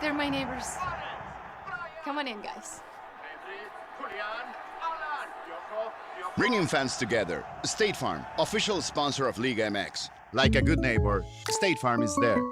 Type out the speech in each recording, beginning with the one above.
They're my neighbors. Come on in, guys. Bringing fans together. State Farm, official sponsor of Liga MX. Like a good neighbor, State Farm is there.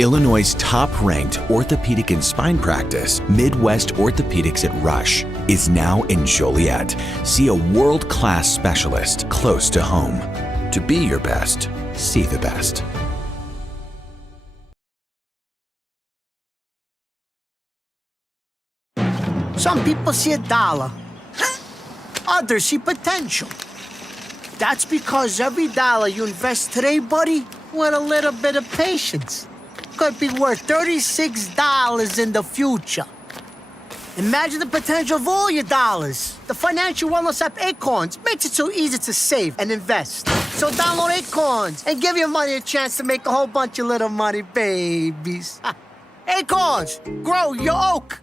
Illinois' top-ranked orthopedic and spine practice, Midwest Orthopedics at Rush, is now in Joliet. See a world-class specialist close to home. To be your best, see the best. Some people see a dollar. Others see potential. That's because every dollar you invest today, buddy, with a little bit of patience, could be worth $36 in the future. Imagine the potential of all your dollars. The financial wellness app Acorns makes it so easy to save and invest. So download Acorns and give your money a chance to make a whole bunch of little money babies. Acorns, grow your oak.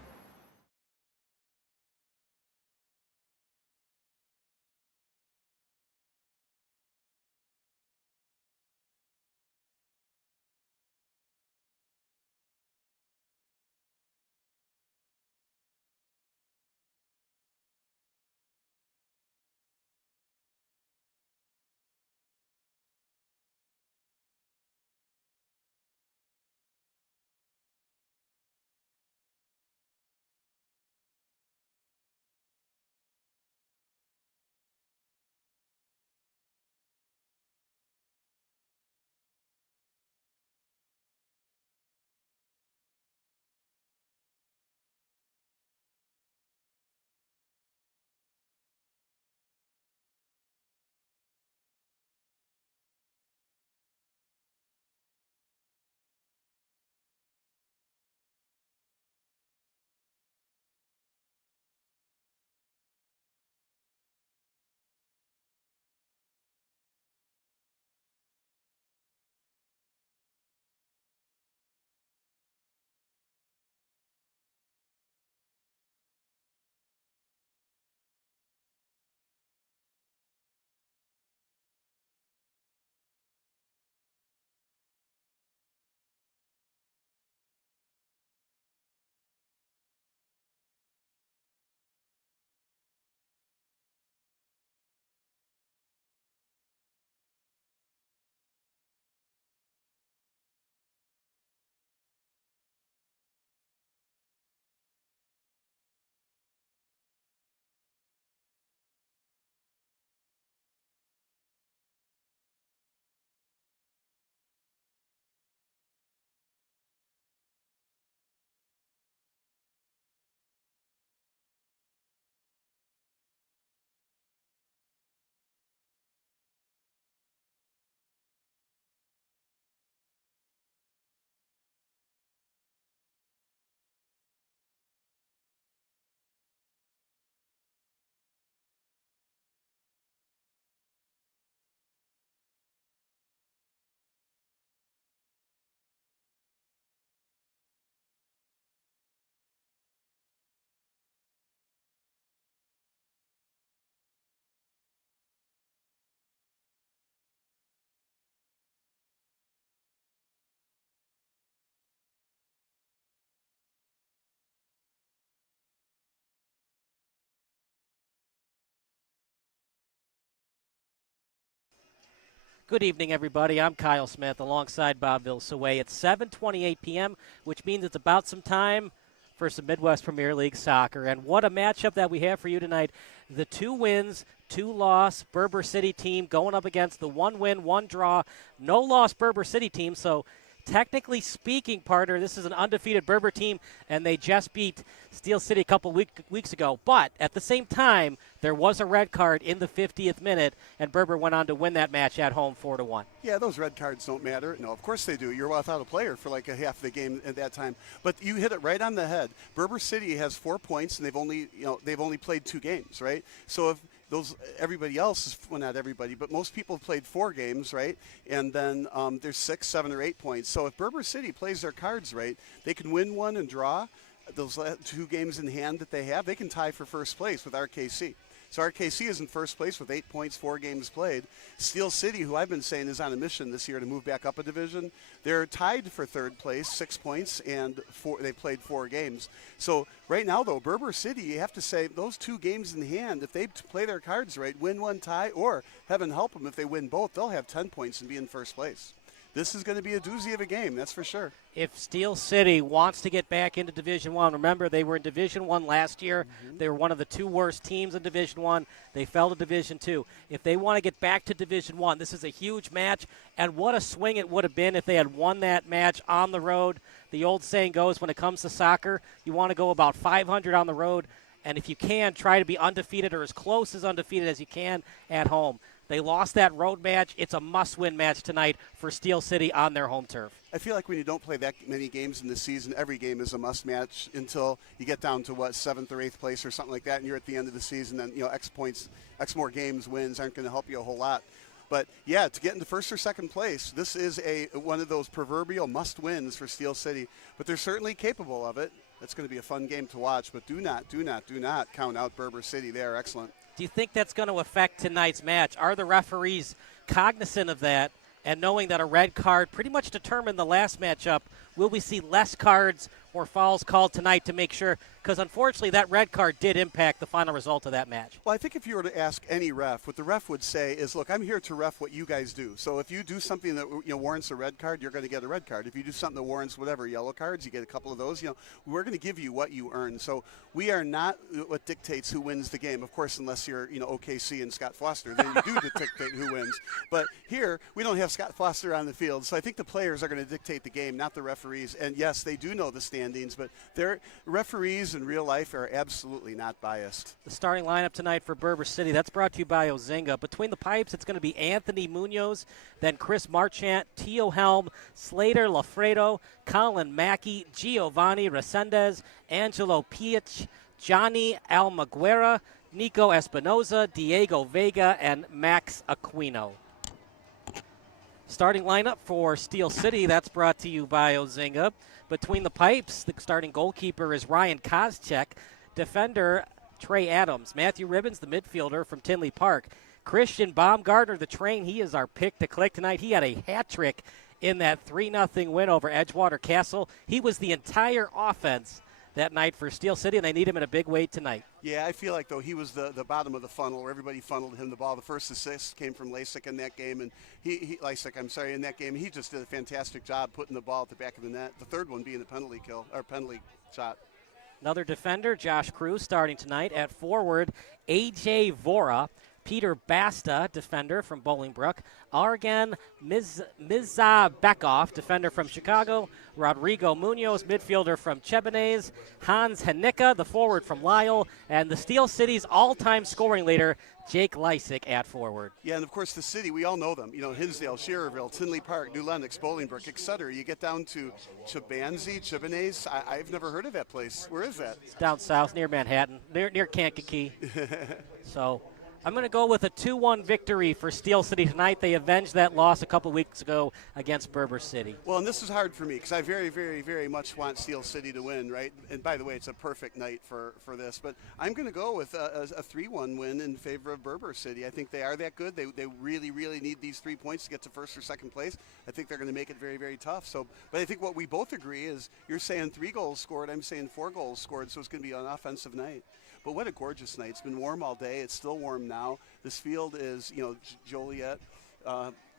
Good evening, everybody. I'm Kyle Smith alongside Bob Vilsaway. It's 7:28 p.m., which means it's about some time for some Midwest Premier League soccer. And what a matchup that we have for you tonight. The 2 wins, 2-loss Berber City team going up against the 1-win, 1-draw, no-loss Berber City team. So technically speaking, partner, this is an undefeated Berber team, and they just beat Steel City a couple weeks ago. But at the same time, there was a red card in the 50th minute, and Berber went on to win that match at home 4-1. Yeah, those red cards don't matter. No, of course they do. You're without a player for like a half of the game at that time. But you hit it right on the head. Berber City has 4 points, and they've only played 2 games, right? So if everybody else, well, not everybody, but most people have played 4 games, right? And then there's 6, 7, or 8 points. So if Berber City plays their cards right, they can win one and draw those 2 games in hand that they have. They can tie for first place with RKC. So RKC is in first place with 8 points, 4 games played. Steel City, who I've been saying is on a mission this year to move back up a division, they're tied for 3rd place, 6 points, and they played 4 games. So right now, though, Berber City, you have to say those 2 games in hand, if they play their cards right, win one, tie, or heaven help them, if they win both, they'll have 10 points and be in first place. This is going to be a doozy of a game, that's for sure. If Steel City wants to get back into Division One, remember they were in Division One last year. They were one of the 2 worst teams in Division One. They fell to Division Two. If they want to get back to Division One, this is a huge match. And what a swing it would have been if they had won that match on the road. The old saying goes, when it comes to soccer, you want to go about 500 on the road. And if you can, try to be undefeated or as close as undefeated as you can at home. They lost that road match. It's a must-win match tonight for Steel City on their home turf. I feel like when you don't play that many games in the season, every game is a must match until you get down to 7th or 8th place or something like that, and you're at the end of the season. And X points, X more games, wins aren't going to help you a whole lot. But yeah, to get into 1st or 2nd place, this is one of those proverbial must-wins for Steel City. But they're certainly capable of it. It's going to be a fun game to watch. But do not count out Berber City. They are excellent. Do you think that's going to affect tonight's match? Are the referees cognizant of that and knowing that a red card pretty much determined the last matchup? Will we see less cards or fouls called tonight to make sure? Because unfortunately that red card did impact the final result of that match. Well, I think if you were to ask any ref, what the ref would say is, look, I'm here to ref what you guys do. So if you do something that warrants a red card, you're going to get a red card. If you do something that warrants whatever, yellow cards, you get a couple of those. We're going to give you what you earn. So we are not what dictates who wins the game. Of course, unless you're OKC and Scott Foster, then you do dictate who wins. But here, we don't have Scott Foster on the field. So I think the players are going to dictate the game, not the referees. And yes, they do know the standings, but their referees in real life are absolutely not biased. The starting lineup tonight for Berber City, that's brought to you by Ozinga. Between the pipes, it's going to be Anthony Munoz, then Chris Marchant, Tio Helm, Slater Lafredo, Colin Mackey, Giovanni Resendez, Angelo Piech, Johnny Almaguera, Nico Espinoza, Diego Vega, and Max Aquino. Starting lineup for Steel City, that's brought to you by Ozinga. Between the pipes, the starting goalkeeper is Ryan Koscheck. Defender, Trey Adams. Matthew Ribbons, the midfielder from Tinley Park. Christian Baumgartner, the train, he is our pick to click tonight. He had a hat trick in that 3-0 win over Edgewater Castle. He was the entire offense that night for Steel City, and they need him in a big way tonight. Yeah, I feel like, though, he was the bottom of the funnel where everybody funneled him the ball. The first assist came from Lasik in that game, and in that game, he just did a fantastic job putting the ball at the back of the net. The third one being the penalty shot. Another defender, Josh Cruz, starting tonight. At forward, A.J. Vora. Peter Basta, defender from Bolingbrook. Argan Mizabekov, defender from Chicago. Rodrigo Munoz, midfielder from Chebanez. Hans Hanicka, the forward from Lyle. And the Steel City's all-time scoring leader, Jake Lysick, at forward. Yeah, and of course the city, we all know them. Hinsdale, Schererville, Tinley Park, New Lenox, Bolingbrook, etc. You get down to Chebanez. I've never heard of that place. Where is that? It's down south near Manhattan, near Kankakee. So I'm going to go with a 2-1 victory for Steel City tonight. They avenged that loss a couple weeks ago against Berber City. Well, and this is hard for me because I very, very, very much want Steel City to win, right? And by the way, it's a perfect night for this. But I'm going to go with a 3-1 win in favor of Berber City. I think they are that good. They really, really need these 3 points to get to 1st or 2nd place. I think they're going to make it very, very tough. But I think what we both agree is you're saying 3 goals scored, I'm saying 4 goals scored, so it's going to be an offensive night. But what a gorgeous night. It's been warm all day. It's still warm now. This field is, Joliet.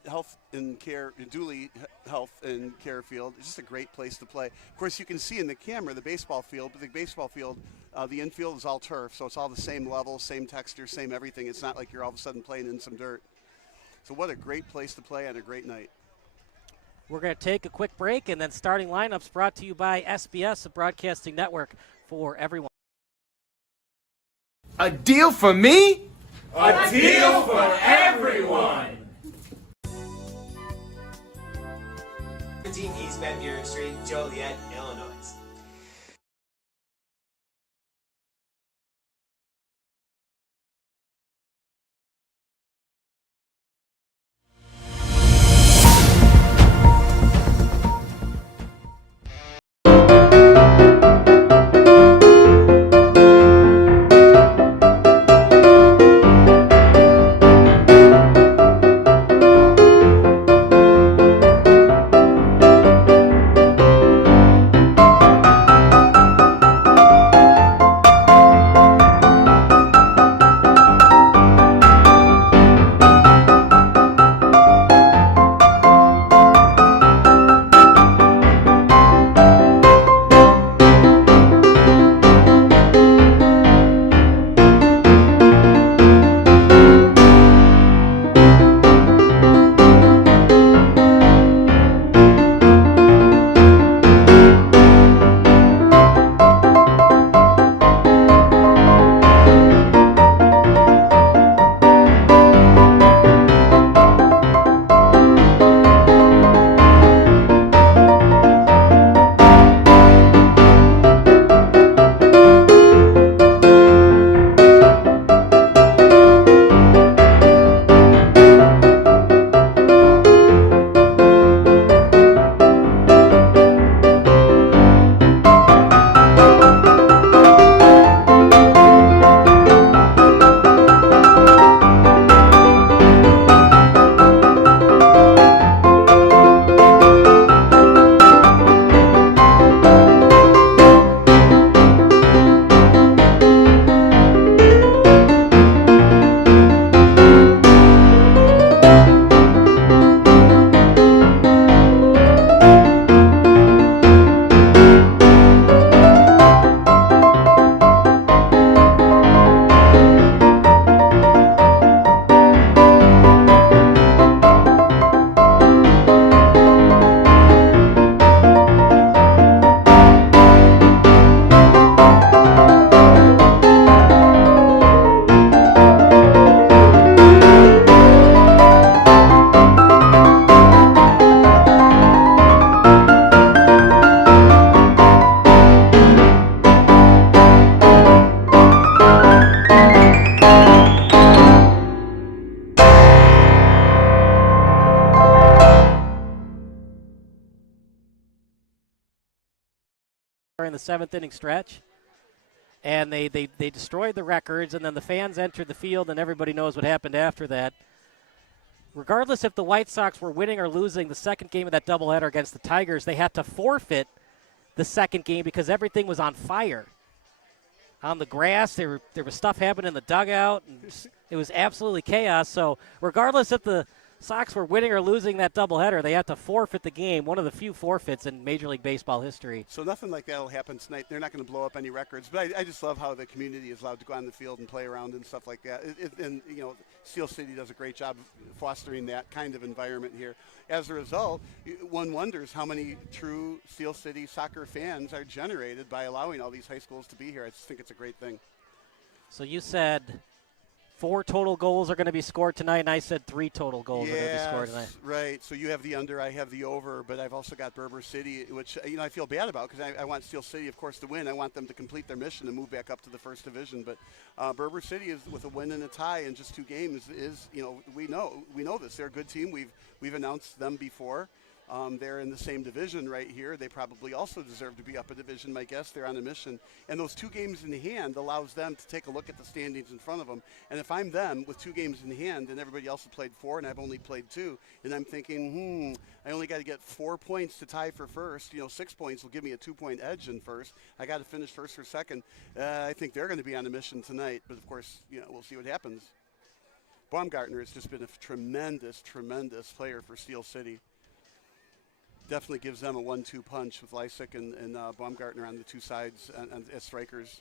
Health and Care, Dooley Health and Care Field. It's just a great place to play. Of course, you can see in the camera the baseball field, but the baseball field, the infield is all turf, so it's all the same level, same texture, same everything. It's not like you're all of a sudden playing in some dirt. So what a great place to play on a great night. We're going to take a quick break, and then starting lineups brought to you by SBS, the broadcasting network for everyone. A deal for me? A deal for everyone! 15 East Van Buren Street, Joliet, Illinois. In the seventh inning stretch, and they destroyed the records, and then the fans entered the field, and everybody knows what happened after that. Regardless if the White Sox were winning or losing the second game of that doubleheader against the Tigers, they had to forfeit the second game because everything was on fire. On the grass, there was stuff happening in the dugout, and it was absolutely chaos. So regardless if the Sox were winning or losing that doubleheader, they had to forfeit the game, one of the few forfeits in Major League Baseball history. So nothing like that will happen tonight. They're not going to blow up any records, but I just love how the community is allowed to go on the field and play around and stuff like that. And you know, Steel City does a great job fostering that kind of environment here. As a result, one wonders how many true Steel City soccer fans are generated by allowing all these high schools to be here. I just think it's a great thing. So you said 4 total goals are going to be scored tonight, and I said 3 total goals are going to be scored tonight. Right. So you have the under, I have the over, but I've also got Berber City, which I feel bad about because I want Steel City, of course, to win. I want them to complete their mission and move back up to the first division. But Berber City is with a win and a tie in just 2 games is we know this. They're a good team. We've announced them before. They're in the same division right here. They probably also deserve to be up a division, my guess. They're on a mission. And those 2 games in hand allows them to take a look at the standings in front of them. And if I'm them with 2 games in hand and everybody else has played 4 and I've only played 2, and I'm thinking, I only got to get 4 points to tie for first. 6 points will give me a 2-point edge in first. I got to finish first or second. I think they're going to be on a mission tonight. But, of course, we'll see what happens. Baumgartner has just been a tremendous, tremendous player for Steel City. Definitely gives them a 1-2 punch with Lysick and Baumgartner on the two sides as strikers.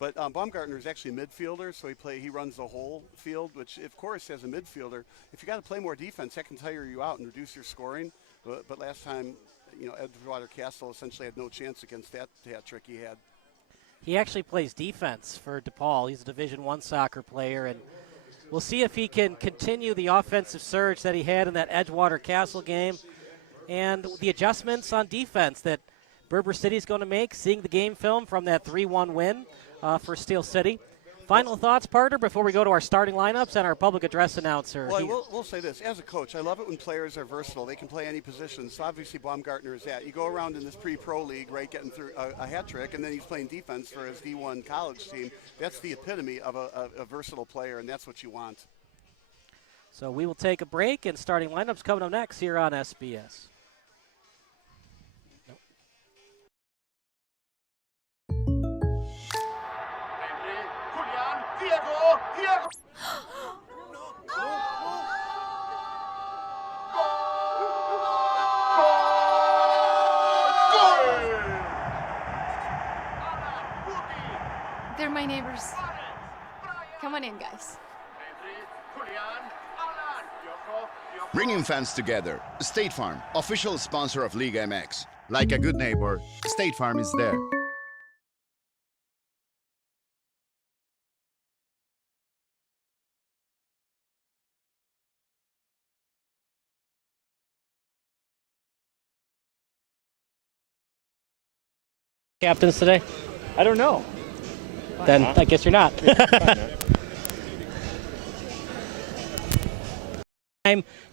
But Baumgartner is actually a midfielder, so he runs the whole field, which, of course, as a midfielder, if you got to play more defense, that can tire you out and reduce your scoring. But last time, Edgewater Castle essentially had no chance against that hat trick he had. He actually plays defense for DePaul. He's a Division I soccer player, and we'll see if he can continue the offensive surge that he had in that Edgewater Castle game and the adjustments on defense that Berber City is going to make, seeing the game film from that 3-1 win for Steel City. Final thoughts, partner, before we go to our starting lineups and our public address announcer. Well, we'll say this. As a coach, I love it when players are versatile. They can play any position. So obviously Baumgartner is that. You go around in this pre-pro league, right, getting through a hat trick, and then he's playing defense for his D1 college team. That's the epitome of a versatile player, and that's what you want. So we will take a break, and starting lineups coming up next here on SBS. They're my neighbors. Come on in, guys. Bringing fans together. State Farm, official sponsor of Liga MX. Like a good neighbor, State Farm is there. Captains today? I don't know. Then I guess you're not.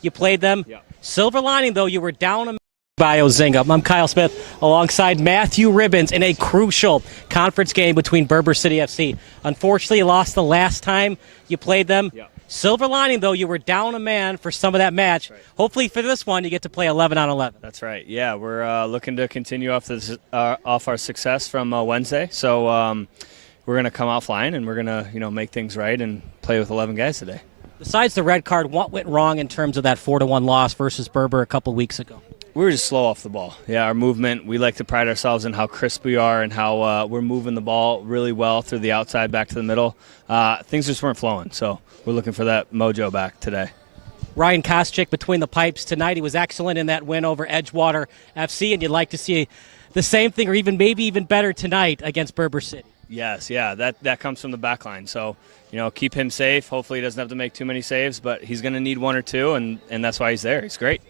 You played them. Yeah. Silver lining, though, you were down a by Ozinga. I'm Kyle Smith alongside Matthew Ribbons in a crucial conference game between Berber City FC. Unfortunately, you lost the last time you played them. Yeah. Silver lining, though, you were down a man for some of that match. Right. Hopefully for this one, you get to play 11 on 11. That's right. Yeah, we're looking to continue off our success from Wednesday. So we're going to come out flying, and we're going to make things right and play with 11 guys today. Besides the red card, what went wrong in terms of that 4-1 loss versus Berber a couple weeks ago? We were just slow off the ball. Yeah, our movement, we like to pride ourselves in how crisp we are and how we're moving the ball really well through the outside back to the middle. Things just weren't flowing, so we're looking for that mojo back today. Ryan Koscheck between the pipes tonight. He was excellent in that win over Edgewater FC, and you'd like to see the same thing or maybe even better tonight against Berber City. Yes, yeah, that comes from the back line. So, keep him safe. Hopefully he doesn't have to make too many saves, but he's going to need one or two, and that's why he's there. He's great.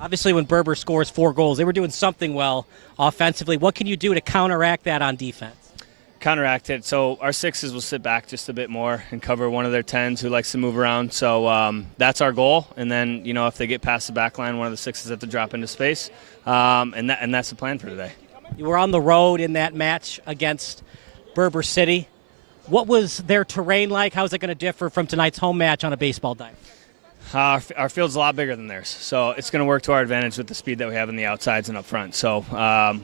Obviously, when Berber scores 4 goals, they were doing something well offensively. What can you do to counteract that on defense? Counteract it. So our 6s will sit back just a bit more and cover one of their 10s who likes to move around. So that's our goal. And then, if they get past the back line, one of the 6s have to drop into space. And that's the plan for today. You were on the road in that match against Berber City. What was their terrain like? How is it going to differ from tonight's home match on a baseball diamond? Our field's a lot bigger than theirs, so it's going to work to our advantage with the speed that we have in the outsides and up front. So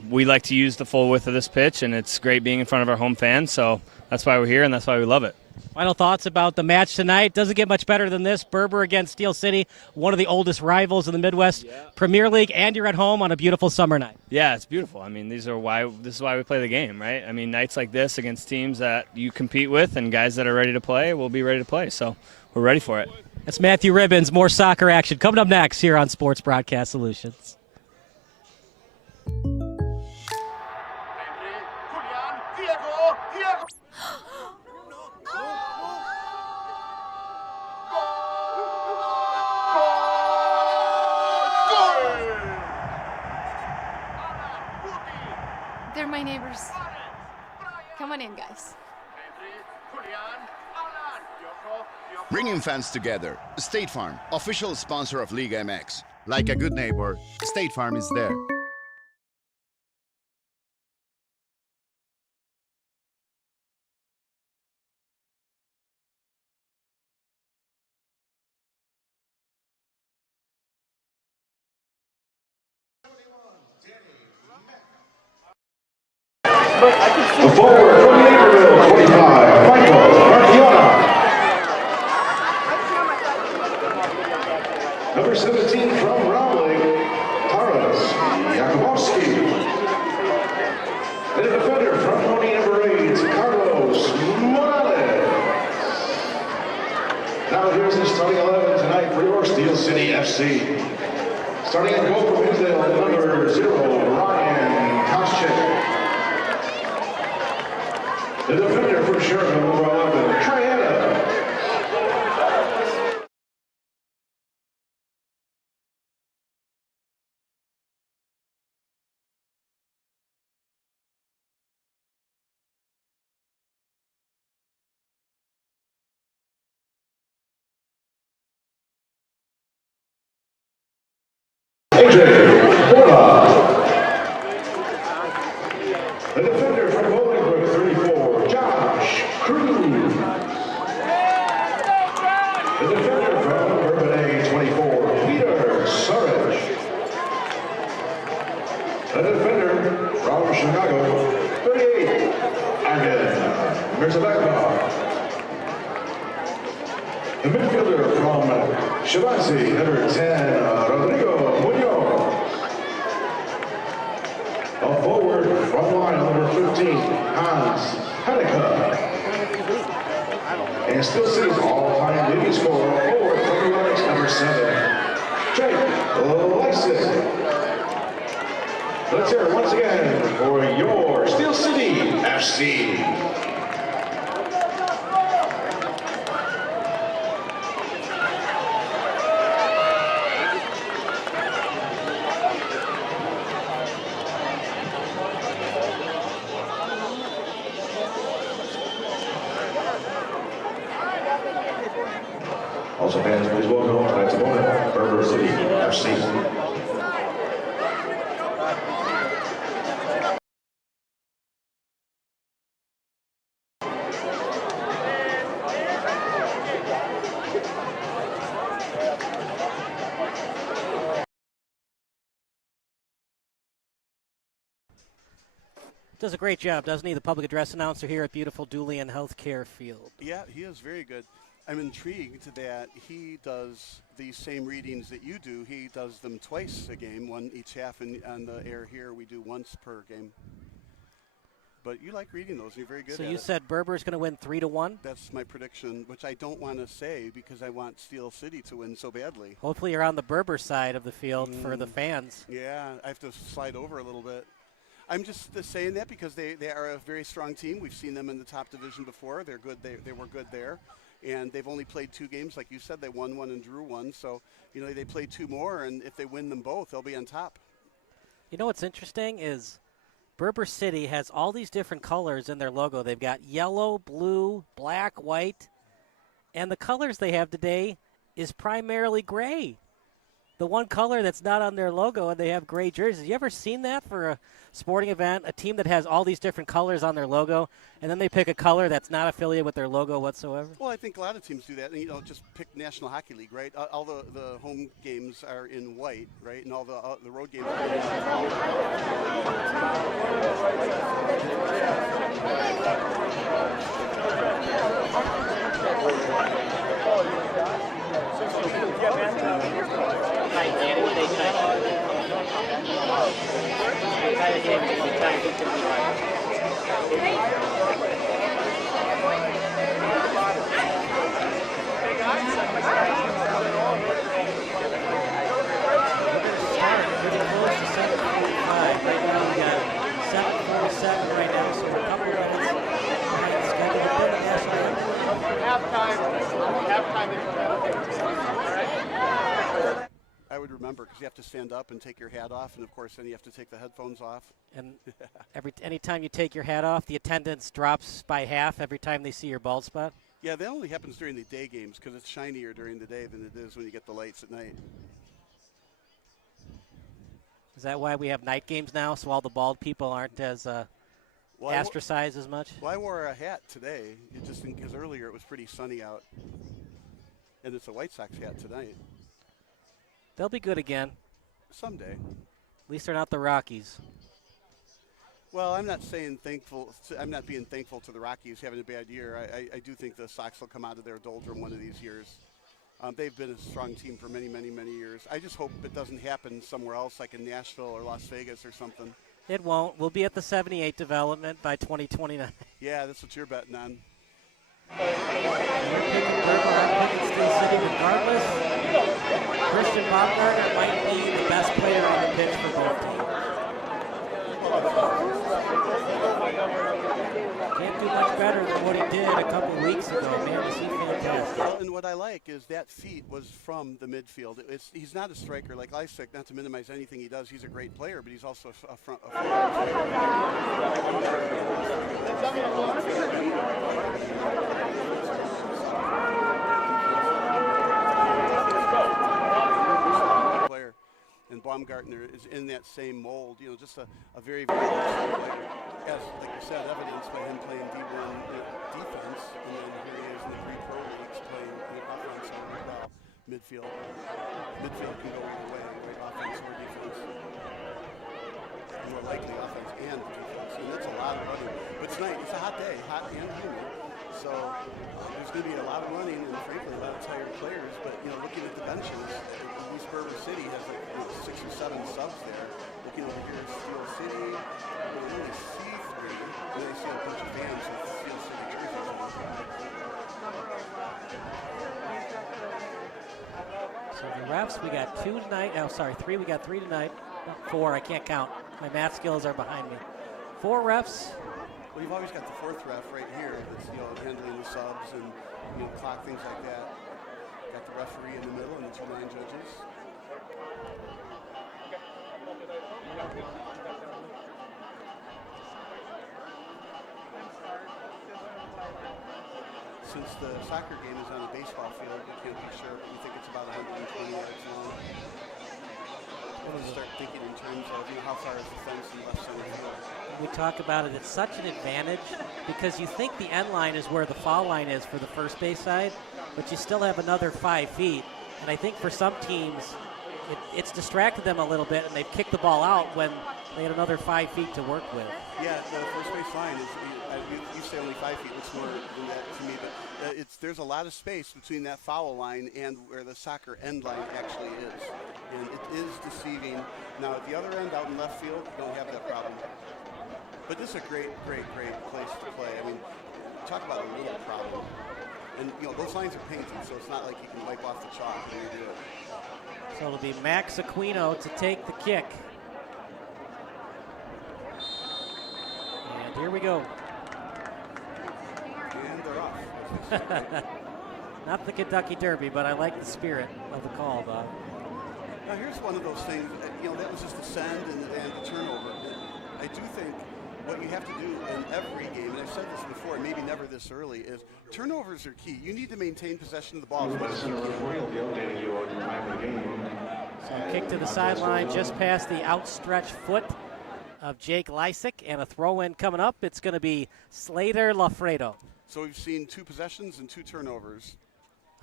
we like to use the full width of this pitch, and it's great being in front of our home fans, so that's why we're here, and that's why we love it. Final thoughts about the match tonight. Doesn't get much better than this. Berber against Steel City, one of the oldest rivals in the Midwest Premier League, and you're at home on a beautiful summer night. Yeah, it's beautiful. I mean, this is why we play the game, right? I mean, nights like this against teams that you compete with and guys that are ready to play will be ready to play, so we're ready for it. That's Matthew Ribbons. More soccer action coming up next here on Sports Broadcast Solutions. They're my neighbors. Come on in, guys. Bringing fans together. State Farm, official sponsor of Liga MX. Like a good neighbor, State Farm is there. The forward from Naperville, 25, Michael Marciona. Number 17 from Rowling, Taras Yakubowski. And a defender from Pony number 8, Carlos Morales. Now here's the starting 11 tonight for your Steel City FC. Starting at goal from Hinsdale, number 0, Ryan Koscheck. The defender for Sherman, number 11, Triana. AJ Borla. The defender from Bolingbrook, 34, Josh Cruz. The defender from Berber, 24, Peter Surridge. The defender from Chicago, 38, Arden Mirzabekov. The midfielder from Shabasi, number 10, Rodrigo Munoz. A forward from line, number 15, Hans Haneca. And Steel City's all-time leading scorer, forward from the Onyx, number 7, Jake Lysick. Let's hear it once again for your Steel City FC. Also, fans, please welcome tonight's opponent, Berber City FC. Does a great job, doesn't he? The public address announcer here at beautiful Dulian Healthcare Field. Yeah, he is very good. I'm intrigued that he does these same readings that you do. He does them twice a game, one each half, and on the air here we do once per game. But you like reading those. You're very good so at you it. said Berber's going to win 3-1? That's my prediction, which I don't want to say because I want Steel City to win so badly. Hopefully you're on the Berber side of the field for the fans. Yeah, I have to slide over a little bit. I'm just saying that because they are a very strong team. We've seen them in the top division before. They're good. They were good there. And they've only played 2 games. Like you said, they won 1 and drew 1. So, you know, they play 2 more, and if they win them both, they'll be on top. You know what's interesting is Berber City has all these different colors in their logo. They've got yellow, blue, black, white, and the colors they have today is primarily gray. The one color that's not on their logo, and they have gray jerseys. You ever seen that for a sporting event, a team that has all these different colors on their logo, and then they pick a color that's not affiliated with their logo whatsoever? Well, I think a lot of teams do that. You know, just pick National Hockey League, right? All the home games are in white, right? And all the road games are in I would remember because you have to stand up and take your hat off, and of course then you have to take the headphones off. And anytime you take your hat off, the attendance drops by half every time they see your bald spot? Yeah, that only happens during the day games because it's shinier during the day than it is when you get the lights at night. Is that why we have night games now, so all the bald people aren't as ostracized as much? Well, I wore a hat today, just because earlier it was pretty sunny out. And it's a White Sox hat tonight. They'll be good again. Someday. At least they're not the Rockies. Well, I'm not saying thankful. I'm not being thankful to the Rockies having a bad year. I do think the Sox will come out of their doldrum one of these years. They've been a strong team for many, many, many years. I just hope it doesn't happen somewhere else, like in Nashville or Las Vegas or something. It won't. We'll be at the 78 development by 2029. Yeah, that's what you're betting on. You're picking Berber, I'm picking Steel City regardless. Christian Baumgartner might be the best player on the pitch for both teams. Can't do much better than what he did a couple weeks ago. Man, is he fantastic. Well, and what I like is that feat was from the midfield. He's not a striker like Lysick, not to minimize anything he does. He's a great player, but he's also a front. Player. And Baumgartner is in that same mold, just a very, very good player. As, like you said, evidenced by him playing D1 defense, and then here he is in the pre-pro leagues playing offense or midfield. Midfield can go either way, right? Offense or defense. More likely offense and defense, and that's a lot of running. But tonight, it's a hot day, hot and humid, so there's going to be a lot of running and, frankly, a lot of tired players. But looking at the benches, at least Berber City has like 6 or 7 subs there. Looking over here, Steel City, you only see 3, and then you see a bunch of fans with Steel City jerseys on. So the refs, we got 2 tonight. Oh, sorry, 3. We got 3 tonight. No, 4. I can't count. My math skills are behind me. 4 refs. Well, you've always got the 4th ref right here that's handling the subs and clock things like that. Got the referee in the middle and the 2 line judges. Since the soccer game is on a baseball field, we can't be sure, but we think it's about 120 yards long. We'll start thinking in terms of how far is the fence in left center field. We talk about it, it's such an advantage because you think the end line is where the foul line is for the first base side, but you still have another 5 feet. And I think for some teams, it's distracted them a little bit, and they've kicked the ball out when they had another 5 feet to work with. Yeah, the first base line is, you say only 5 feet, looks more than that to me, but there's a lot of space between that foul line and where the soccer end line actually is. And it is deceiving. Now, at the other end, out in left field, you don't have that problem. But this is a great, great, great place to play. I mean, talk about a little problem. And, those lines are painted, so it's not like you can wipe off the chalk when you do it. So it'll be Max Aquino to take the kick. And here we go. And they're off. Not the Kentucky Derby, but I like the spirit of the call, Bob. Now, here's one of those things, that was just a send and a turnover. I do think what you have to do in every game, and I've said this before, maybe never this early, is turnovers are key. You need to maintain possession of the ball as much as you can. So kick to the sideline, just past the outstretched foot of Jake Lysick, and a throw-in coming up. It's going to be Slater Lafredo. So we've seen 2 possessions and 2 turnovers.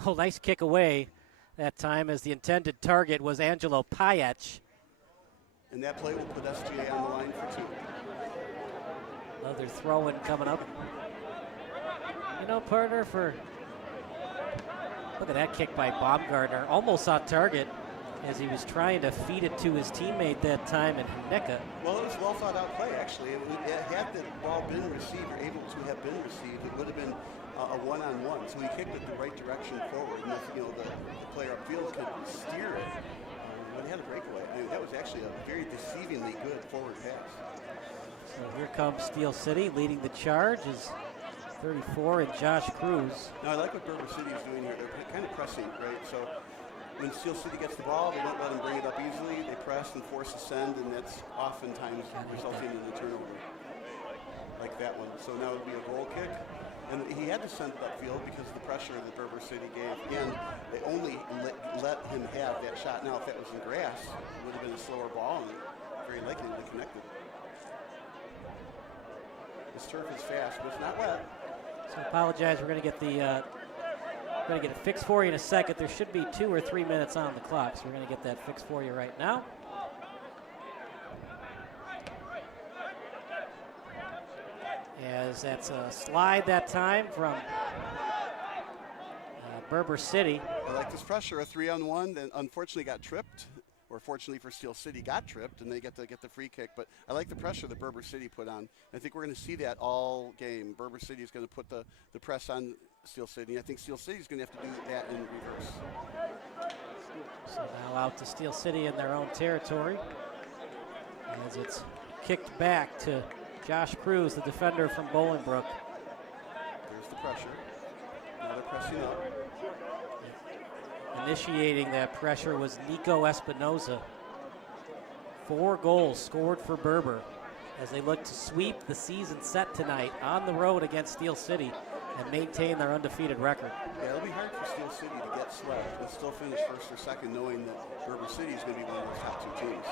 Oh, nice kick away that time, as the intended target was Angelo Payach. And that play will put SGA on the line for 2. Another throw-in coming up. Partner, look at that kick by Baumgartner, almost on target as he was trying to feed it to his teammate that time in Hneka. Well, it was a well-thought-out play, actually. Had the ball been received or able to have been received, it would have been a one-on-one. So he kicked it the right direction forward, and if the player upfield could steer it, but he had a breakaway. I mean, that was actually a very deceivingly good forward pass. So here comes Steel City leading the charge is 34 and Josh Cruz. Now, I like what Berber City is doing here. They're kind of pressing, right? So when Steel City gets the ball, they don't let them bring it up easily. They press and force a send, and that's oftentimes resulting in a turnover like that one. So now it would be a goal kick. And he had to send it upfield because of the pressure that Berber City gave. And they only let him have that shot. Now, if that was in grass, it would have been a slower ball and very likely to be connected. This turf is fast, but it's not wet. So apologize. We're going to get the going to get it fixed for you in a second. There should be 2 or 3 minutes on the clock, so we're going to get that fixed for you right now. As that's a slide that time from Berber City. I like this pressure, a 3-on-1, then unfortunately got tripped, or fortunately for Steel City got tripped, and they get to get the free kick. But I like the pressure that Berber City put on. I think we're going to see that all game. Berber City is going to put the press on Steel City. I think Steel City is going to have to do that in reverse. So now out to Steel City in their own territory as it's kicked back to Josh Cruz, the defender from Bolingbrook. There's the pressure. Now they're pressing up. Initiating that pressure was Nico Espinoza. 4 goals scored for Berber as they look to sweep the season set tonight on the road against Steel City and maintain their undefeated record. Yeah, it'll be hard for Steel City to get swept but still finish first or second, knowing that Berber City is going to be one of those top 2 teams.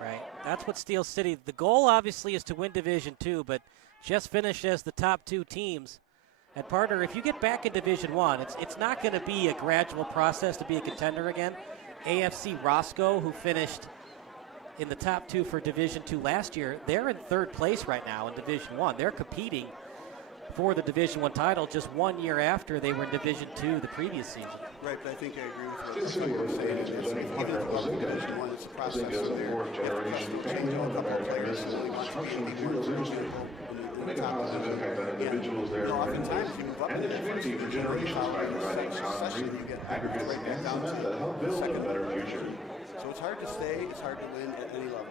Right, that's what Steel City, the goal obviously is to win Division II, but just finish as the top 2 teams. And partner, if you get back in Division I, it's not going to be a gradual process to be a contender again. AFC Roscoe, who finished in the top 2 for Division II last year, they're in 3rd place right now in Division I. They're competing for the Division I title just 1 year after they were in Division II the previous season. Right, but I think I agree with what you're saying. Even if you're in Division I, it's a process from there. You have to change out a couple of players who only want to be in the top individuals there. Oftentimes you move up in the first for generations by providing session, you get aggregates right back down to that help build a second better future. So it's hard to stay, it's hard to win at any level.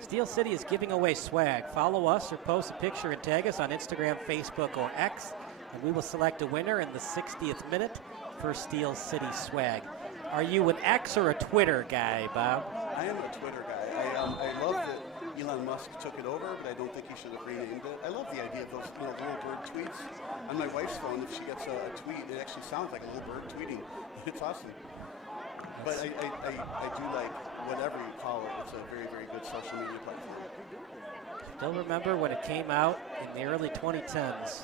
Steel City is giving away swag. Follow us or post a picture and tag us on Instagram, Facebook, or X, and we will select a winner in the 60th minute for Steel City swag. Are you an X or a Twitter guy, Bob? I am a Twitter guy. I love that Elon Musk took it over, but I don't think he should have renamed it. I love the idea of those little bird tweets. On my wife's phone, if she gets a tweet, it actually sounds like a little bird tweeting. It's awesome. But I do like whatever you call it. It's a very, very good social media platform. Still remember when it came out in the early 2010s,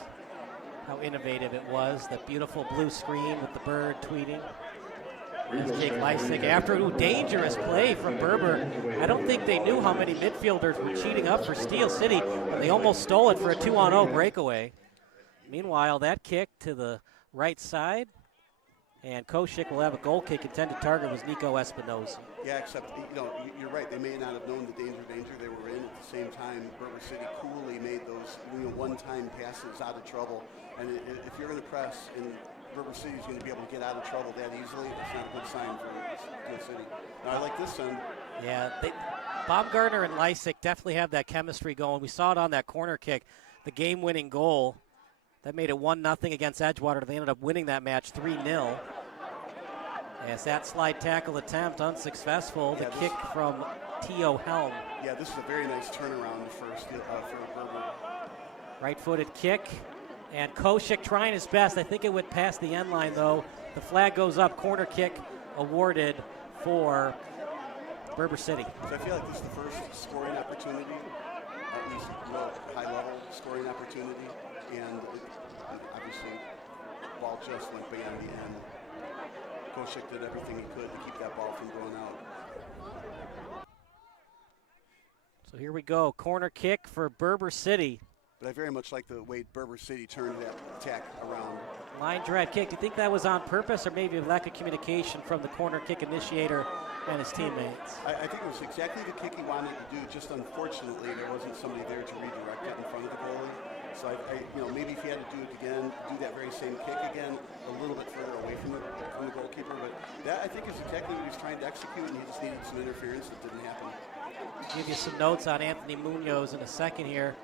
how innovative it was, the beautiful blue screen with the bird tweeting. As Jake Leisig, after a dangerous play from Berber, I don't think they knew how many midfielders were cheating up for Steel City, and they almost stole it for a 2-on-0 breakaway. Meanwhile, that kick to the right side, and Koshik will have a goal kick. Intended target was Nico Espinoza. Yeah, except, you're right. They may not have known the danger they were in. At the same time, Berber City coolly made those one-time passes out of trouble. And if you're going to press and Berber City is going to be able to get out of trouble that easily, that's not a good sign for Steel City. Now, I like this end. Yeah, Baumgartner and Leisig definitely have that chemistry going. We saw it on that corner kick, the game-winning goal. That made it 1-0 against Edgewater. They ended up winning that match 3-0. As that slide tackle attempt unsuccessful, the kick from T.O. Helm. Yeah, this is a very nice turnaround for Berber. Right-footed kick, and Koshik trying his best. I think it went past the end line, though. The flag goes up, corner kick awarded for Berber City. So I feel like this is the first scoring opportunity, at least high-level scoring opportunity, and obviously ball just went beyond the end. Koshik did everything he could to keep that ball from going out. So here we go, corner kick for Berber City. But I very much like the way Berber City turned that attack around. Line drive kick. Do you think that was on purpose or maybe a lack of communication from the corner kick initiator and his teammates? I think it was exactly the kick he wanted to do, just unfortunately there wasn't somebody there to redirect it in front of the goalie. So maybe if he had to do it again, do that very same kick again, a little bit further away from the goalkeeper. But that, I think, is exactly what he was trying to execute, and he just needed some interference that didn't happen. I'll give you some notes on Anthony Munoz in a second here.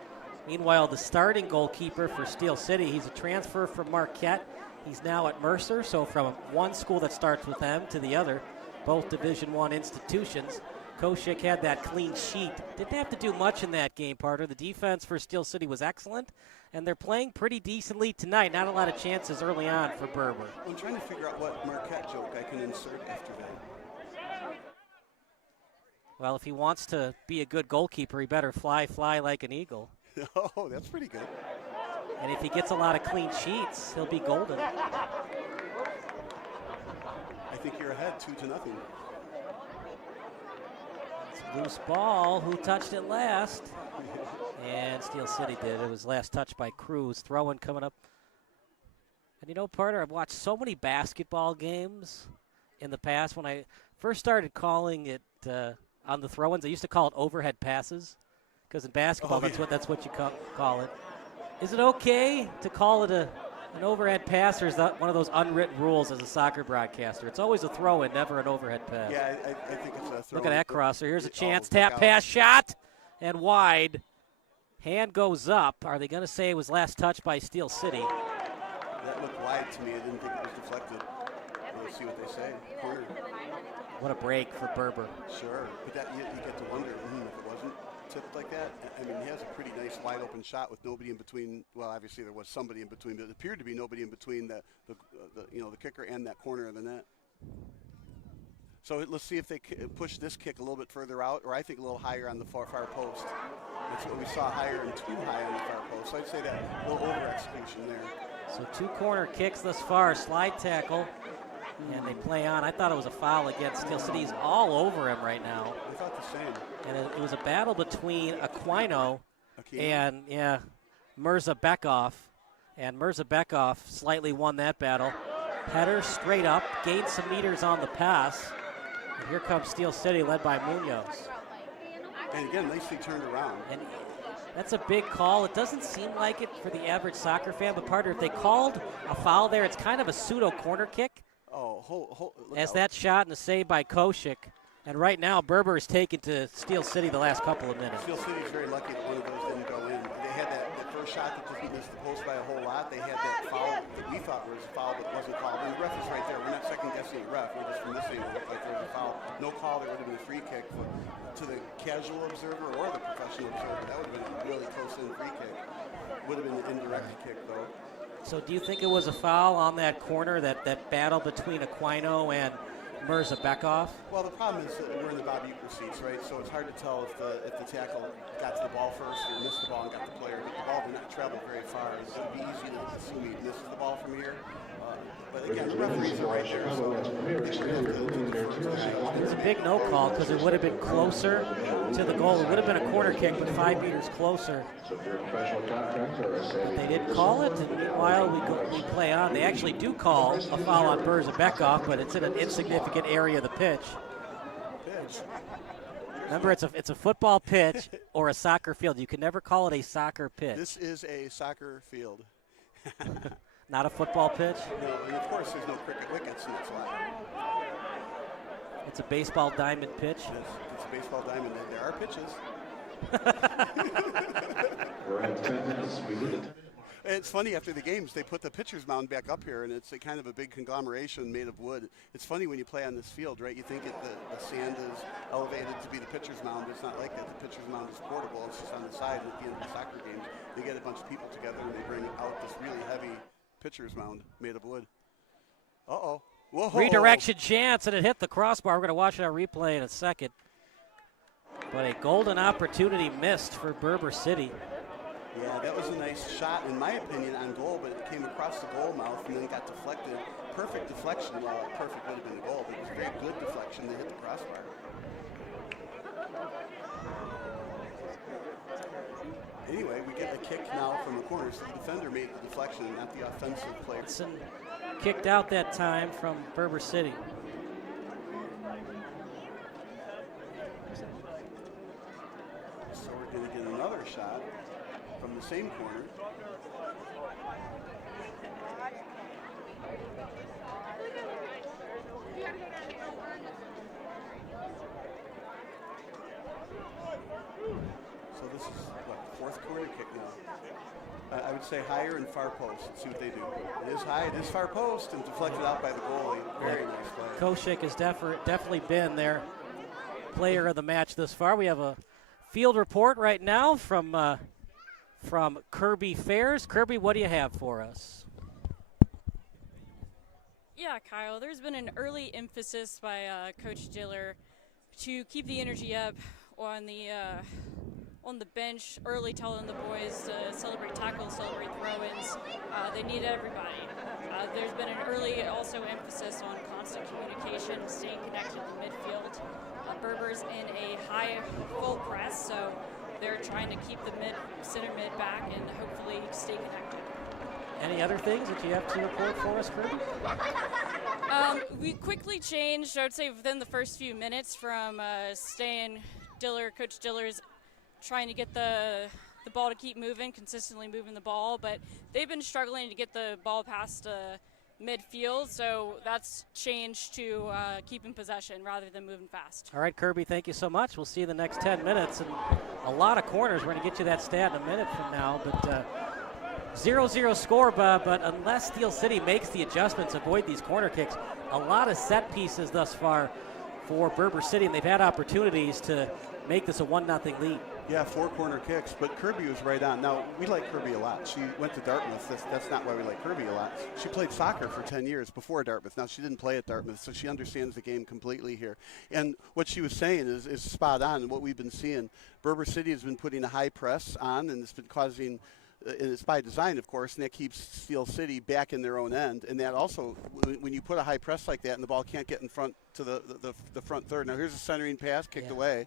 Meanwhile, the starting goalkeeper for Steel City, he's a transfer from Marquette. He's now at Mercer, so from one school that starts with them to the other, both Division I institutions. Koshik had that clean sheet. Didn't have to do much in that game, partner. The defense for Steel City was excellent, and they're playing pretty decently tonight. Not a lot of chances early on for Berber. I'm trying to figure out what Marquette joke I can insert after that. Well, if he wants to be a good goalkeeper, he better fly like an eagle. Oh, that's pretty good. And if he gets a lot of clean sheets, he'll be golden. I think you're ahead 2-0. Loose ball. Who touched it last? And Steel City did. It was last touched by Cruz. Throw-in coming up And you know, Parter, I've watched so many basketball games in the past. When I first started calling it on the throw-ins, I used to call it overhead passes, because in basketball, that's what you call it. Is it okay to call it an overhead pass, or is that one of those unwritten rules as a soccer broadcaster? It's always a throw-in, never an overhead pass. Yeah, I think it's a throw-in. Look at that crosser. Here's a chance. Tap pass shot, and wide. Hand goes up. Are they going to say it was last touched by Steel City? That looked wide to me. I didn't think it was deflected. We'll see what they say. Corner. What a break for Berber. Sure, but that you get to wonder if it wasn't tipped like that. I mean, he has a pretty nice wide open shot with nobody in between. Well, obviously there was somebody in between, but it appeared to be nobody in between the kicker and that corner of the net. So let's see if they push this kick a little bit further out, or I think a little higher on the far post. That's what we saw, higher and too high on the far post. So I'd say that a little over execution there. So 2 corner kicks thus far, slide tackle, and they play on. I thought it was a foul against Steel City. He's all over him right now. I thought the same. And it was a battle between Aquino and Mirza Bekov. And Mirza Bekov slightly won that battle. Header straight up, gained some meters on the pass. And here comes Steel City led by Munoz. And again, nicely turned around. And that's a big call. It doesn't seem like it for the average soccer fan, but Parter, if they called a foul there, it's kind of a pseudo corner kick. Oh, as that shot and a save by Koshik. And right now, Berber is taken to Steel City the last couple of minutes. Steel City is very lucky that one of those didn't go in. They had that first shot that just missed the post by a whole lot. They had that foul that we thought was a foul but wasn't called. And the ref is right there. We're not second-guessing the ref. We're just from this angle. It looked like there was a foul. No call. There would have been a free kick. But to the casual observer or the professional observer, that would have been a really close-in free kick. Would have been an indirect kick, though. So do you think it was a foul on that corner, that battle between Aquino and Mirza Bekov? Well, the problem is that we're in the Bob Euchre seats, right? So it's hard to tell if the tackle got to the ball first or missed the ball and got the player. But the ball did not travel very far. It would be easy to assume he misses the ball from here. But again, the referees are right there, so it's a big no call because it would have been closer to the goal. It would have been a corner kick, but 5 meters closer. But they didn't call it, and meanwhile we play on. They actually do call a foul on Mirza Bekov, but it's in an insignificant area of the pitch. Remember, it's a football pitch or a soccer field. You can never call it a soccer pitch. This is a soccer field. Not a football pitch? No, and of course there's no cricket wickets, and that's why. It's a baseball diamond pitch? Yes, it's a baseball diamond. There are pitches. We're at 10 minutes. We did it. It's funny, after the games, they put the pitcher's mound back up here, and it's a kind of a big conglomeration made of wood. It's funny when you play on this field, right? You think the sand is elevated to be the pitcher's mound, but it's not like that. The pitcher's mound is portable. It's just on the side, and at the end of the soccer games, they get a bunch of people together, and they bring out this really heavy pitcher's mound made of wood. Uh-oh. Whoa. Redirection chance, and it hit the crossbar. We're going to watch it on replay in a second. But a golden opportunity missed for Berber City. Yeah, that was a nice shot, in my opinion, on goal, but it came across the goal mouth and then it got deflected. Perfect deflection. Well, perfect would have been the goal, but it was very good deflection that hit the crossbar. Anyway, we get a kick now from the corner, so the defender made the deflection, not the offensive player. Kicked out that time from Berber City. So we're going to get another shot from the same corner. So this is, what, fourth corner kick now. I would say higher and far post. Let's see what they do. It is high, it is far post, and deflected out by the goalie. Very nice play. Koshik has definitely been their player of the match thus far. We have a field report right now from Kirby Fairs. Kirby, what do you have for us? Yeah, Kyle, there's been an early emphasis by Coach Diller to keep the energy up on the bench, early telling the boys to celebrate tackles, celebrate throw-ins. They need everybody. There's been an early also emphasis on constant communication, staying connected in the midfield. Berber's in a high full press, so they're trying to keep the center mid back and hopefully stay connected. Any other things that you have to report for us, Kirby? We quickly changed, I would say, within the first few minutes from Coach Diller's trying to get the ball to keep moving, consistently moving the ball, but they've been struggling to get the ball past midfield, so that's changed to keeping possession rather than moving fast. All right, Kirby, thank you so much. We'll see you the next 10 minutes. And a lot of corners. We're going to get you that stat in a minute from now. But 0-0 score, but unless Steel City makes the adjustments, avoid these corner kicks, a lot of set pieces thus far for Berber City, and they've had opportunities to make this a 1-0 lead. Yeah, 4 corner kicks, but Kirby was right on. Now, we like Kirby a lot. She went to Dartmouth. That's not why we like Kirby a lot. She played soccer for 10 years before Dartmouth. Now, she didn't play at Dartmouth, so she understands the game completely here. And what she was saying is spot on, and what we've been seeing. Berber City has been putting a high press on, and it's been causing it's by design, of course, and that keeps Steel City back in their own end. And that also, when you put a high press like that and the ball can't get in front to the front third. Now, here's a centering pass, kicked away.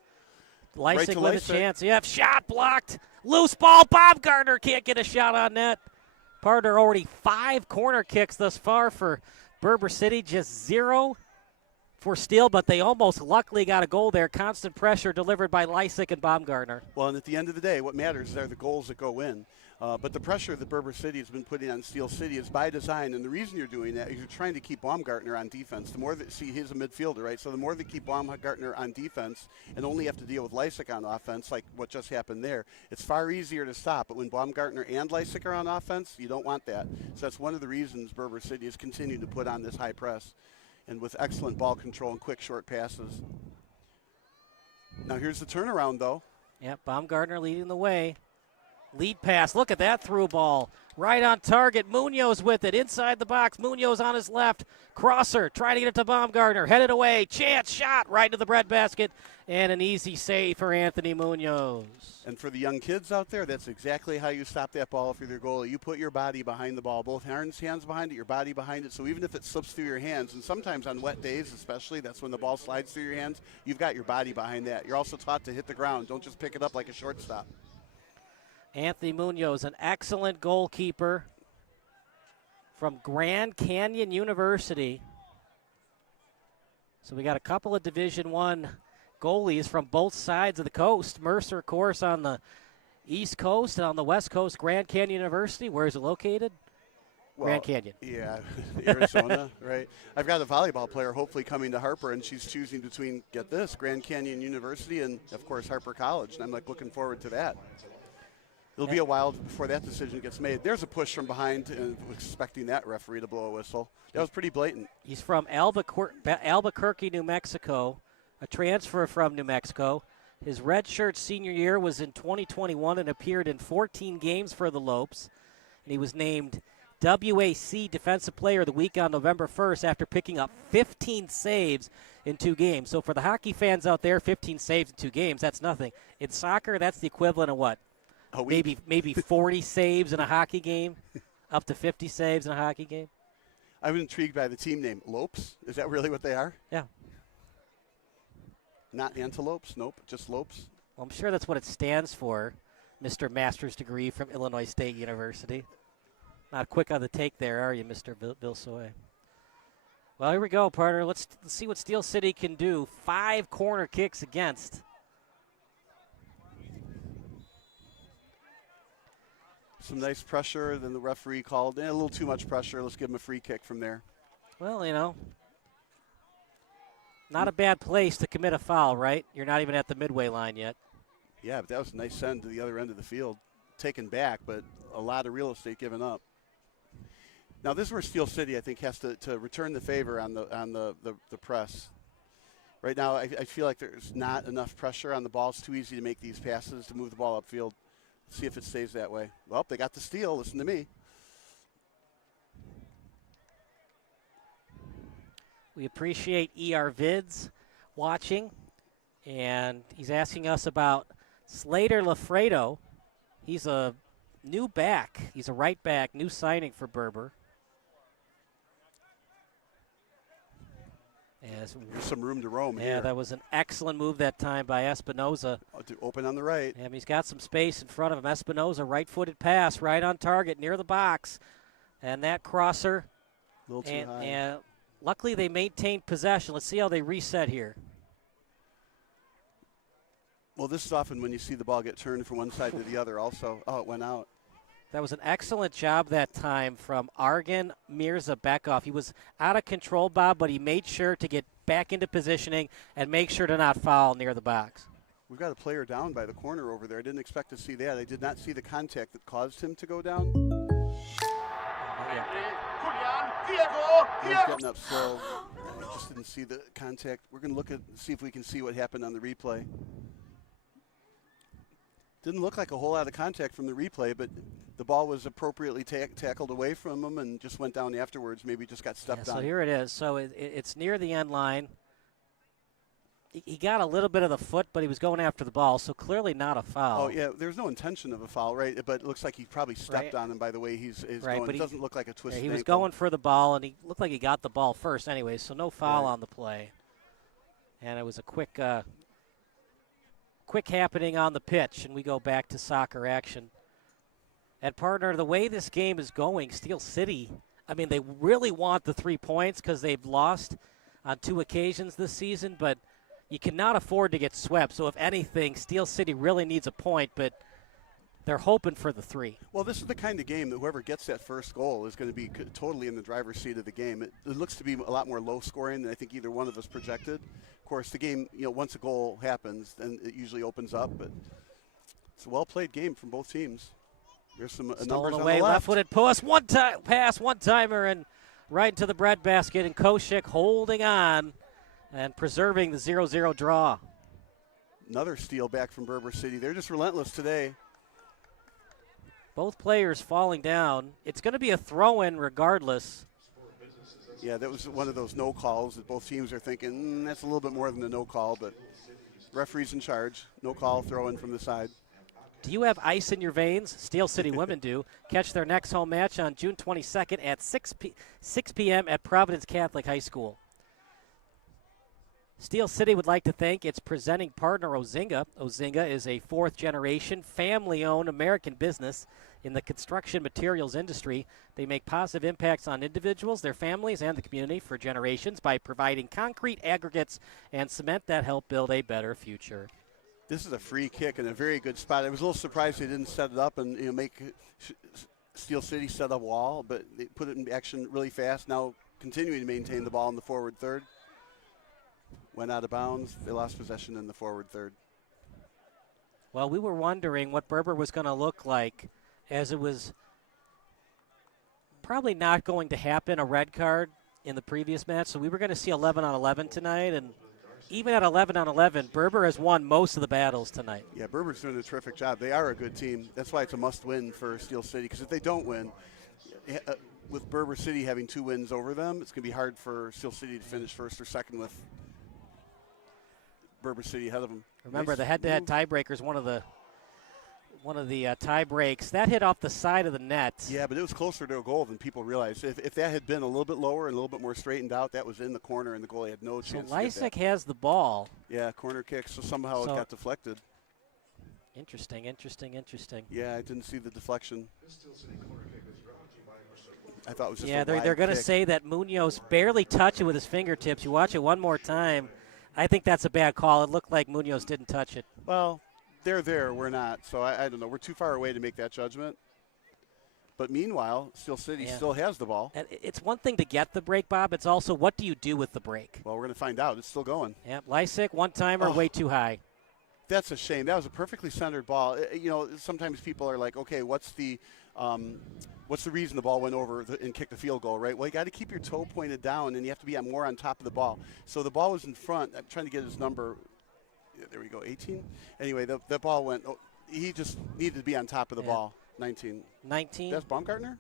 Lysik with a chance. Yeah, shot blocked. Loose ball. Baumgartner can't get a shot on net. Partner already 5 corner kicks thus far for Berber City, just 0 for Steel, but they almost luckily got a goal there. Constant pressure delivered by Lysik and Baumgartner. Well, and at the end of the day, what matters are the goals that go in. But the pressure that Berber City has been putting on Steel City is by design, and the reason you're doing that is you're trying to keep Baumgartner on defense. The more that, he's a midfielder, right? So the more they keep Baumgartner on defense and only have to deal with Lysik on offense, like what just happened there, it's far easier to stop. But when Baumgartner and Lysik are on offense, you don't want that. So that's one of the reasons Berber City has continued to put on this high press, and with excellent ball control and quick short passes. Now here's the turnaround, though. Yep, Baumgartner leading the way. Lead pass. Look at that through ball. Right on target. Munoz with it. Inside the box. Munoz on his left. Crosser trying to get it to Baumgartner. Headed away. Chance shot right into the breadbasket. And an easy save for Anthony Munoz. And for the young kids out there, that's exactly how you stop that ball if you're their goalie. You put your body behind the ball. Both hands behind it, your body behind it. So even if it slips through your hands, and sometimes on wet days especially, that's when the ball slides through your hands, you've got your body behind that. You're also taught to hit the ground. Don't just pick it up like a shortstop. Anthony Munoz, an excellent goalkeeper from Grand Canyon University. So we got a couple of Division I goalies from both sides of the coast. Mercer, of course, on the East Coast, and on the West Coast, Grand Canyon University. Where is it located? Well, Grand Canyon. Yeah, Arizona, right? I've got a volleyball player hopefully coming to Harper, and she's choosing between, get this, Grand Canyon University and, of course, Harper College. And I'm, looking forward to that. It'll be a while before that decision gets made. There's a push from behind, and expecting that referee to blow a whistle. That was pretty blatant. He's from Albuquerque, New Mexico, a transfer from New Mexico. His redshirt senior year was in 2021 and appeared in 14 games for the Lopes. And he was named WAC Defensive Player of the Week on November 1st after picking up 15 saves in 2 games. So for the hockey fans out there, 15 saves in 2 games, that's nothing. In soccer, that's the equivalent of what? Maybe 40 saves in a hockey game, up to 50 saves in a hockey game. I'm intrigued by the team name. Lopes? Is that really what they are? Yeah. Not antelopes? Nope, just Lopes. Well, I'm sure that's what it stands for, Mr. Master's degree from Illinois State University. Not quick on the take there, are you, Mr. Bill Soy? Well, here we go, partner. Let's see what Steel City can do. 5 corner kicks against. Some nice pressure, then the referee called a little too much pressure. Let's give him a free kick from there. Well, not a bad place to commit a foul, right? You're not even at the midway line yet. Yeah, but that was a nice send to the other end of the field. Taken back, but a lot of real estate given up. Now, this is where Steel City, I think, has to return the favor on the press. Right now, I feel like there's not enough pressure on the ball. It's too easy to make these passes, to move the ball upfield. See if it stays that way. Well, they got the steal. Listen to me. We appreciate ER Vids watching, and he's asking us about Slater Lafredo. He's a new back. He's a right back, new signing for Berber. There's some room to roam here. Yeah, that was an excellent move that time by Espinoza. To open on the right. Yeah, he's got some space in front of him. Espinoza, right-footed pass, right on target, near the box. And that crosser, A little too and, high. and luckily they maintained possession. Let's see how they reset here. Well, this is often when you see the ball get turned from one side to the other also. Oh, it went out. That was an excellent job that time from Argen Mirzabekov. He was out of control, Bob, but he made sure to get back into positioning and make sure to not foul near the box. We've got a player down by the corner over there. I didn't expect to see that. I did not see the contact that caused him to go down. He was getting up slow. I just didn't see the contact. We're going to look at see if we can see what happened on the replay. Didn't look like a whole lot of contact from the replay, but the ball was appropriately tackled away from him and just went down afterwards. Maybe just got stepped on. So here it is. So it's near the end line. He got a little bit of the foot, but he was going after the ball, so clearly not a foul. Oh, yeah, there's no intention of a foul, right? But it looks like he probably stepped on him by the way he's right, going. But it doesn't look like a twisted he was ankle. going for the ball, and he looked like he got the ball first anyway, so no foul on the play. And it was a quick happening on the pitch, and we go back to soccer action. And, partner, the way this game is going, Steel City, I mean, they really want the 3 points because they've lost on 2 occasions this season, but you cannot afford to get swept. So, if anything, Steel City really needs a point, but they're hoping for the 3. Well, this is the kind of game that whoever gets that first goal is going to be totally in the driver's seat of the game. It looks to be a lot more low scoring than I think either one of us projected. Of course, the game, once a goal happens, then it usually opens up. But it's a well-played game from both teams. There's some numbers Stolen on away, the left. left-footed pass, one-timer, and right into the breadbasket. And Koshik holding on and preserving the 0-0 draw. Another steal back from Berber City. They're just relentless today. Both players falling down. It's going to be a throw-in regardless. Yeah, that was one of those no calls that both teams are thinking, that's a little bit more than a no call, but referee's in charge. No call, throw in from the side. Do you have ice in your veins? Steel City women do. Catch their next home match on June 22nd at 6 p.m. at Providence Catholic High School. Steel City would like to thank its presenting partner, Ozinga. Ozinga is a fourth-generation, family-owned American business in the construction materials industry. They make positive impacts on individuals, their families, and the community for generations by providing concrete, aggregates, and cement that help build a better future. This is a free kick in a very good spot. I was a little surprised they didn't set it up and make Steel City set a wall, but they put it in action really fast. Now continuing to maintain the ball in the forward third. Went out of bounds. They lost possession in the forward third. Well, we were wondering what Berber was going to look like, as it was probably not going to happen, a red card in the previous match. So we were going to see 11 on 11 tonight, and even at 11 on 11, Berber has won most of the battles tonight. Yeah, Berber's doing a terrific job. They are a good team. That's why it's a must-win for Steel City, because if they don't win, with Berber City having 2 wins over them, it's going to be hard for Steel City to finish first or second with Berber City ahead of them. Remember, nice the head-to-head tiebreakers, one of the tie breaks, that hit off the side of the net. Yeah, but it was closer to a goal than people realized. If that had been a little bit lower and a little bit more straightened out, that was in the corner, and the goalie had no chance So to get that. Lysek has the ball. Yeah, corner kick, so somehow it got deflected. Interesting. Yeah, I didn't see the deflection. I thought it was just yeah, a they're going to say that Munoz barely touched it with his fingertips. You watch it one more time. I think that's a bad call. It looked like Munoz didn't touch it. Well, they're there. We're not. So I don't know. We're too far away to make that judgment. But meanwhile, Steel City still has the ball. And it's one thing to get the break, Bob. It's also what do you do with the break? Well, we're going to find out. It's still going. Yeah, Lysek, one-timer, way too high. That's a shame. That was a perfectly centered ball. Sometimes people are like, okay, what's the reason the ball went over and kicked the field goal, right? Well, you got to keep your toe pointed down, and you have to be more on top of the ball. So the ball was in front. I'm trying to get his number. Yeah, there we go, 18. Anyway, the ball went. He just needed to be on top of the ball. 19. 19. That's Baumgartner?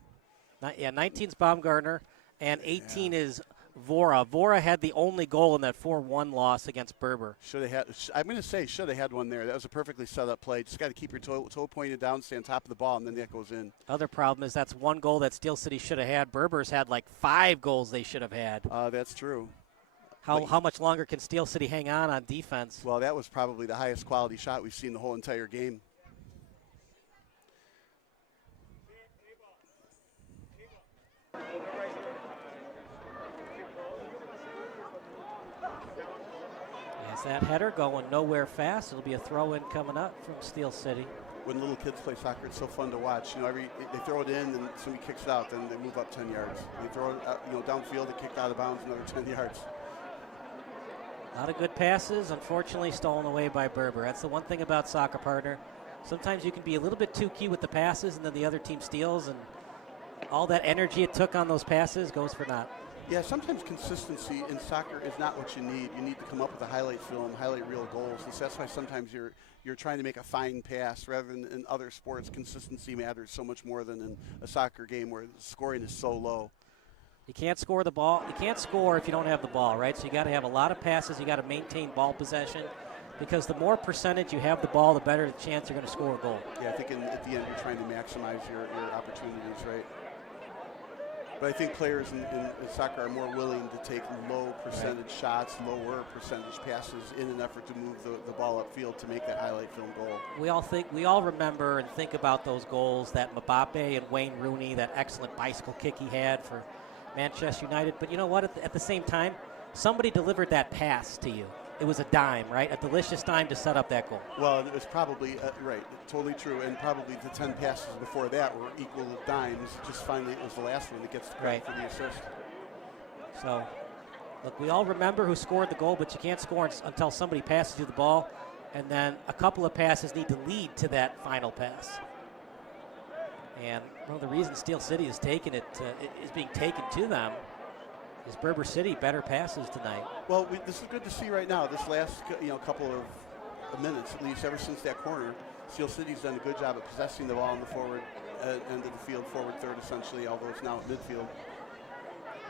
19's Baumgartner, and 18 is Vora. Vora had the only goal in that 4-1 loss against Berber. I'm going to say should have had one there. That was a perfectly set up play. Just got to keep your toe pointed down, stay on top of the ball, and then that goes in. Other problem is that's one goal that Steel City should have had. Berber's had like 5 goals they should have had. That's true. How much longer can Steel City hang on defense? Well, that was probably the highest quality shot we've seen the whole entire game. As that header going nowhere fast, it'll be a throw-in coming up from Steel City. When little kids play soccer, it's so fun to watch. You know, they throw it in, and somebody kicks it out, then they move up 10 yards. They throw it, downfield, they kicked out of bounds, another 10 yards. A lot of good passes, unfortunately stolen away by Berber. That's the one thing about soccer, partner. Sometimes you can be a little bit too key with the passes, and then the other team steals, and all that energy it took on those passes goes for naught. Yeah, sometimes consistency in soccer is not what you need. You need to come up with a highlight film, highlight real goals. And so that's why sometimes you're trying to make a fine pass rather than in other sports. Consistency matters so much more than in a soccer game where the scoring is so low. You can't score the ball. You can't score if you don't have the ball, right? So you got to have a lot of passes. You got to maintain ball possession, because the more percentage you have the ball, the better the chance you're going to score a goal. Yeah, I think at the end you're trying to maximize your opportunities, right? But I think players in soccer are more willing to take low percentage shots, lower percentage passes in an effort to move the ball upfield to make that highlight film goal. We all remember and think about those goals, that Mbappe and Wayne Rooney, that excellent bicycle kick he had for Manchester United. But you know what? At the same time, somebody delivered that pass to you. It was a dime, right? A delicious dime to set up that goal. Well, it was probably, right, totally true. And probably the 10 passes before that were equal to dimes. Just finally, it was the last one that gets the credit for the assist. So, look, we all remember who scored the goal, but you can't score until somebody passes you the ball. And then a couple of passes need to lead to that final pass. And one of the reasons Steel City is being taken to them is Berber City better passes tonight. Well, this is good to see right now. This last couple of minutes, at least ever since that corner, Steel City's done a good job of possessing the ball in the forward end of the field, forward third essentially, although it's now at midfield.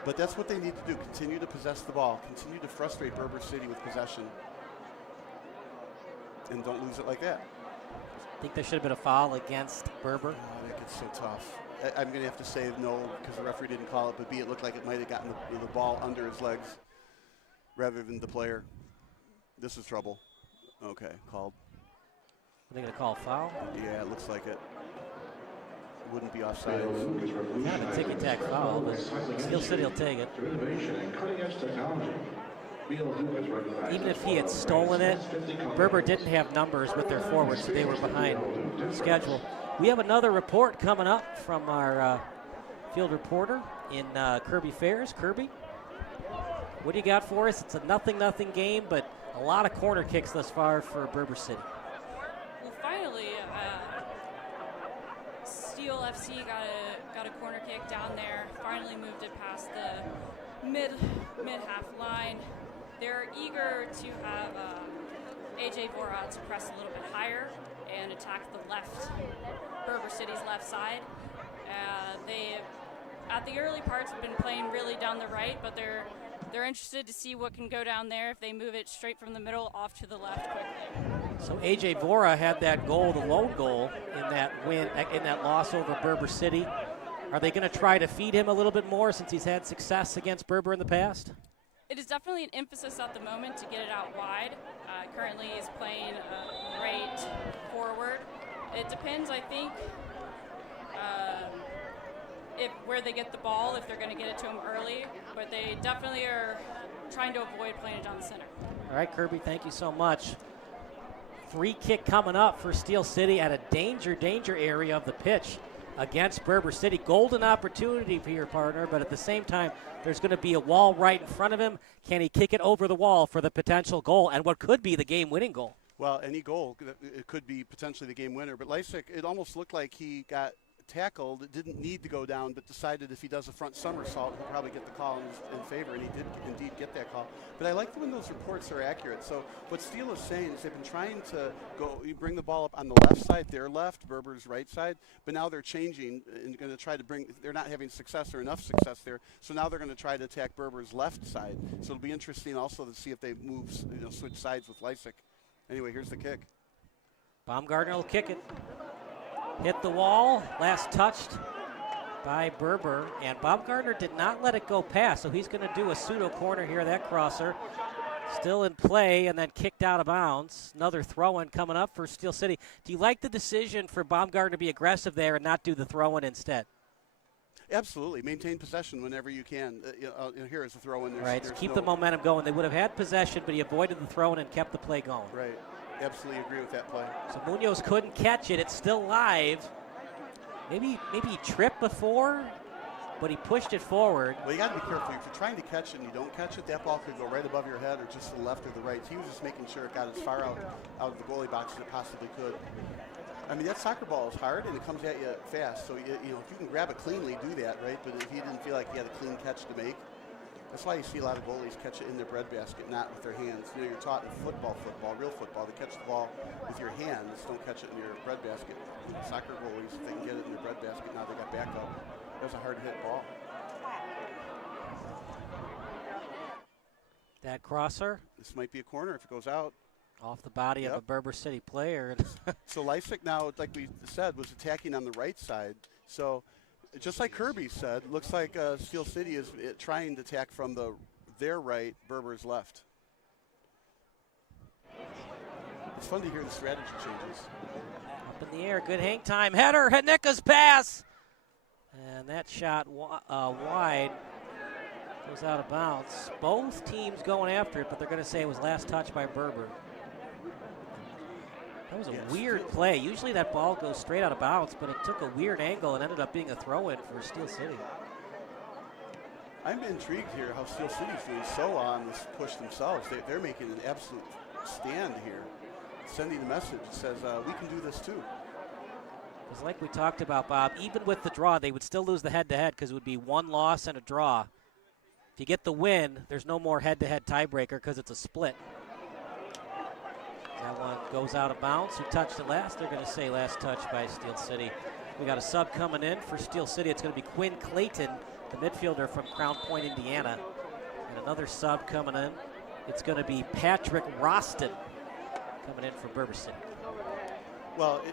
But that's what they need to do, continue to possess the ball, continue to frustrate Berber City with possession, and don't lose it like that. I think there should have been a foul against Berber. Oh, that gets so tough. I'm going to have to say no because the referee didn't call it, but B, it looked like it might have gotten the ball under his legs rather than the player. This is trouble. Okay, called. Are they going to call a foul? Yeah, it looks like it. Wouldn't be offside. Not a ticky-tack foul, but Steel City will take it. Even if he had stolen it, Berber didn't have numbers with their forwards, so they were behind schedule. We have another report coming up from our field reporter in Kirby Fairs. Kirby, what do you got for us? It's a 0-0 game, but a lot of corner kicks thus far for Berber City. Well, finally, Steel FC got a corner kick down there. Finally moved it past the mid-half line. They're eager to have AJ Vorat to press a little bit higher and attack the Berber City's left side. They, at the early parts, have been playing really down the right, but they're interested to see what can go down there if they move it straight from the middle off to the left quickly. So AJ Vora had that goal, the lone goal in that loss over Berber City. Are they going to try to feed him a little bit more since he's had success against Berber in the past? It is definitely an emphasis at the moment to get it out wide. Currently he's playing right forward. It depends, I think, where they get the ball, if they're going to get it to him early. But they definitely are trying to avoid playing it down the center. All right, Kirby, thank you so much. Free kick coming up for Steel City at a danger area of the pitch against Berber City. Golden opportunity for your partner, but at the same time, there's going to be a wall right in front of him. Can he kick it over the wall for the potential goal and what could be the game-winning goal? Well, any goal, it could be potentially the game winner. But Lysick, it almost looked like he got tackled. It didn't need to go down, but decided if he does a front somersault, he'll probably get the call in favor, and he did indeed get that call. But I like when those reports are accurate. So what Steele is saying is they've been trying to bring the ball up on the left side, their left, Berber's right side, but now they're changing and going to try to they're not having success or enough success there, so now they're going to try to attack Berber's left side. So it'll be interesting also to see if they switch sides with Lysick. Anyway, here's the kick. Baumgartner will kick it. Hit the wall, last touched by Berber, and Baumgartner did not let it go past, so he's going to do a pseudo corner here. That crosser still in play and then kicked out of bounds. Another throw-in coming up for Steel City. Do you like the decision for Baumgartner to be aggressive there and not do the throw-in instead? Absolutely. Maintain possession whenever you can. Here is a throw-in. Right, so keep the momentum going. They would have had possession, but he avoided the throw-in and kept the play going. Right. Absolutely agree with that play. So Munoz couldn't catch it. It's still live. Maybe he tripped before, but he pushed it forward. Well, you got to be careful. If you're trying to catch it and you don't catch it, that ball could go right above your head or just to the left or the right. He was just making sure it got as far out of the goalie box as it possibly could. I mean, that soccer ball is hard and it comes at you fast. So, if you can grab it cleanly, do that, right? But if he didn't feel like he had a clean catch to make, that's why you see a lot of goalies catch it in their breadbasket, not with their hands. You're taught in football, real football, to catch the ball with your hands. Don't catch it in your breadbasket. Soccer goalies, if they can get it in their breadbasket, now they got backup. That was a hard hit ball. That crosser. This might be a corner if it goes out. Off the body of a Berber City player. So Lysick now, like we said, was attacking on the right side. So just like Kirby said, looks like Steel City is trying to attack from their right, Berber's left. It's fun to hear the strategy changes. Up in the air, good hang time. Header, Hanika's pass. And that shot wide. Goes out of bounds. Both teams going after it, but they're going to say it was last touch by Berber. That was a weird play. Usually that ball goes straight out of bounds, but it took a weird angle and ended up being a throw-in for Steel City. I'm intrigued here how Steel City's doing so on this push themselves. They're making an absolute stand here, sending a message that says, we can do this too. Because like we talked about, Bob, even with the draw, they would still lose the head-to-head because it would be one loss and a draw. If you get the win, there's no more head-to-head tiebreaker because it's a split. That one goes out of bounds. Who touched it last? They're going to say last touch by Steel City. We got a sub coming in for Steel City. It's going to be Quinn Clayton, the midfielder from Crown Point, Indiana. And another sub coming in. It's going to be Patrick Roston coming in from Berber City. Well,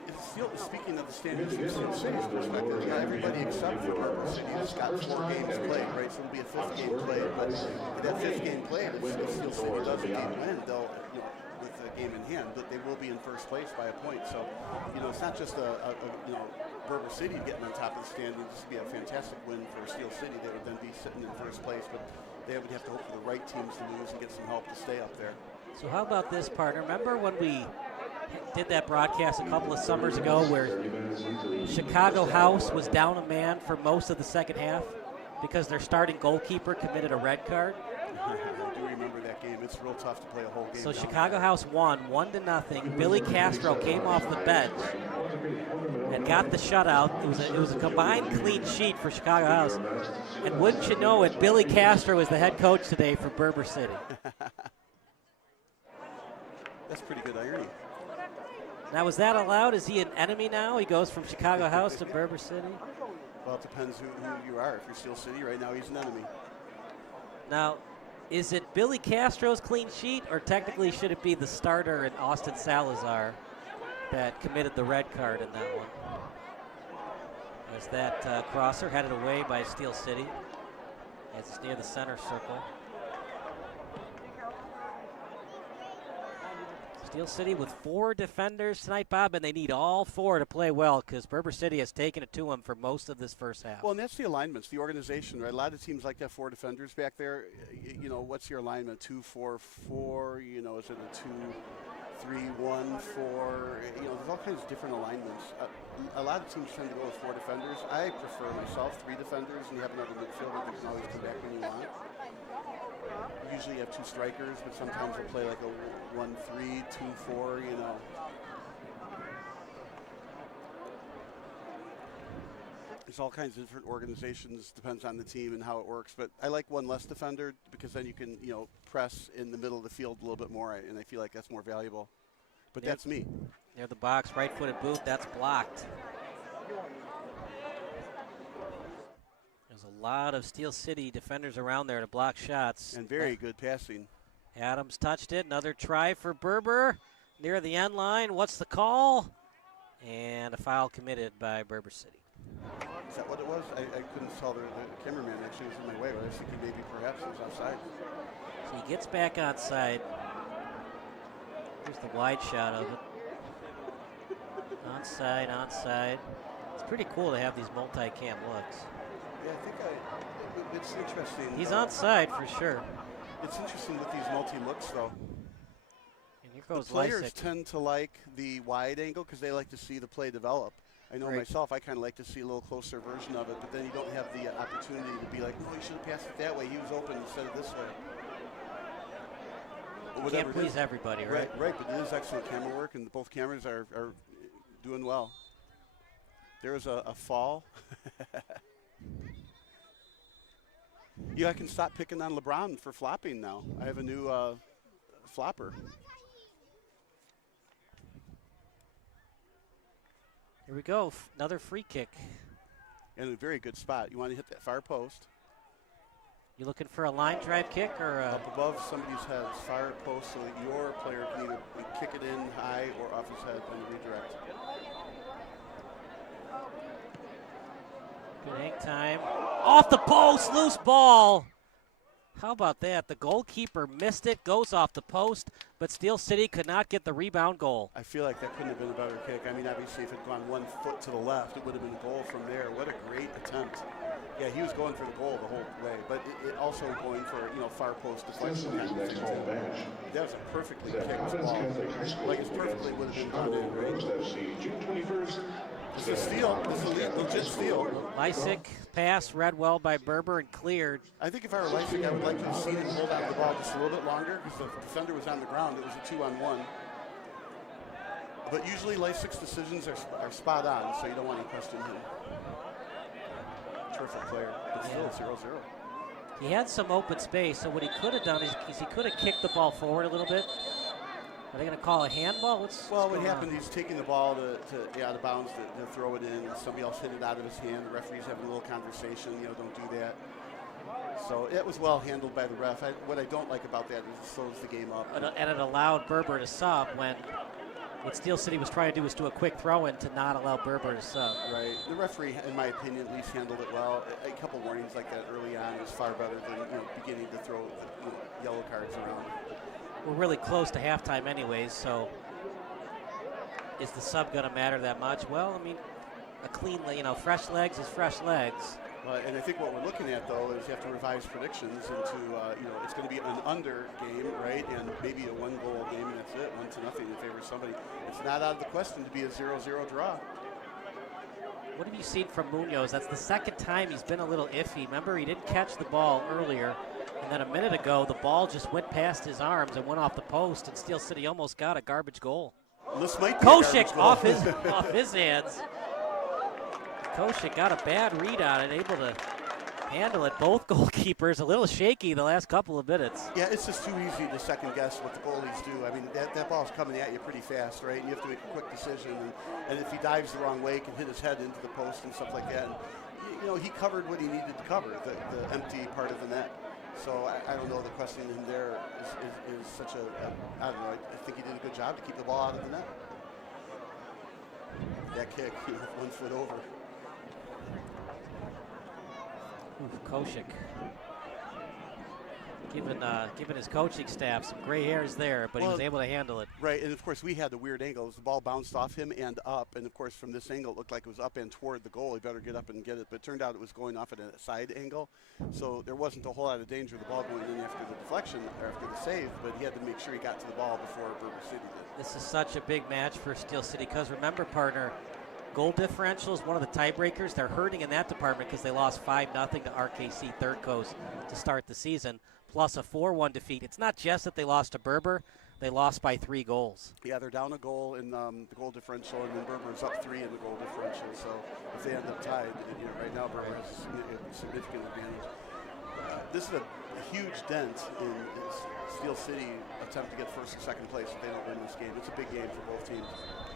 speaking of the standings from Steel City's perspective, everybody except for Berber City has got 4 games played, right? So it'll be a 5th game played. But that 5th game played, if Steel City does indeed win, they'll, with the game in hand, but they will be in first place by a point. So, it's not just Berber City getting on top of the standings. This would be a fantastic win for Steel City. They would then be sitting in first place, but they would have to hope for the right teams to lose and get some help to stay up there. So how about this, partner? Remember when we did that broadcast a couple of summers ago where Chicago House was down a man for most of the second half because their starting goalkeeper committed a red card? I do remember that game. It's real tough to play a whole game. So Chicago House won 1-0. Billy Castro came off the bench and got the shutout. It was a combined clean sheet for Chicago House. And wouldn't you know it, Billy Castro is the head coach today for Berber City. That's pretty good irony. Now, is that allowed? Is he an enemy now? He goes from Chicago House to Berber City? Well, it depends who you are. If you're Steel City right now, he's an enemy. Now, is it Billy Castro's clean sheet, or technically should it be the starter and Austin Salazar that committed the red card in that one? As that crosser headed away by Steel City as it's near the center circle. Steel City with 4 defenders tonight, Bob, and they need all 4 to play well because Berber City has taken it to them for most of this first half. Well, and that's the alignments, the organization, right? A lot of teams like to have 4 defenders back there. What's your alignment? 2-4-4. Is it a 2-3-1-4? There's all kinds of different alignments. A lot of teams tend to go with 4 defenders. I prefer myself 3 defenders, and you have another midfielder that can always come back when you want. Usually you have 2 strikers, but sometimes we'll play like a 1-3, 2-4, There's all kinds of different organizations, depends on the team and how it works. But I like 1 less defender because then you can, press in the middle of the field a little bit more, and I feel like that's more valuable. But that's me. Near the box, right-footed boot, that's blocked. There's a lot of Steel City defenders around there to block shots. And very good passing. Adams touched it. Another try for Berber near the end line. What's the call? And a foul committed by Berber City. Is that what it was? I couldn't tell. The cameraman actually was in my way, but I was thinking maybe perhaps it was offside. So he gets back onside. Here's the wide shot of it. Onside, onside. It's pretty cool to have these multi-cam looks. Yeah, I think it's interesting. He's onside for sure. It's interesting with these multi-looks, though. And here goes the players Lysick. tend to like the wide angle because they like to see the play develop. I know myself, I kind of like to see a little closer version of it, but then you don't have the opportunity to be like, no, you should have passed it that way. He was open instead of this way. You can't please everybody, right? Right, but it is excellent camera work, and both cameras are doing well. There was a fall. Yeah, I can stop picking on LeBron for flopping now. I have a new flopper. Here we go, another free kick. In a very good spot. You want to hit that far post. You looking for a line drive kick or up above somebody's head, far post, so that your player can either kick it in high or off his head and redirect. Good hang time. Off the post, loose ball. How about that? The goalkeeper missed it, goes off the post, but Steel City could not get the rebound goal. I feel like that couldn't have been a better kick. I mean, obviously, if it had gone 1 foot to the left, it would have been a goal from there. What a great attempt. Yeah, he was going for the goal the whole way, but it also going for, far post deflection. That was a perfectly kicked ball. Like it perfectly would have been done in, right? June 21st. This is steal. This is legit steal. Lysick pass read well by Berber and cleared. I think if I were Lysick, I would like to have seen him hold on to the ball just a little bit longer because the defender was on the ground. It was a 2-on-1. But usually Lysick's decisions are spot on, so you don't want to question him. Terrific player, but still 0-0. He had some open space, so what he could have done is he could have kicked the ball forward a little bit. Are they going to call a handball? What happened, he's taking the ball to out of bounds to throw it in. Somebody else hit it out of his hand. The referee's having a little conversation, don't do that. So it was well handled by the ref. What I don't like about that is it slows the game up. And it allowed Berber to sub when what Steel City was trying to do was do a quick throw-in to not allow Berber to sub. Right. The referee, in my opinion, at least handled it well. A couple warnings like that early on was far better than beginning to throw yellow cards around. We're really close to halftime anyways, so is the sub going to matter that much? Well, I mean, a clean, fresh legs is fresh legs. And I think what we're looking at, though, is you have to revise predictions into, it's going to be an under game, right? And maybe a 1-goal game, and that's it, 1-0 in favor of somebody. It's not out of the question to be a 0-0 draw. What have you seen from Munoz? That's the second time he's been a little iffy. Remember, he didn't catch the ball earlier. And then a minute ago, the ball just went past his arms and went off the post, and Steel City almost got a garbage goal. This might be Koshik off his hands. Koshik got a bad read on it, able to handle it. Both goalkeepers a little shaky the last couple of minutes. Yeah, it's just too easy to second guess what the goalies do. I mean, that ball's coming at you pretty fast, right? You have to make a quick decision, and if he dives the wrong way, he can hit his head into the post and stuff like that. And, he covered what he needed to cover, the empty part of the net. So I don't know, the questioning him there is such I don't know, I think he did a good job to keep the ball out of the net. That kick, 1 foot over. Koshik giving his coaching staff some gray hairs there, but he was able to handle it. Right, and of course we had the weird angles. The ball bounced off him and up, and of course from this angle it looked like it was up and toward the goal. He better get up and get it, but it turned out it was going off at a side angle, so there wasn't a whole lot of danger of the ball going in after the deflection or after the save, but he had to make sure he got to the ball before Berber City did. This is such a big match for Steel City because remember, partner, goal differential is one of the tiebreakers. They're hurting in that department because they lost 5-0 to RKC Third Coast to start the season, plus a 4-1 defeat. It's not just that they lost to Berber, they lost by 3 goals. Yeah, they're down a goal in the goal differential, and then Berber's up 3 in the goal differential. So if they end up tied, right now Berber has a significant advantage. This is a huge dent in Steel City attempt to get first or second place if they don't win this game. It's a big game for both teams.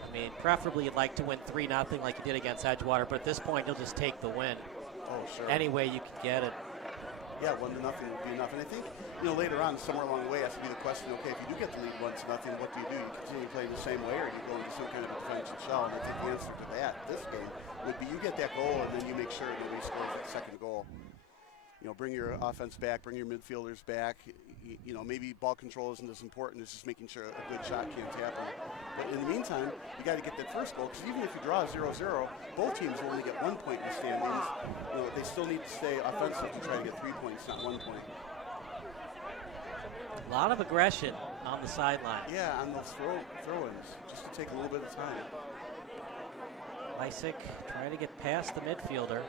I mean, preferably you'd like to win 3-0 like you did against Edgewater, but at this point you'll just take the win. Oh, sure. Any way you can get it. Yeah, 1-0 would be enough. And I think, later on, somewhere along the way has to be the question, okay, if you do get the lead 1-0, what do? You continue playing the same way, or you go into some kind of a defensive shell? And I think the answer to that, this game, would be you get that goal, and then you make sure nobody scores that second goal. Bring your offense back, bring your midfielders back, maybe ball control isn't as important as just making sure a good shot can't happen. But in the meantime, you got to get that first goal, because even if you draw 0-0, both teams will only get 1 point in the standings. They still need to stay offensive to try to get 3 points, not 1 point. A lot of aggression on the sideline. Yeah, on those throw-ins, just to take a little bit of time. Lysick trying to get past the midfielder.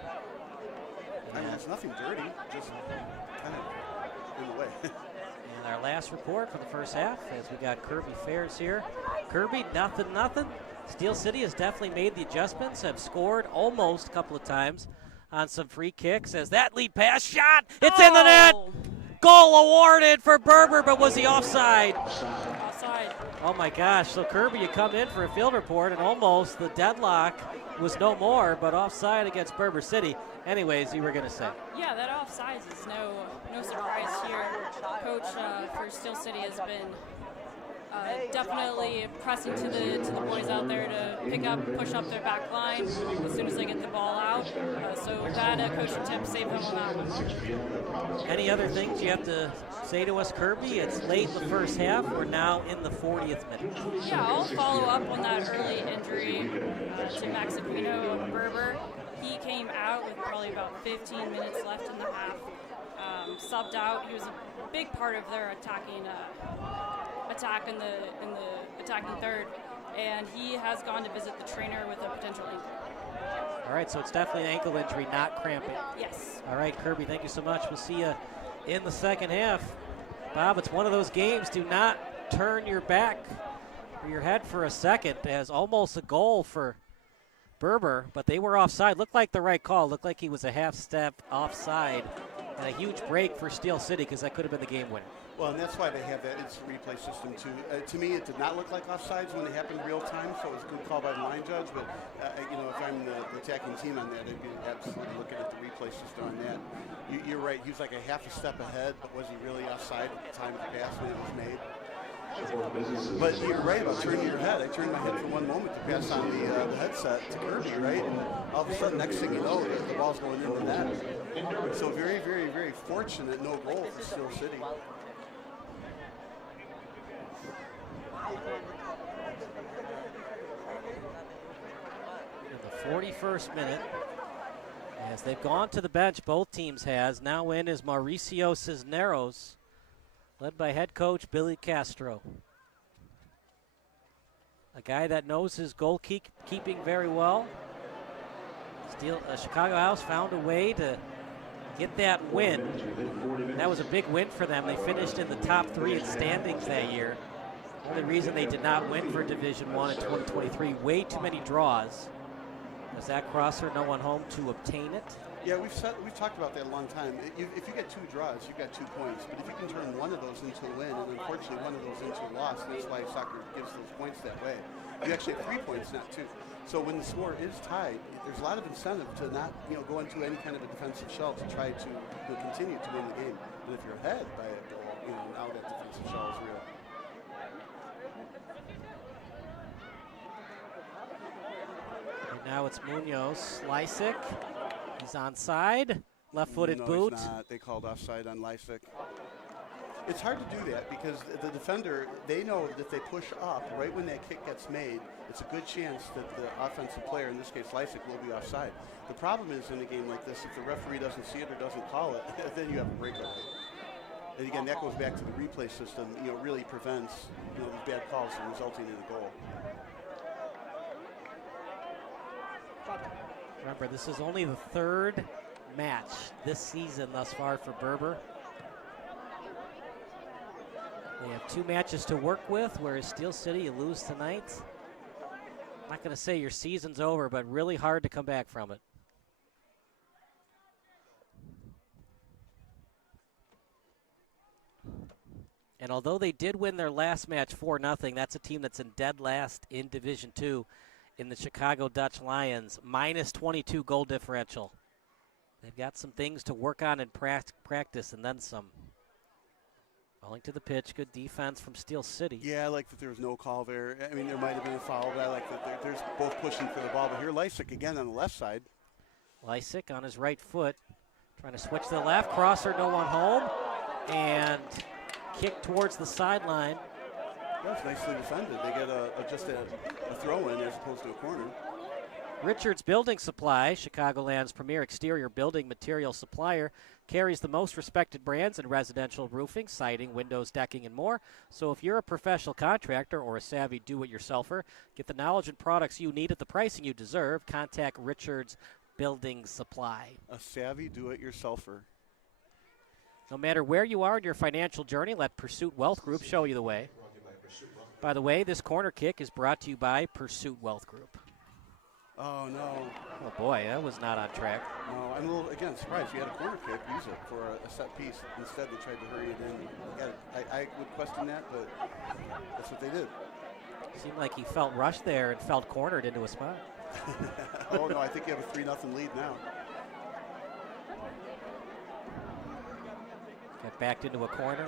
I mean, there's nothing dirty, just kind of in the way. And our last report for the first half, as we got Kirby Fairs here. Kirby, nothing. Steel City has definitely made the adjustments, have scored almost a couple of times on some free kicks. As that lead pass shot, it's in the net. Goal awarded for Berber, but was he offside? Offside. Oh my gosh, so Kirby, you come in for a field report and almost the deadlock was no more, but offside against Berber City. Anyways, you were going to say. Yeah, that offsides is no surprise here. Coach for Steel City has been definitely pressing to the boys out there to push up their back line as soon as they get the ball out. So that coaching tip saved them on that one. Any other things you have to say to us, Kirby? It's late in the first half. We're now in the 40th minute. Yeah, I'll follow up on that early injury to Max Aquino of Berber. He came out with probably about 15 minutes left in the half. Subbed out. He was a big part of their attack in the attacking third, and he has gone to visit the trainer with a potential ankle. All right, so it's definitely an ankle injury, not cramping. Yes. All right, Kirby, thank you so much. We'll see you in the second half. Bob, it's one of those games. Do not turn your back or your head for a second, as almost a goal for Berber, but they were offside. Looked like the right call. Looked like he was a half step offside, and a huge break for Steel City, because that could have been the game winner. Well, and that's why they have that instant replay system too. To me, it did not look like offsides when it happened real time, so it was a good call by the line judge. But if I'm the attacking team on that, I'd be absolutely looking at the replay system on that. You're right. He was like a half a step ahead, but was he really offside at the time of the pass when it was made? But you're right about turning your head. I turned my head for one moment to pass on the headset to Kirby, right? And all of a sudden, next thing you know, the ball's going into the net. So very, very, very fortunate no goal for Steel City. In the 41st minute, as they've gone to the bench, both teams has. Now in is Mauricio Cisneros, led by head coach Billy Castro. A guy that knows his goalkeeping very well. Chicago House found a way to get that win. That was a big win for them. They finished in the top 3 in standings that year. Only reason they did not win for Division I in 2023, way too many draws. Was that crosser no one home to obtain it? Yeah, we've talked about that a long time. If you get 2 draws, you've got 2 points. But if you can turn one of those into a win, and unfortunately one of those into a loss, and that's why soccer gives those points that way. You actually have 3 points, not 2. So when the score is tied, there's a lot of incentive to not, go into any kind of a defensive shell to try to continue to win the game. But if you're ahead by a goal, now that defensive shell is real. And now it's Munoz. Lysick, he's onside. Left-footed boot. No, he's not. They called offside on Lysick. It's hard to do that because the defender, they know that if they push up right when that kick gets made, it's a good chance that the offensive player, in this case Lysick, will be offside. The problem is in a game like this, if the referee doesn't see it or doesn't call it, then you have a breakaway. And again, that goes back to the replay system, really prevents these bad calls from resulting in a goal. Remember, this is only the 3rd match this season thus far for Berber. They have 2 matches to work with, whereas Steel City, you lose tonight. I'm not going to say your season's over, but really hard to come back from it. And although they did win their last match 4-0, that's a team that's in dead last in Division II in the Chicago Dutch Lions, minus 22 goal differential. They've got some things to work on in practice and then some. Falling to the pitch, good defense from Steel City. Yeah, I like that there was no call there. I mean, there might have been a foul, but I like that there's both pushing for the ball. But here, Lysick again on the left side. Lysick on his right foot, trying to switch to the left. Crosser, no one home. And kick towards the sideline. That's nicely defended. They get just a throw-in as opposed to a corner. Richards Building Supply, Chicagoland's premier exterior building material supplier, carries the most respected brands in residential roofing, siding, windows, decking, and more. So if you're a professional contractor or a savvy do-it-yourselfer, get the knowledge and products you need at the pricing you deserve. Contact Richards Building Supply. A savvy do-it-yourselfer. No matter where you are in your financial journey, let Pursuit Wealth Group show you the way. By the way, this corner kick is brought to you by Pursuit Wealth Group. Oh, no. Oh, boy, that was not on track. No, I'm a little, again, surprised. You had a corner kick, use it for a set piece. Instead, they tried to hurry it in. I would question that, but that's what they did. Seemed like he felt rushed there and felt cornered into a spot. Oh, no, I think you have a 3-0 lead now. Got backed into a corner.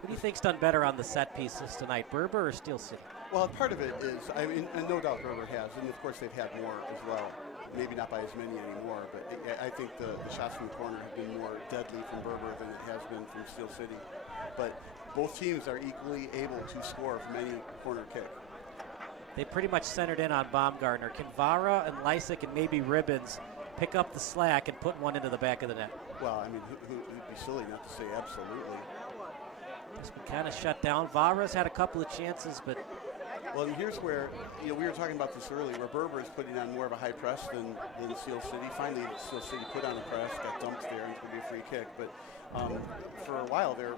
Who do you think's done better on the set pieces tonight, Berber or Steel City? Well, part of it is, I mean, and no doubt Berber has, and of course they've had more as well. Maybe not by as many anymore, but I think the shots from the corner have been more deadly from Berber than it has been from Steel City. But both teams are equally able to score from any corner kick. They pretty much centered in on Baumgartner. Can Vara and Lysick and maybe Ribbons pick up the slack and put one into the back of the net? Well, I mean, who'd be silly not to say absolutely. It's been kind of shut down. Vara's had a couple of chances, but... Well, and here's where, we were talking about this earlier, where Berber is putting on more of a high press than Steel City. Finally, Steel City put on a press, got dumped there, and it's going to be a free kick. But for a while there,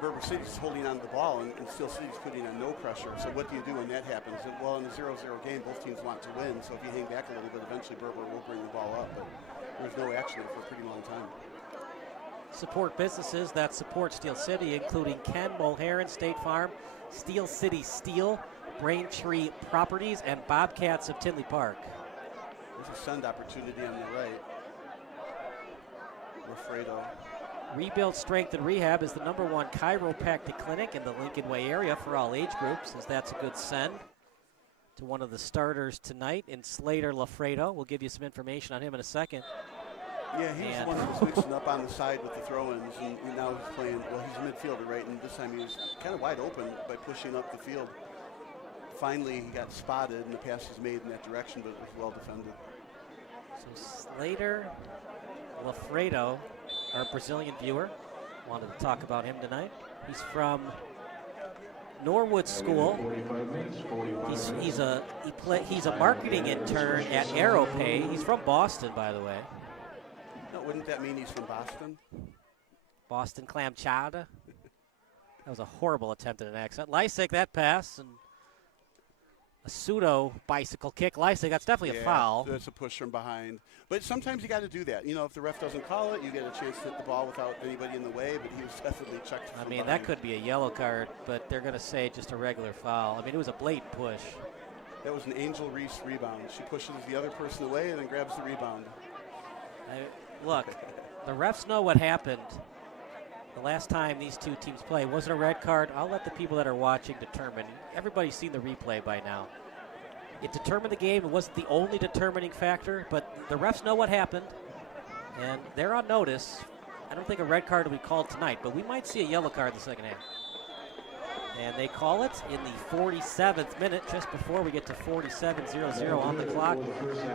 Berber City's holding on to the ball, and Steel City's putting on no pressure. So what do you do when that happens? Well, in a 0-0 game, both teams want to win. So if you hang back a little bit, eventually Berber will bring the ball up. But there's no action for a pretty long time. Support businesses that support Steel City, including Ken Mulheron, State Farm, Steel City Steel, Braintree Properties, and Bobcats of Tinley Park. There's a send opportunity on the right. Lafredo. Rebuild Strength and Rehab is the #1 chiropractic clinic in the Lincoln Way area for all age groups, as that's a good send to one of the starters tonight in Slater Lafredo. We'll give you some information on him in a second. Yeah, he was the one who was mixing up on the side with the throw-ins, and now he's playing, well, he's a midfielder, right? And this time he was kind of wide open by pushing up the field. Finally, he got spotted, and the pass was made in that direction, but it was well defended. So Slater Lafredo, our Brazilian viewer, wanted to talk about him tonight. He's from Norwood School. He's a marketing intern at AeroPay. He's from Boston, by the way. No, wouldn't that mean he's from Boston? Boston clam chowder. That was a horrible attempt at an accent. Lysick, that pass, and a pseudo bicycle kick. Lysick, that's definitely a foul. That's a push from behind. But sometimes you got to do that. You know, if the ref doesn't call it, you get a chance to hit the ball without anybody in the way, but he was definitely checked from behind. That could be a yellow card, but they're going to say just a regular foul. I mean, it was a blatant push. That was an Angel Reese rebound. She pushes the other person away and then grabs the rebound. Look, the refs know what happened the last time these two teams played. Was it a red card? I'll let the people that are watching determine. Everybody's seen the replay by now. It determined the game. It wasn't the only determining factor, but the refs know what happened, and they're on notice. I don't think a red card will be called tonight, but we might see a yellow card in the second half. And they call it in the 47th minute, just before we get to 47-0-0 on the clock.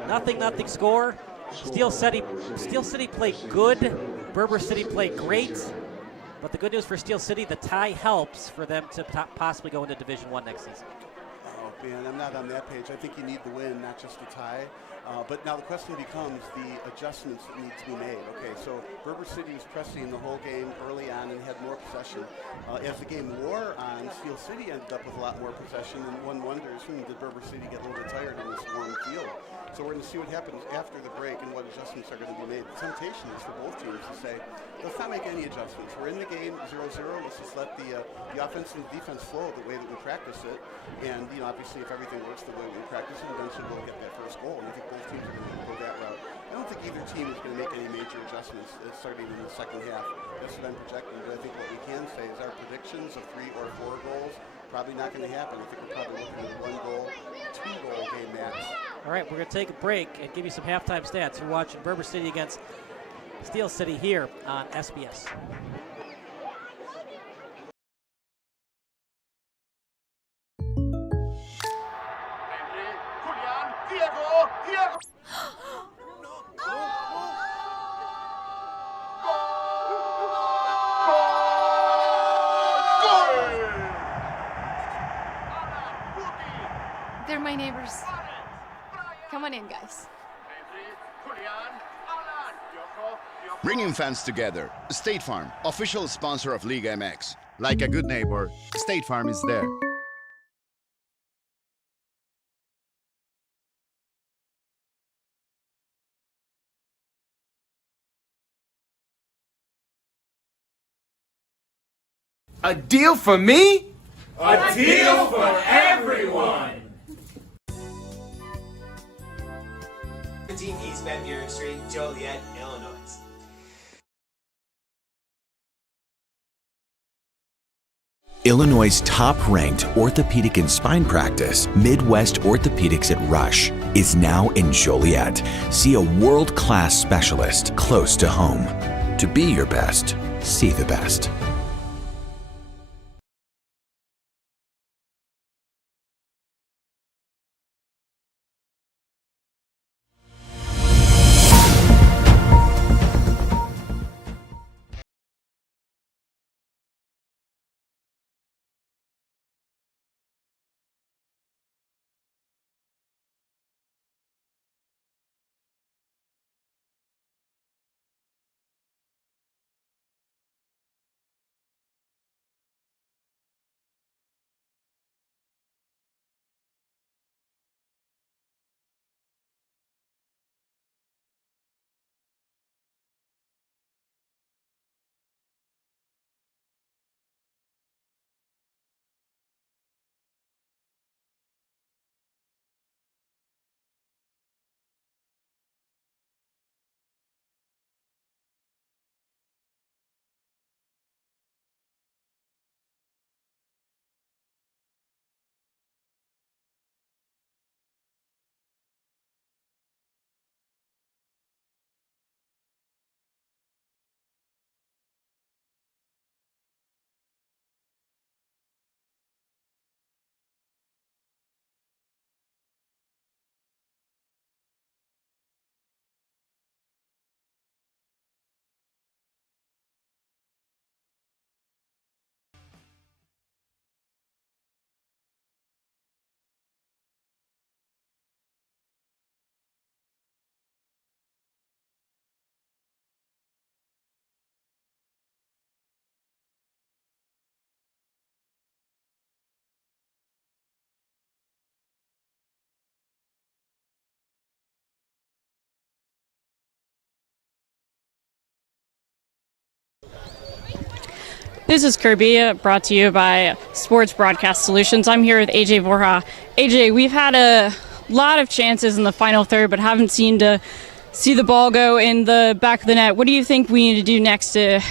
Nothing score. Steel City played good. Berber City played great. But the good news for Steel City, the tie helps for them to possibly go into Division I next season. Oh, man, I'm not on that page. I think you need the win, not just the tie. But now the question becomes the adjustments that need to be made. Okay, so Berber City was pressing the whole game early on and had more possession. As the game wore on, Steel City ended up with a lot more possession, and one wonders, did Berber City get a little bit tired in this warm field? So we're going to see what happens after the break and what adjustments are going to be made. The temptation is for both teams to say, let's not make any adjustments. We're in the game 0-0. Let's just let the offense and the defense flow the way that we practice it. And, obviously, if everything works the way we practice it, eventually we'll get that first goal. And I think both teams are going to go that route. I don't think either team is going to make any major adjustments starting in the second half. That's what I'm projecting. But I think what we can say is our predictions of 3 or 4 goals probably not going to happen. I think we're probably looking at a 1-goal, 2-goal game max. All right, we're going to take a break and give you some halftime stats. You're watching Berber City against Steel City here on SBS. They're my neighbors. Come on in, guys. Bringing fans together. State Farm, official sponsor of Liga MX. Like a good neighbor, State Farm is there. A deal for me? A deal for everyone! 17 East Van Buren Street, Joliet, Illinois. Illinois' top-ranked orthopedic and spine practice, Midwest Orthopedics at Rush, is now in Joliet. See a world-class specialist close to home. To be your best, see the best. This is Kirby, brought to you by Sports Broadcast Solutions. I'm here with AJ Vorha. AJ, we've had a lot of chances in the final third, but haven't seemed to see the ball go in the back of the net. What do you think we need to do next to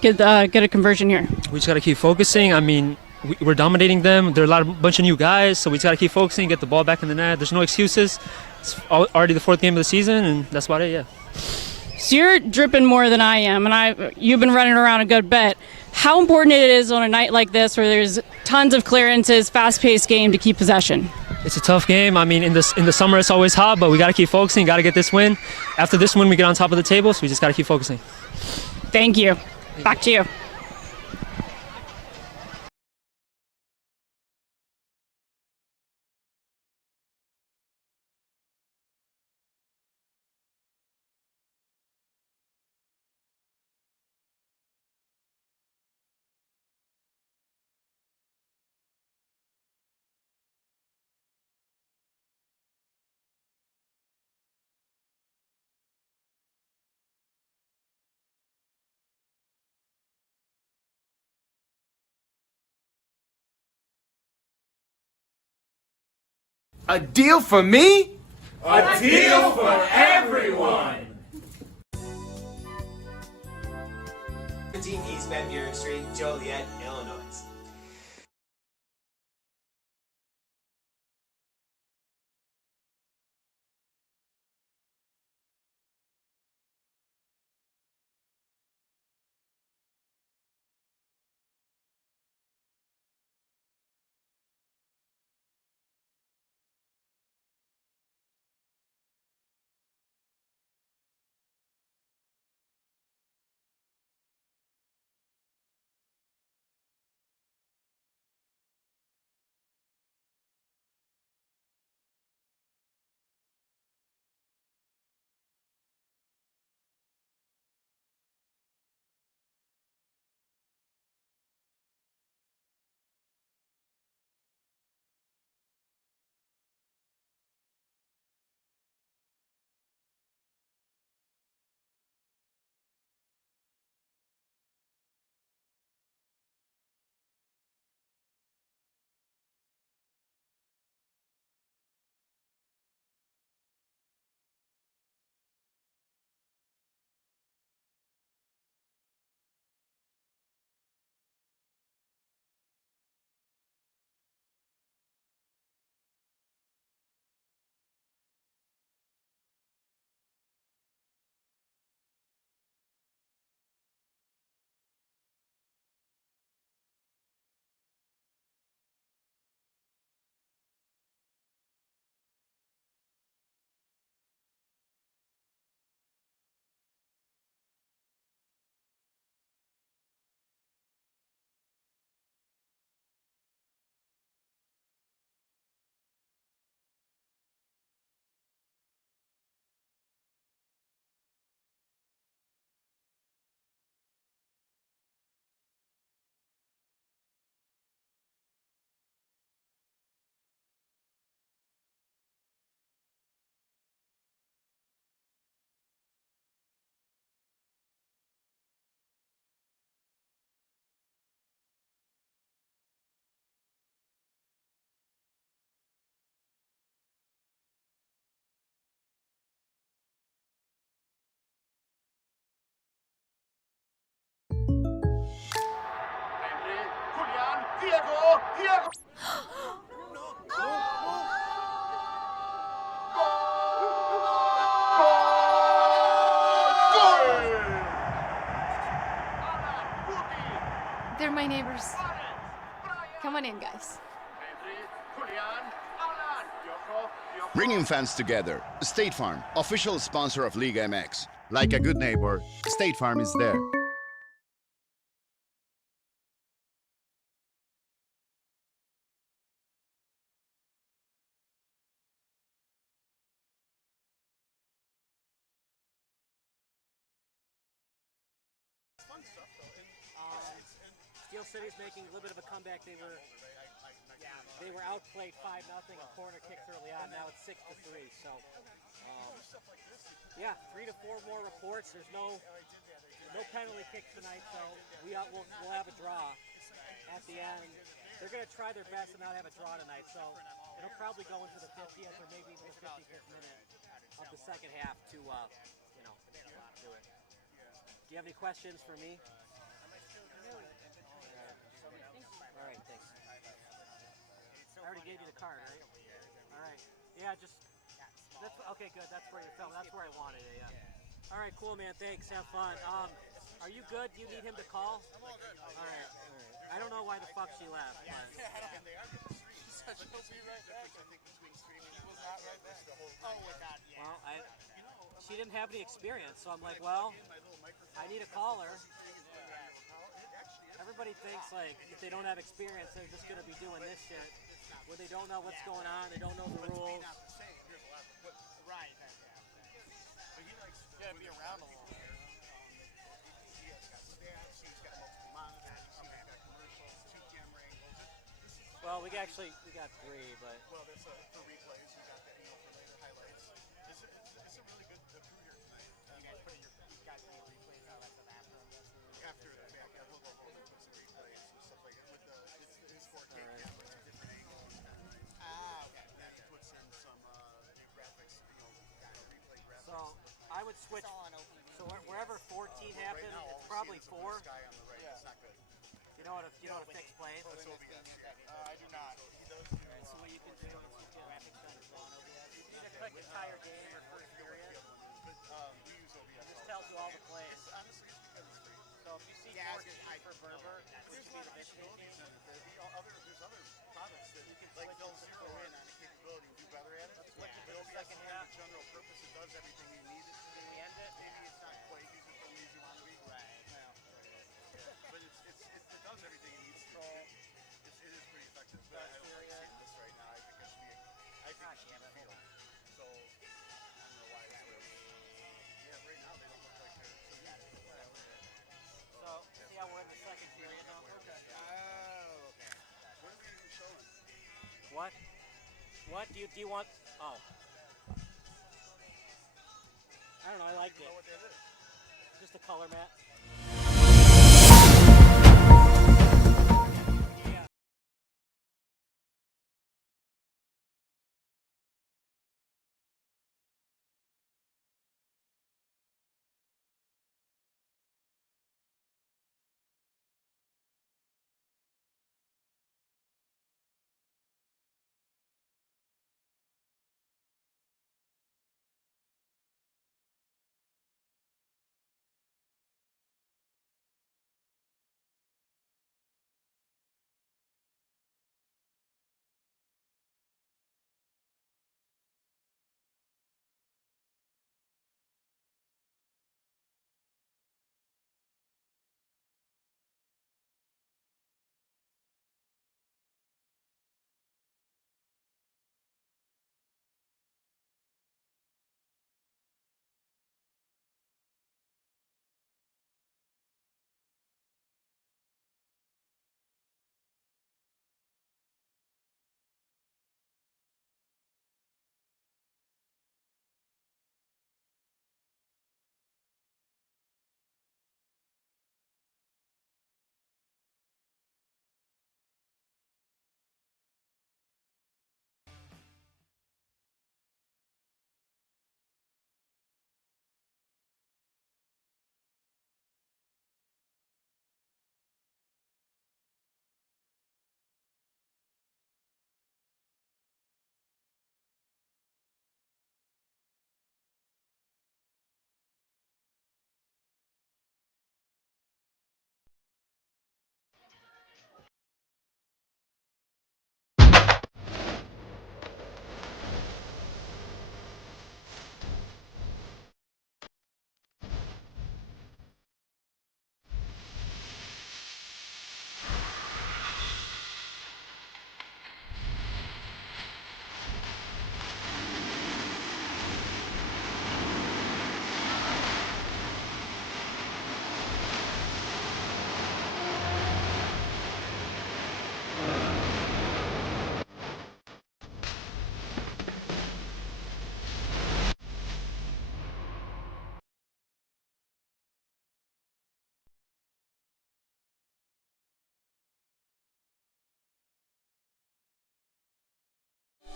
get a conversion here? We just got to keep focusing. I mean, we're dominating them. There are bunch of new guys, so we just got to keep focusing, get the ball back in the net. There's no excuses. It's already the fourth game of the season, and that's about it, yeah. So you're dripping more than I am, and you've been running around a good bit. How important it is on a night like this where there's tons of clearances, fast-paced game to keep possession? It's a tough game. I mean, in the summer it's always hot, but we got to keep focusing, got to get this win. After this win, we get on top of the table, so we just got to keep focusing. Thank you. Back to you. A deal for me? A deal for everyone! 17 East Van Buren Street, Joliet, Illinois. They're my neighbors. Come on in, guys. Bringing fans together. State Farm, official sponsor of Liga MX. Like a good neighbor, State Farm is there. Steel City's making a little bit of a comeback. They were outplayed 5-0. A corner kicked early on. Now it's 6-3. So, 3 to 4 more reports. There's no penalty kicks tonight, so we'll have a draw at the end. They're going to try their best to not have a draw tonight, so it'll probably go into the 50th or maybe even the 55th minute of the second half to do it. Do you have any questions for me? All right, thanks. I already gave you the card, right? All right. Yeah, okay, good. That's where you're filming. That's where I wanted it, yeah. All right, cool, man. Thanks. Have fun. Are you good? Do you need him to call? I'm all good. All right. I don't know why the fuck she left, but... Well, she didn't have any experience, so I'm like, well, I need a caller. Everybody thinks, like, if they don't have experience, they're just going to be doing this shit, where they don't know what's going on, they don't know the rules. Right. You gotta be around a little bit. He's got stats, he's got multiple monitors, he's got commercials, 2 camera angles. Well, we got 3, but... Well, there's for replays, you got that, for later highlights. It's a really good crew here tonight. You guys putting your replays out after the after the fact, yeah, we'll go home and put some replays and stuff like that. With his 4K camera, it's a different angle. Okay. And then he puts in some new graphics, replay graphics. So, I would switch, so wherever 14 happened, it's probably 4. Guy on the right, it's not good. You know what a fixed play is? That's OBS. I do not. He does. So what you can do is you get graphics done on OBS. You either click entire game or first period. We use OBS. This tells you all the plays. Honestly, it's because it's free. So if you see 14 for Berber, which would be the Michigan team. There's other products that you can they'll zero in on the capability and do better at it. The OBS is the general purpose. It does everything you need it to do. Maybe it's not quite user-friendly as you want to be. Right. But it does everything it needs to. It is pretty effective. But I don't like seeing this right now. I think it should be in the field. So I don't know why it's there. Yeah, right now they don't look like they're. So see how we're in the second period now? Okay. Oh, okay. What are we even showing? What? What do you want? Oh. I don't know. I liked it. I don't know what that is. Just a color mat.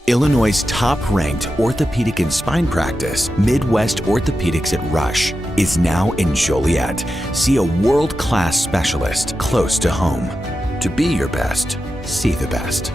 Illinois' top-ranked orthopedic and spine practice, Midwest Orthopedics at Rush, is now in Joliet. See a world-class specialist close to home. To be your best, see the best.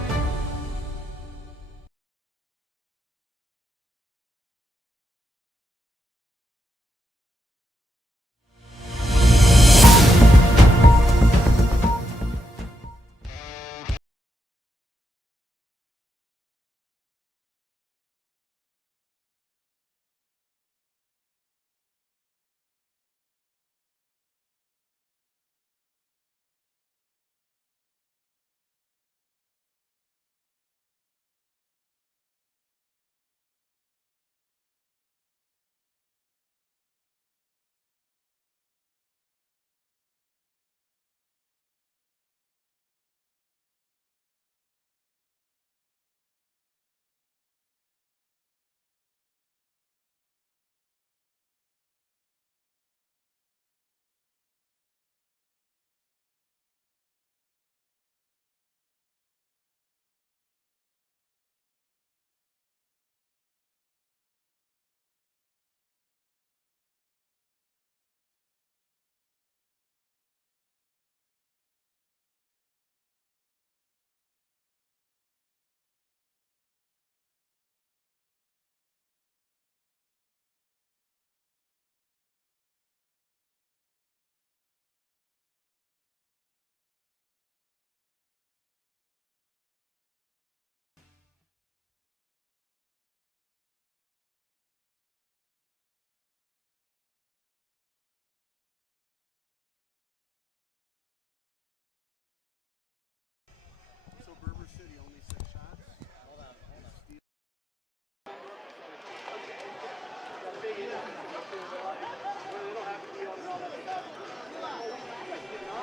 So Berber City only 6 shots.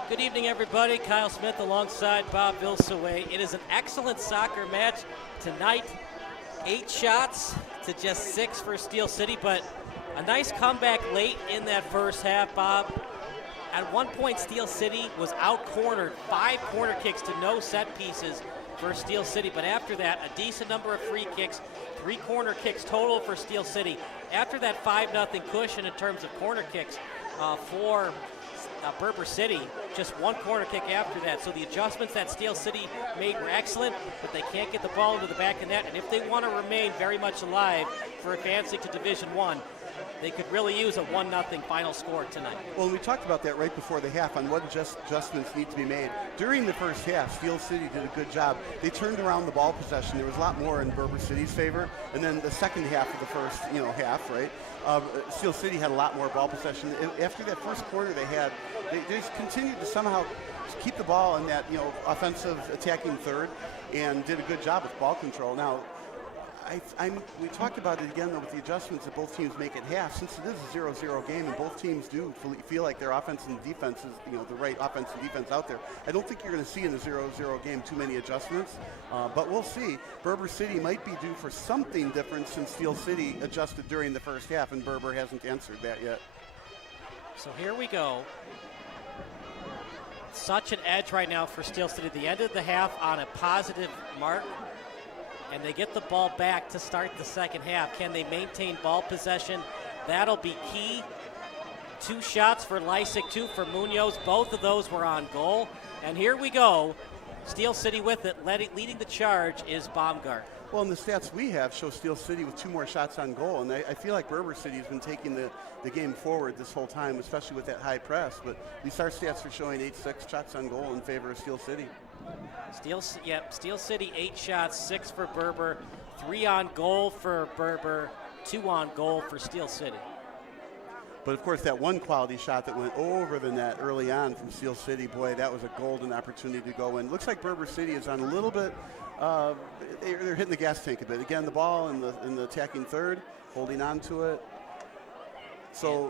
Good evening, everybody. Kyle Smith alongside Bob Vilsaway. It is an excellent soccer match tonight. 8 shots to just 6 for Steel City, but a nice comeback late in that first half, Bob. At one point, Steel City was out-cornered, 5 corner kicks to no set pieces for Steel City, but after that, a decent number of free kicks, 3 corner kicks total for Steel City. After that 5-0 cushion in terms of corner kicks for Berber City, just 1 corner kick after that. So the adjustments that Steel City made were excellent, but they can't get the ball into the back of net, and if they want to remain very much alive for advancing to Division I, they could really use a 1-0 final score tonight. Well, we talked about that right before the half on what adjustments need to be made. During the first half, Steel City did a good job. They turned around the ball possession. There was a lot more in Berber City's favor. And then the second half of the first, half, right? Steel City had a lot more ball possession. After that first quarter they just continued to somehow keep the ball in that, offensive attacking third and did a good job with ball control. Now, we talked about it again, though, with the adjustments that both teams make at half. Since it is a 0-0 game and both teams do feel like their offense and defense is, the right offense and defense out there, I don't think you're going to see in a 0-0 game too many adjustments, but we'll see. Berber City might be due for something different since Steel City adjusted during the first half, and Berber hasn't answered that yet. So here we go. Such an edge right now for Steel City. The end of the half on a positive mark, and they get the ball back to start the second half. Can they maintain ball possession? That'll be key. 2 shots for Lysick, 2 for Munoz. Both of those were on goal. And here we go. Steel City with it. Leading the charge is Baumgart. Well, and the stats we have show Steel City with 2 more shots on goal, and I feel like Berber City has been taking the game forward this whole time, especially with that high press. But at least our stats are showing 8-6 shots on goal in favor of Steel City. Steel City 8 shots, 6 for Berber, 3 on goal for Berber, 2 on goal for Steel City. But of course, that one quality shot that went over the net early on from Steel City, boy, that was a golden opportunity to go in. Looks like Berber City is on a little bit, they're hitting the gas tank a bit. Again, the ball in the attacking third, holding on to it. So,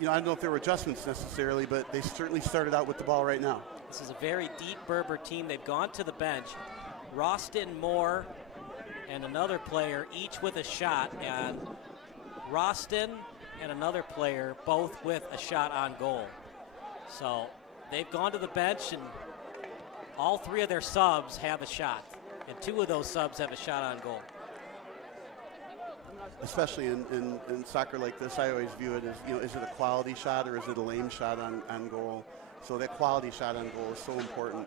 I don't know if there were adjustments necessarily, but they certainly started out with the ball right now. This is a very deep Berber team. They've gone to the bench. Rostin, Moore, and another player, each with a shot. And Rostin and another player, both with a shot on goal. So they've gone to the bench, and all 3 of their subs have a shot. And 2 of those subs have a shot on goal. especially in soccer like this, I always view it as, is it a quality shot or is it a lame shot on goal? So that quality shot on goal is so important.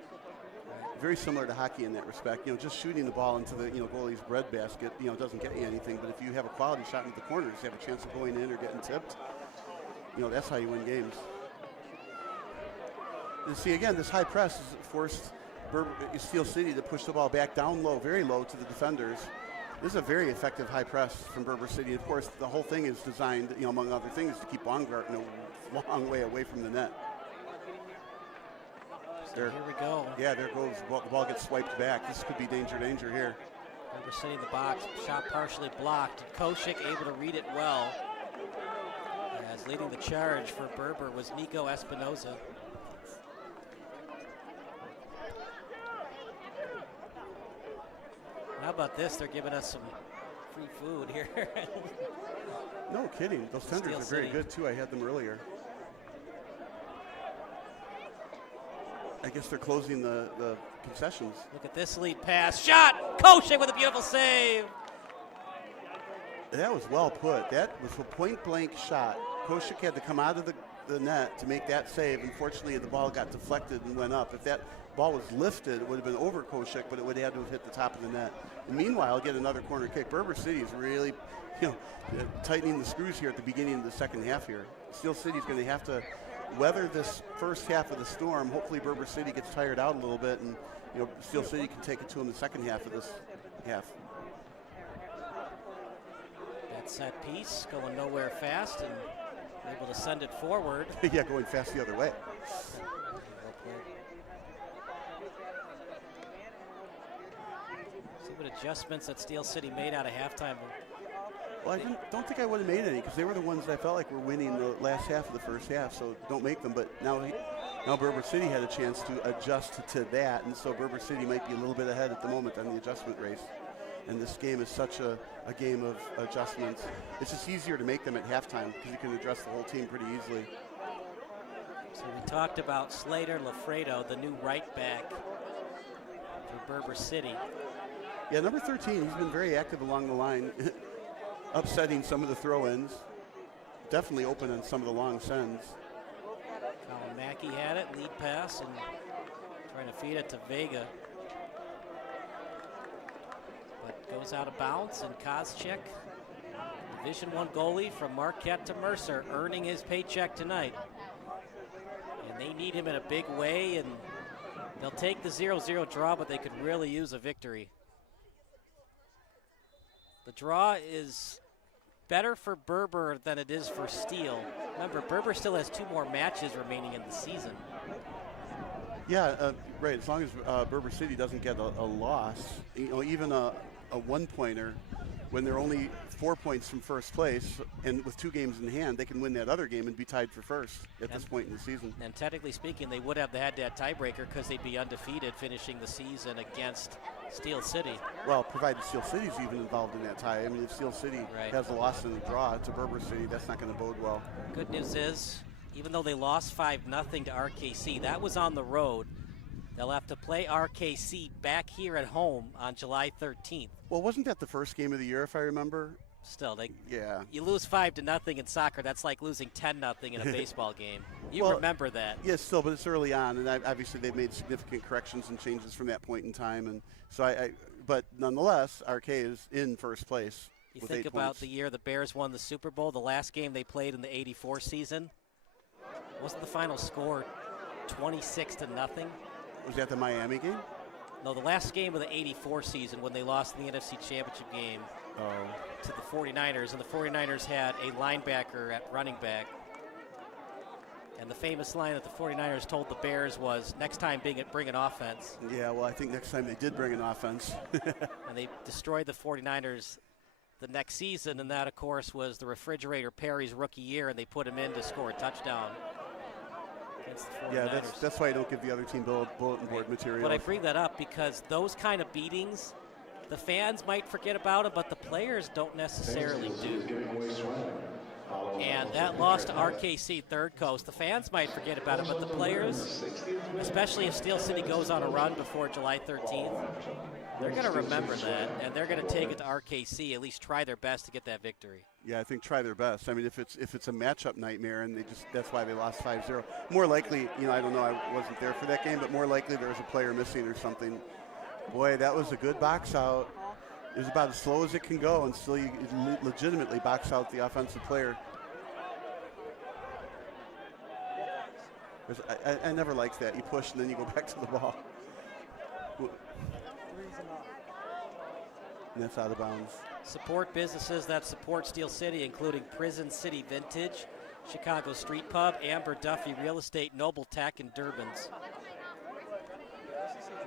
Very similar to hockey in that respect. Just shooting the ball into the goalie's breadbasket, doesn't get you anything. But if you have a quality shot into the corners, you have a chance of going in or getting tipped. That's how you win games. And see, again, this high press has forced Steel City to push the ball back down low, very low to the defenders. This is a very effective high press from Berber City. Of course, the whole thing is designed, among other things, to keep Baumgarten a long way away from the net. Here we go. Yeah, there goes. The ball gets swiped back. This could be danger here. Berber City in the box, shot partially blocked. Koshik able to read it well. As leading the charge for Berber was Nico Espinoza. How about this? They're giving us some free food here. No kidding. Those tenders are very good, too. I had them earlier. I guess they're closing the concessions. Look at this lead pass. Shot! Koshik with a beautiful save. That was well put. That was a point-blank shot. Koshik had to come out of the net to make that save. Unfortunately, the ball got deflected and went up. If that ball was lifted, it would have been over Koshik, but it would have had to have hit the top of the net. And meanwhile, get another corner kick. Berber City is really, tightening the screws here at the beginning of the second half here. Steel City's going to have to weather this first half of the storm. Hopefully Berber City gets tired out a little bit, and Steel City can take it to them the second half of this half. That set piece going nowhere fast and able to send it forward. Yeah, going fast the other way. See what adjustments that Steel City made out of halftime. Well, I don't think I would have made any because they were the ones that I felt like were winning the last half of the first half, so don't make them. But now Berber City had a chance to adjust to that, and so Berber City might be a little bit ahead at the moment on the adjustment race. And this game is such a game of adjustments. It's just easier to make them at halftime because you can address the whole team pretty easily. So we talked about Slater Lafredo, the new right back for Berber City. Yeah, number 13, he's been very active along the line, upsetting some of the throw-ins. Definitely open on some of the long sends. Colin Mackey had it, lead pass, and trying to feed it to Vega. But goes out of bounds, and Koscheck, Division I goalie from Marquette to Mercer, earning his paycheck tonight. And they need him in a big way, and they'll take the 0-0 draw, but they could really use a victory. The draw is better for Berber than it is for Steel. Remember, Berber still has 2 more matches remaining in the season. Yeah, right. As long as Berber City doesn't get a loss, even a one-pointer, when they're only 4 points from first place, and with 2 games in hand, they can win that other game and be tied for first at this point in the season. And technically speaking, they would have had that tiebreaker because they'd be undefeated finishing the season against Steel City. Well, provided Steel City's even involved in that tie. I mean, if Steel City has a loss in the draw to Berber City, that's not going to bode well. Good news is, even though they lost 5-0 to RKC, that was on the road. They'll have to play RKC back here at home on July 13th. Well, wasn't that the first game of the year, if I remember? Still, yeah. You lose 5-0 in soccer. That's like losing 10-0 in a baseball game. You remember that? Yeah, still, but it's early on, and obviously they've made significant corrections and changes from that point in time. And so but nonetheless, RK is in first place. You with think 8 about points. the year the Bears won the Super Bowl. The last game they played in the '84 season, wasn't the final score 26-0? Was that the Miami game? No, the last game of the '84 season when they lost in the NFC Championship game to the 49ers, and the 49ers had a linebacker at running back. And the famous line that the 49ers told the Bears was, next time bring an offense. Yeah, well, I think next time they did bring an offense. And they destroyed the 49ers the next season, and that, of course, was the Refrigerator Perry's rookie year, and they put him in to score a touchdown against the 49ers. Yeah, that's why I don't give the other team bulletin board material. But I bring that up because those kind of beatings, the fans might forget about them, but the players don't necessarily do. And that loss to RKC Third Coast, the fans might forget about it, but the players, especially if Steel City goes on a run before July 13th, they're going to remember that, and they're going to take it to RKC, at least try their best to get that victory. Yeah, I think try their best. I mean, if it's a matchup nightmare, and that's why they lost 5-0. More likely, I don't know, I wasn't there for that game, but more likely there was a player missing or something. Boy, that was a good box out. It was about as slow as it can go, and still you legitimately box out the offensive player. I never liked that. You push and then you go back to the ball. And that's out of bounds. Support businesses that support Steel City, including Prison City Vintage, Chicago Street Pub, Amber Duffy Real Estate, Noble Tech, and Durbin's.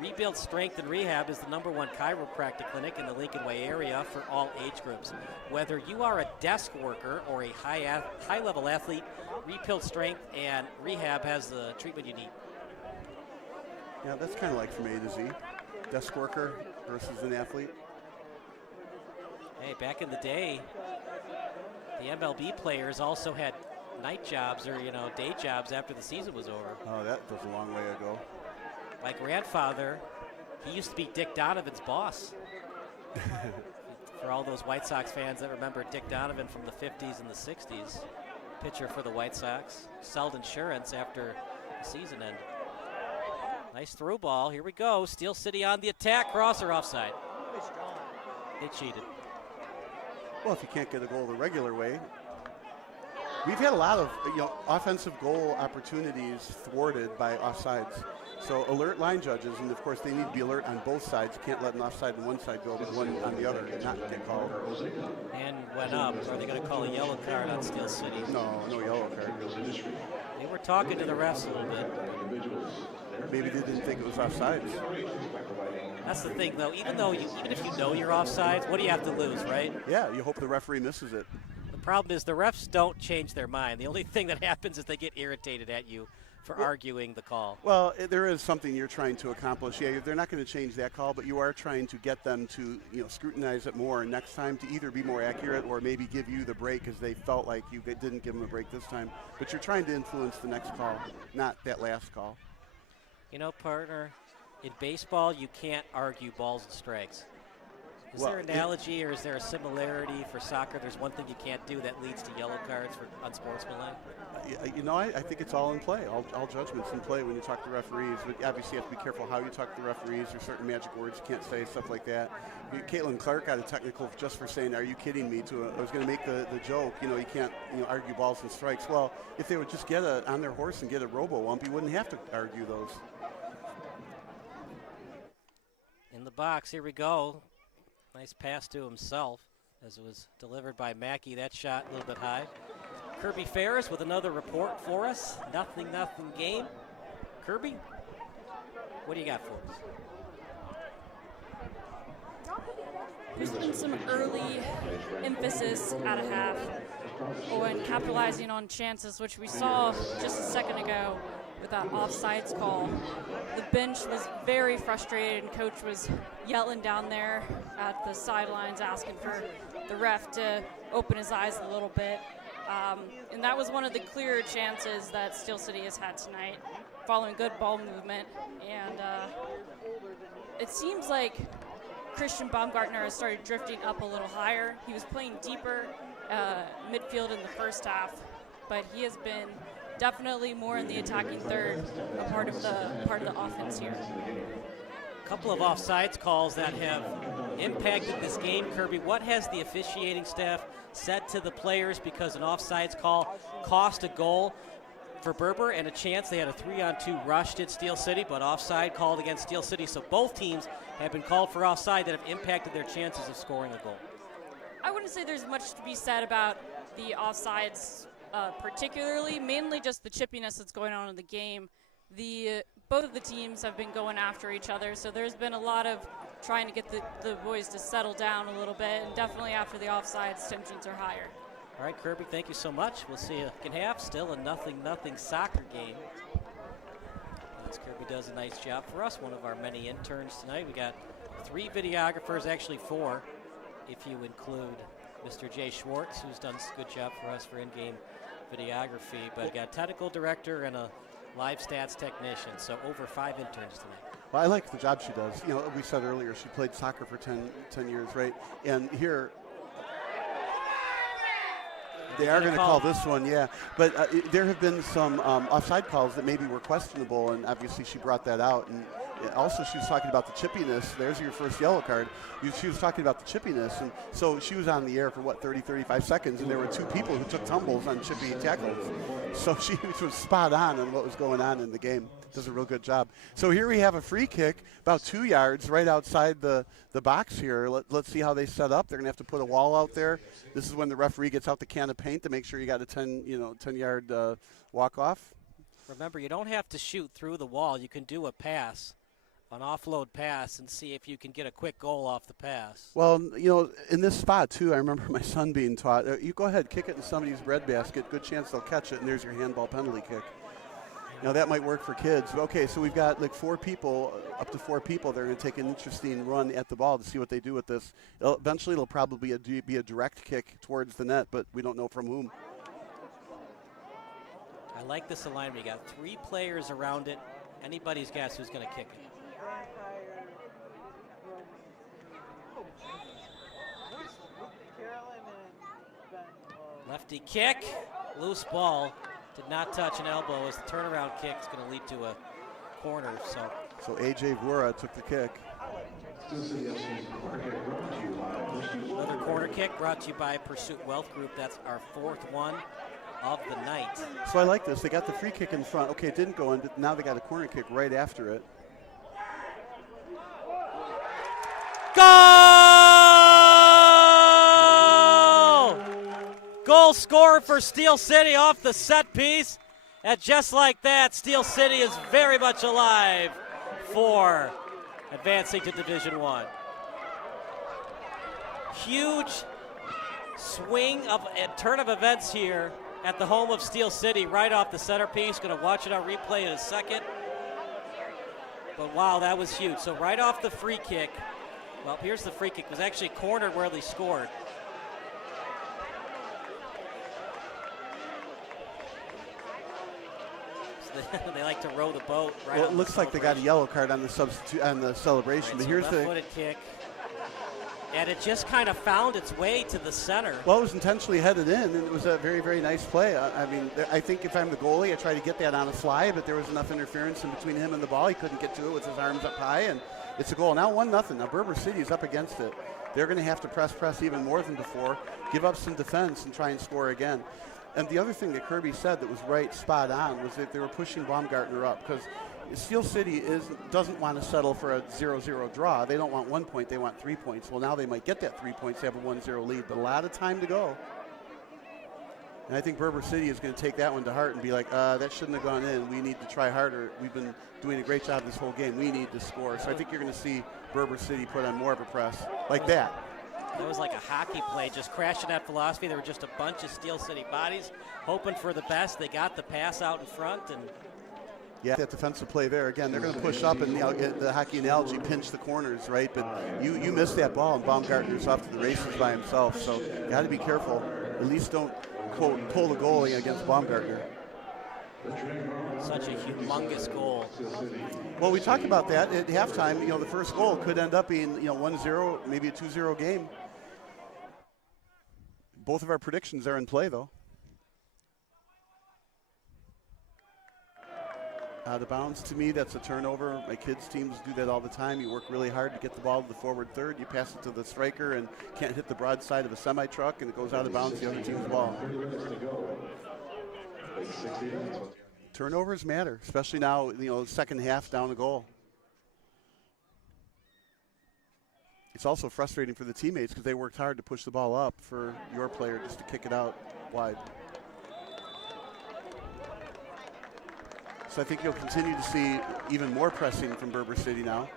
Rebuild Strength and Rehab is the #1 chiropractic clinic in the Lincoln Way area for all age groups. Whether you are a desk worker or a high-level athlete, Rebuild Strength and Rehab has the treatment you need. Yeah, that's kind of like from A to Z. Desk worker versus an athlete. Hey, back in the day, the MLB players also had night jobs or, day jobs after the season was over. Oh, that was a long way ago. My grandfather, he used to be Dick Donovan's boss. For all those White Sox fans that remember Dick Donovan from the 50s and the 60s, pitcher for the White Sox, sold insurance after the season ended. Nice through ball. Here we go. Steel City on the attack. Cross or offside? They cheated. Well, if you can't get a goal the regular way. We've had a lot of offensive goal opportunities thwarted by offsides. So alert line judges, and of course they need to be alert on both sides. You can't let an offside on one side go, but one on the other and not get called. And went up. Are they going to call a yellow card on Steel City? No yellow card. They were talking to the refs a little bit. Maybe they didn't think it was offsides. That's the thing, though. Even if you know you're offsides, what do you have to lose, right? Yeah, you hope the referee misses it. The problem is the refs don't change their mind. The only thing that happens is they get irritated at you for arguing the call. Well, there is something you're trying to accomplish. Yeah, they're not going to change that call, but you are trying to get them to scrutinize it more next time to either be more accurate or maybe give you the break because they felt like you didn't give them a break this time. But you're trying to influence the next call, not that last call. Partner, in baseball, you can't argue balls and strikes. Is there an analogy or is there a similarity for soccer? There's one thing you can't do that leads to yellow cards for unsportsmanlike? I think it's all in play. All judgments in play when you talk to referees. But obviously you have to be careful how you talk to the referees. There's certain magic words you can't say, stuff like that. Caitlin Clark got a technical just for saying, "Are you kidding me?" I was going to make the joke, you can't argue balls and strikes. Well, if they would just get on their horse and get a robo-ump, you wouldn't have to argue those. In the box, here we go. Nice pass to himself as it was delivered by Mackey. That shot a little bit high. Kirby Ferris with another report for us. 0-0 game. Kirby, what do you got for us? There's been some early emphasis at a half on capitalizing on chances, which we saw just a second ago with that offsides call. The bench was very frustrated, and coach was yelling down there at the sidelines asking for the ref to open his eyes a little bit. And that was one of the clearer chances that Steel City has had tonight, following good ball movement. And it seems like Christian Baumgartner has started drifting up a little higher. He was playing deeper midfield in the first half, but he has been definitely more in the attacking third, a part of the offense here. A couple of offsides calls that have impacted this game. Kirby, what has the officiating staff said to the players because an offsides call cost a goal for Berber and a chance? They had a 3-on-2 rush at Steel City, but offside called against Steel City. So both teams have been called for offside that have impacted their chances of scoring a goal. I wouldn't say there's much to be said about the offsides particularly, mainly just the chippiness that's going on in the game. Both of the teams have been going after each other, so there's been a lot of trying to get the boys to settle down a little bit, and definitely after the offsides, tensions are higher. All right, Kirby, thank you so much. We'll see you in half. Still a 0-0 soccer game. As Kirby does a nice job for us, one of our many interns tonight. We got 3 videographers, actually 4, if you include Mr. Jay Schwartz, who's done a good job for us for in-game videography, but got a technical director and a live stats technician, so over 5 interns tonight. Well, I like the job she does. You know, we said earlier she played soccer for 10 years, right? And here, they are going to call this one, yeah. But there have been some offside calls that maybe were questionable, and obviously she brought that out. And also she was talking about the chippiness. There's your first yellow card. She was talking about the chippiness. And so she was on the air for, 35 seconds, and there were 2 people who took tumbles on chippy tackles. So she was spot on what was going on in the game. Does a real good job. So here we have a free kick about 2 yards right outside the box here. Let's see how they set up. They're going to have to put a wall out there. This is when the referee gets out the can of paint to make sure you got a 10-yard walk off. Remember, you don't have to shoot through the wall. You can do a pass, an offload pass, and see if you can get a quick goal off the pass. Well, in this spot, too, I remember my son being taught, you go ahead, kick it in somebody's breadbasket, good chance they'll catch it, and there's your handball penalty kick. Now, that might work for kids. Okay, so we've got like 4 people, up to 4 people. They're going to take an interesting run at the ball to see what they do with this. Eventually, it'll probably be a direct kick towards the net, but we don't know from whom. I like this alignment. You got 3 players around it. Anybody's guess who's going to kick it. Lefty kick, loose ball. Did not touch an elbow as the turnaround kick is going to lead to a corner. So A.J. Vura took the kick. Another corner kick brought to you by Pursuit Wealth Group. That's our 4th one of the night. So I like this. They got the free kick in front. Okay, it didn't go in, but now they got a corner kick right after it. Goal scored for Steel City off the set piece. And just like that, Steel City is very much alive for advancing to Division I. Huge swing of a turn of events here at the home of Steel City, right off the centerpiece. Going to watch it on replay in a second. But wow, that was huge. So right off the free kick, well, here's the free kick. It was actually cornered where they scored. They like to row the boat. Right. Well, it looks like they got a yellow card on the celebration. Right, but so here's the left-footed kick, and it just kind of found its way to the center. Well, it was intentionally headed in, and it was a very, very nice play. I mean, I think if I'm the goalie, I try to get that on a fly, but there was enough interference in between him and the ball. He couldn't get to it with his arms up high, and it's a goal. Now 1-0. Now Berber City is up against it. They're going to have to press even more than before, give up some defense, and try and score again. And the other thing that Kirby said that was right spot on was that they were pushing Baumgartner up because Steel City doesn't want to settle for a 0-0 draw. They don't want 1 point, they want 3 points. Well, now they might get that 3 points, they have a 1-0 lead, but a lot of time to go. And I think Berber City is going to take that one to heart and be like, that shouldn't have gone in. We need to try harder. We've been doing a great job this whole game. We need to score. So I think you're going to see Berber City put on more of a press like that. It was like a hockey play, just crashing that philosophy. There were just a bunch of Steel City bodies hoping for the best. They got the pass out in front. And yeah, that defensive play there. Again, they're going to push up, and the hockey analogy, pinch the corners, right? But you missed that ball, and Baumgartner's off to the races by himself. So you got to be careful. At least don't, quote, pull the goalie against Baumgartner. Such a humongous goal. Well, we talked about that at halftime. The first goal could end up being 1-0, maybe a 2-0 game. Both of our predictions are in play, though. Out of bounds, to me, that's a turnover. My kids' teams do that all the time. You work really hard to get the ball to the forward third. You pass it to the striker and can't hit the broadside of a semi-truck, and it goes out of bounds the other team's ball. Turnovers matter, especially now, second half down a goal. It's also frustrating for the teammates because they worked hard to push the ball up for your player just to kick it out wide. So I think you'll continue to see even more pressing from Berber City now.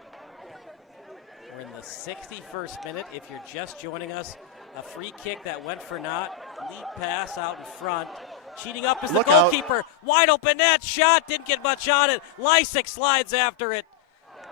We're in the 61st minute. If you're just joining us, a free kick that went for naught. Lead pass out in front. Cheating up is the goalkeeper. Wide open net shot. Didn't get much on it. Lysick slides after it.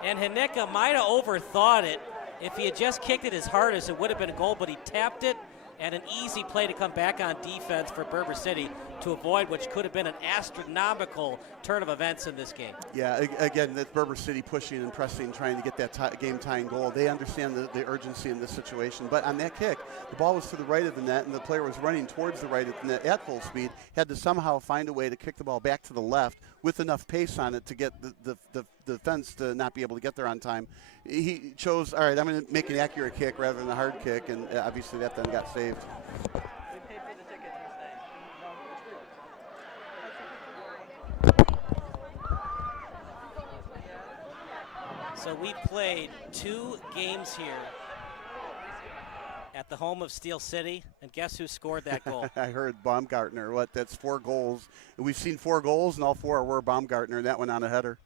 And Hanicka might have overthought it. If he had just kicked it as hard as it would have been a goal, but he tapped it and an easy play to come back on defense for Berber City to avoid which could have been an astronomical turn of events in this game. Yeah, again, that's Berber City pushing and pressing, trying to get that game-tying goal. They understand the urgency in this situation. But on that kick, the ball was to the right of the net, and the player was running towards the right of the net at full speed, had to somehow find a way to kick the ball back to the left with enough pace on it to get the defense to not be able to get there on time. He chose, all right, I'm going to make an accurate kick rather than a hard kick, and obviously that then got saved. So we played 2 games here at the home of Steel City, and guess who scored that goal? I heard Baumgartner. That's 4 goals. We've seen 4 goals, and all 4 were Baumgartner, and that one on a header.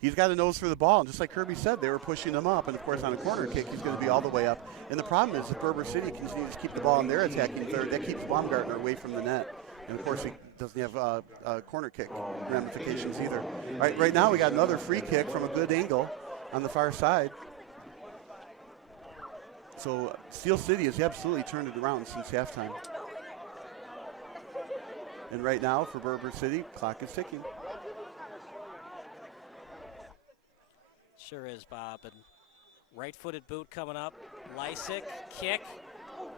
He's got a nose for the ball, and just like Kirby said, they were pushing him up, and of course on a corner kick, he's going to be all the way up. And the problem is if Berber City continues to keep the ball in their attacking third, that keeps Baumgartner away from the net. And of course he doesn't have corner kick ramifications either. Right now we got another free kick from a good angle on the far side. So Steel City has absolutely turned it around since halftime. And right now for Berber City, clock is ticking. Sure is, Bob. And right-footed boot coming up. Lysick, kick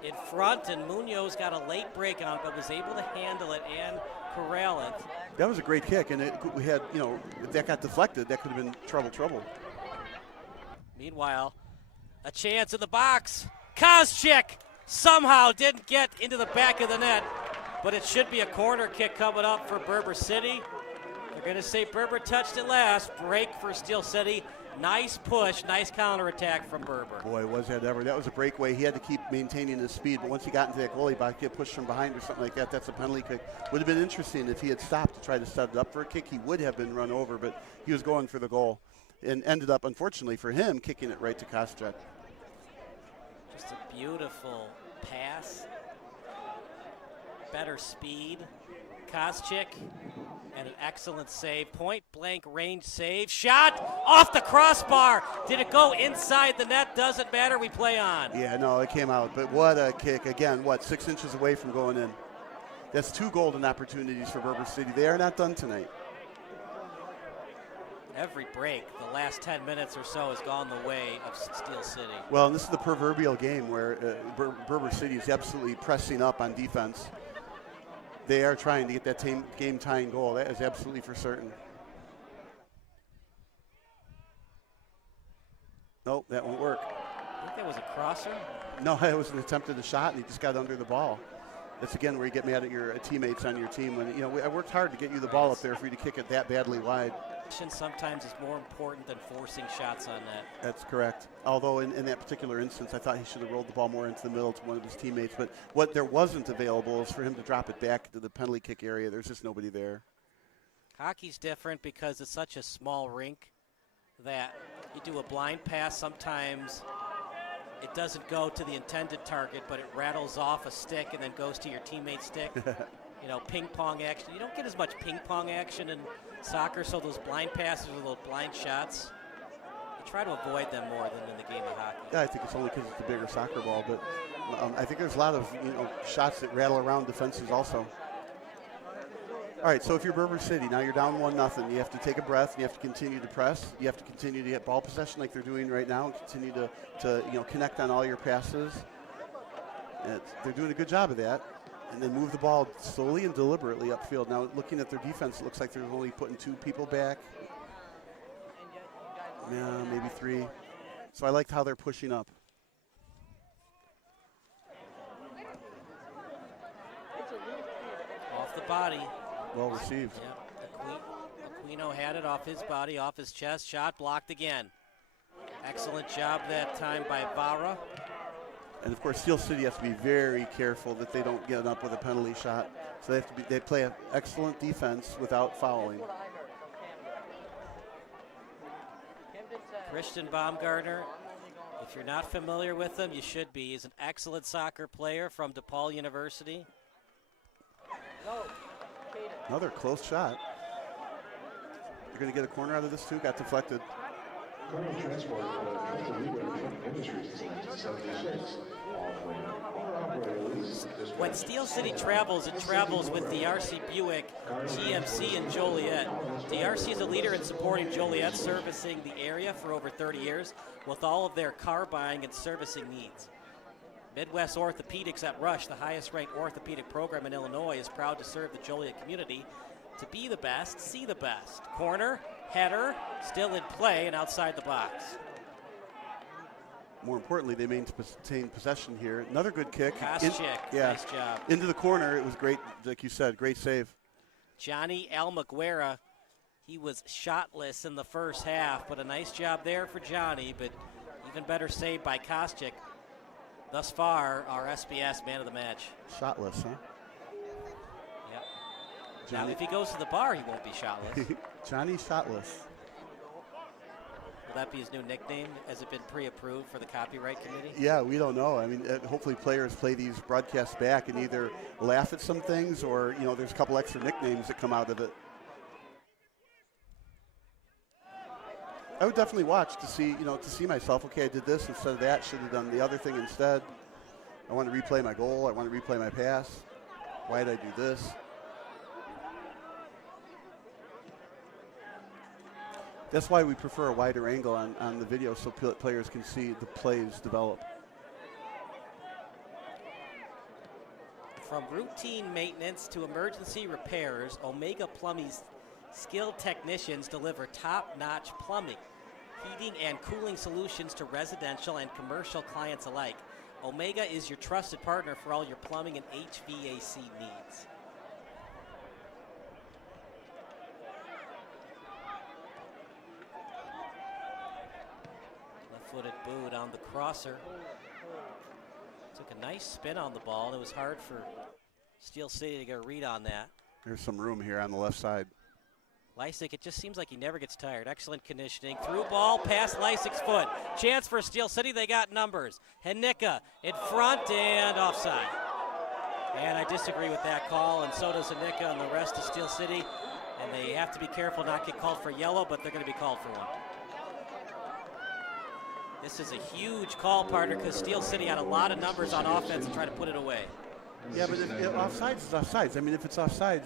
in front, and Munoz got a late break on it, but was able to handle it and corral it. That was a great kick, and we had, if that got deflected, that could have been trouble. Meanwhile, a chance in the box. Koscheck somehow didn't get into the back of the net, but it should be a corner kick coming up for Berber City. They're going to say Berber touched it last. Break for Steel City. Nice push, nice counterattack from Berber. Boy, was that ever. That was a breakaway. He had to keep maintaining his speed, but once he got into that goalie box, get pushed from behind or something like that, that's a penalty kick. Would have been interesting if he had stopped to try to set it up for a kick. He would have been run over, but he was going for the goal and ended up, unfortunately for him, kicking it right to Koscheck. Just a beautiful pass. Better speed. Koscheck. And an excellent save, point-blank range save. Shot off the crossbar. Did it go inside the net? Doesn't matter, we play on. Yeah, no, it came out, but what a kick. Again, 6 inches away from going in. That's 2 golden opportunities for Berber City. They are not done tonight. Every break, the last 10 minutes or so has gone the way of Steel City. Well, and this is the proverbial game where Berber City is absolutely pressing up on defense. They are trying to get that game-tying goal. That is absolutely for certain. Nope, that won't work. I think that was a crosser. No, it was an attempted shot, and he just got under the ball. That's, again, where you get mad at your teammates on your team. When I worked hard to get you the ball up there for you to kick it that badly wide. Sometimes is more important than forcing shots on net. That's correct. Although in that particular instance, I thought he should have rolled the ball more into the middle to one of his teammates. But what there wasn't available is for him to drop it back to the penalty kick area. There's just nobody there. Hockey's different because it's such a small rink that you do a blind pass. Sometimes it doesn't go to the intended target, but it rattles off a stick and then goes to your teammate's stick. Ping pong action. You don't get as much ping pong action in soccer, so those blind passes or those blind shots, you try to avoid them more than in the game of hockey. Yeah, I think it's only because it's a bigger soccer ball, but I think there's a lot of shots that rattle around defenses also. All right, so if you're Berber City, now you're down 1-0. You have to take a breath. You have to continue to press. You have to continue to get ball possession like they're doing right now, and continue to connect on all your passes. They're doing a good job of that. And then move the ball slowly and deliberately upfield. Now, looking at their defense, it looks like they're only putting 2 people back. Yeah, maybe 3. So I liked how they're pushing up. Off the body. Well received. Yep. Aquino had it off his body, off his chest. Shot blocked again. Excellent job that time by Barra. And of course, Steel City has to be very careful that they don't get up with a penalty shot. So they play an excellent defense without fouling. Christian Baumgartner, if you're not familiar with him, you should be. He's an excellent soccer player from DePaul University. Another close shot. You're going to get a corner out of this too. Got deflected. Transport Industries is 1976, offering When Steel City travels, it travels with DRC Buick GMC in Joliet. DRC is a leader in supporting Joliet, servicing the area for over 30 years with all of their car buying and servicing needs. Midwest Orthopedics at Rush, the highest-ranked orthopedic program in Illinois, is proud to serve the Joliet community. To be the best, see the best. Corner, header, still in play and outside the box. More importantly, they maintain possession here. Another good kick. Koscheck, nice job. Into the corner. It was great, like you said, great save. Johnny Almaguera, he was shotless in the first half, but a nice job there for Johnny, but even better save by Koscheck. Thus far, our SBS man of the match. Shotless, huh? Yep. Now, if he goes to the bar, he won't be shotless. Johnny Shotless. Will that be his new nickname? Has it been pre-approved for the copyright committee? Yeah, we don't know. I mean, hopefully players play these broadcasts back and either laugh at some things or, you know, there's a couple extra nicknames that come out of it. I would definitely watch to see, you know, to see myself, okay, I did this instead of that, should have done the other thing instead. I want to replay my goal. I want to replay my pass. Why did I do this? That's why we prefer a wider angle on the video so players can see the plays develop. From routine maintenance to emergency repairs, Omega Plumbing's skilled technicians deliver top-notch plumbing, heating, and cooling solutions to residential and commercial clients alike. Omega is your trusted partner for all your plumbing and HVAC needs. Left-footed boot on the crosser. Took a nice spin on the ball, and it was hard for Steel City to get a read on that. There's some room here on the left side. Lysick, it just seems like he never gets tired. Excellent conditioning. Through ball, past Lysick's foot. Chance for Steel City, they got numbers. Henika in front and offside. And I disagree with that call, and so does Henika and the rest of Steel City. And they have to be careful not to get called for yellow, but they're going to be called for one. This is a huge call, partner, because Steel City had a lot of numbers on offense and tried to put it away. Yeah, but if offsides is offsides. I mean, if it's offsides,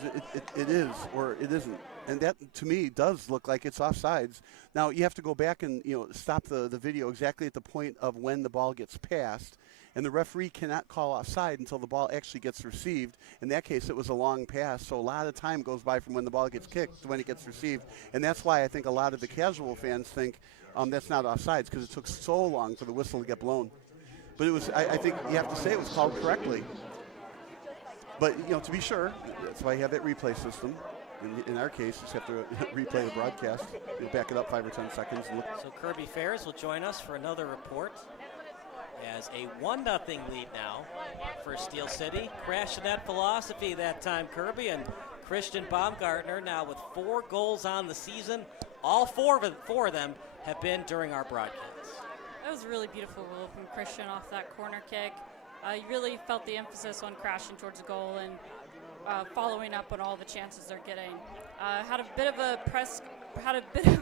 it is or it isn't. And that, to me, does look like it's offsides. Now, you have to go back and, you know, stop the video exactly at the point of when the ball gets passed. And the referee cannot call offside until the ball actually gets received. In that case, it was a long pass, so a lot of time goes by from when the ball gets kicked to when it gets received. And that's why I think a lot of the casual fans think that's not offsides, because it took so long for the whistle to get blown. But it was, I think you have to say it was called correctly. But, you know, to be sure, that's why you have that replay system. In our case, you just have to replay the broadcast. You'll back it up 5 or 10 seconds. And look. So Kirby Ferris will join us for another report. As a 1-0 lead now for Steel City. Crashing that philosophy that time, Kirby, and Christian Baumgartner now with 4 goals on the season. All four of them have been during our broadcast. That was a really beautiful goal from Christian off that corner kick. You really felt the emphasis on crashing towards the goal and following up on all the chances they're getting. Had a bit of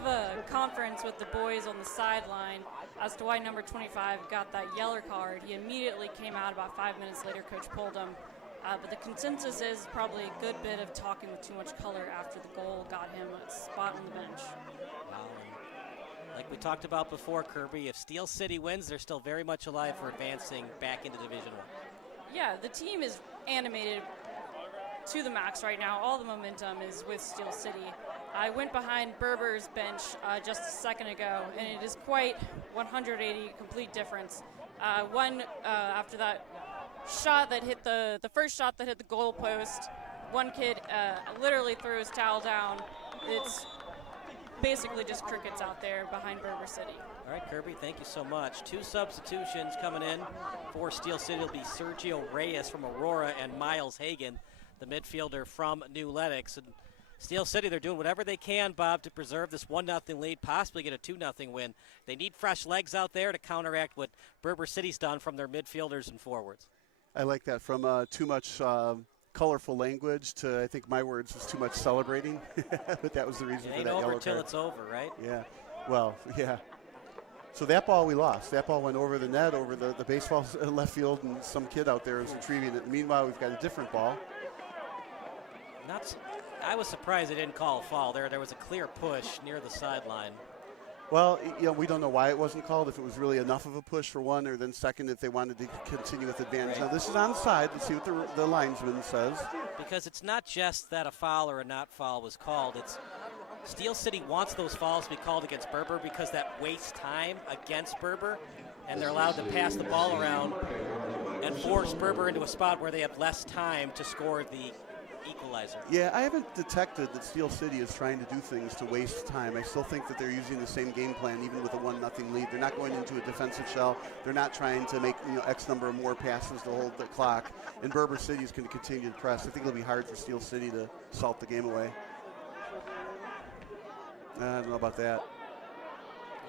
a conference with the boys on the sideline as to why number 25 got that yellow card. He immediately came out. About 5 minutes later, coach pulled him. But the consensus is probably a good bit of talking with too much color after the goal got him a spot on the bench. Wow. Like we talked about before, Kirby, if Steel City wins, they're still very much alive for advancing back into Division I. Yeah, the team is animated to the max right now. All the momentum is with Steel City. I went behind Berber's bench just a second ago, and it is quite 180 complete difference. After that shot that hit the first shot that hit the goal post, one kid literally threw his towel down. It's basically just crickets out there behind Berber City. All right, Kirby, thank you so much. 2 substitutions coming in for Steel City. It'll be Sergio Reyes from Aurora and Miles Hagan, the midfielder from New Lenox. And Steel City, they're doing whatever they can, Bob, to preserve this 1-0 lead, possibly get a 2-0 win. They need fresh legs out there to counteract what Berber City's done from their midfielders and forwards. I like that. From too much colorful language to, I think my words was too much celebrating. But that was the reason for that yellow card. It ain't over till it's over, right? Yeah. Well, yeah. So that ball we lost. That ball went over the net, over the baseball left field, and some kid out there is retrieving it. Meanwhile, we've got a different ball. I was surprised they didn't call a foul there. There was a clear push near the sideline. Well, we don't know why it wasn't called, if it was really enough of a push for one, or then second, if they wanted to continue with advantage. Now, this is onside. Let's see what the linesman says. Because it's not just that a foul or a not foul was called. It's Steel City wants those fouls to be called against Berber because that wastes time against Berber, and they're allowed to pass the ball around and force Berber into a spot where they have less time to score the equalizer. Yeah, I haven't detected that Steel City is trying to do things to waste time. I still think that they're using the same game plan, even with a 1-0 lead. They're not going into a defensive shell. They're not trying to make X number of more passes to hold the clock. And Berber City is going to continue to press. I think it'll be hard for Steel City to salt the game away. I don't know about that.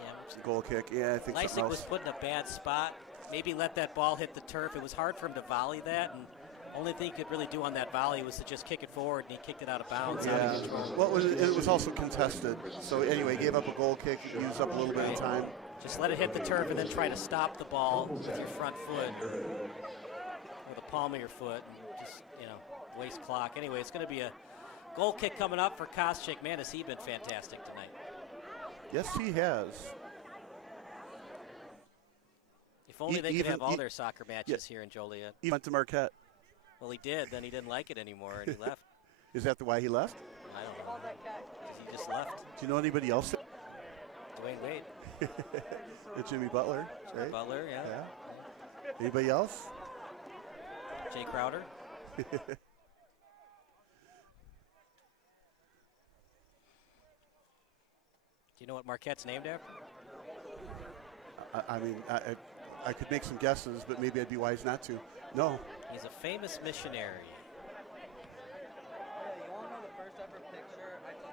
Yeah. Goal kick. Yeah, I think something Lysick else. was put in a bad spot. Maybe let that ball hit the turf. It was hard for him to volley that, and only thing he could really do on that volley was to just kick it forward, and he kicked it out of bounds. Yeah. Well, it was also contested. So anyway, gave up a goal kick, used up a little bit of time. Just let it hit the turf and then try to stop the ball with your front foot or the palm of your foot, and just waste clock. Anyway, it's going to be a goal kick coming up for Koscheck. Man, has he been fantastic tonight. Yes, he has. If only they could have all their soccer matches here in Joliet. He went to Marquette. Well, he did. Then he didn't like it anymore, and he left. Is that why he left? I don't know. 'Cause he just left. Do you know anybody else? Dwayne Wade. Jimmy Butler, right? Butler, yeah. Anybody else? Jay Crowder. Do you know what Marquette's named after? I mean, I could make some guesses, but maybe I'd be wise not to. No. He's a famous missionary.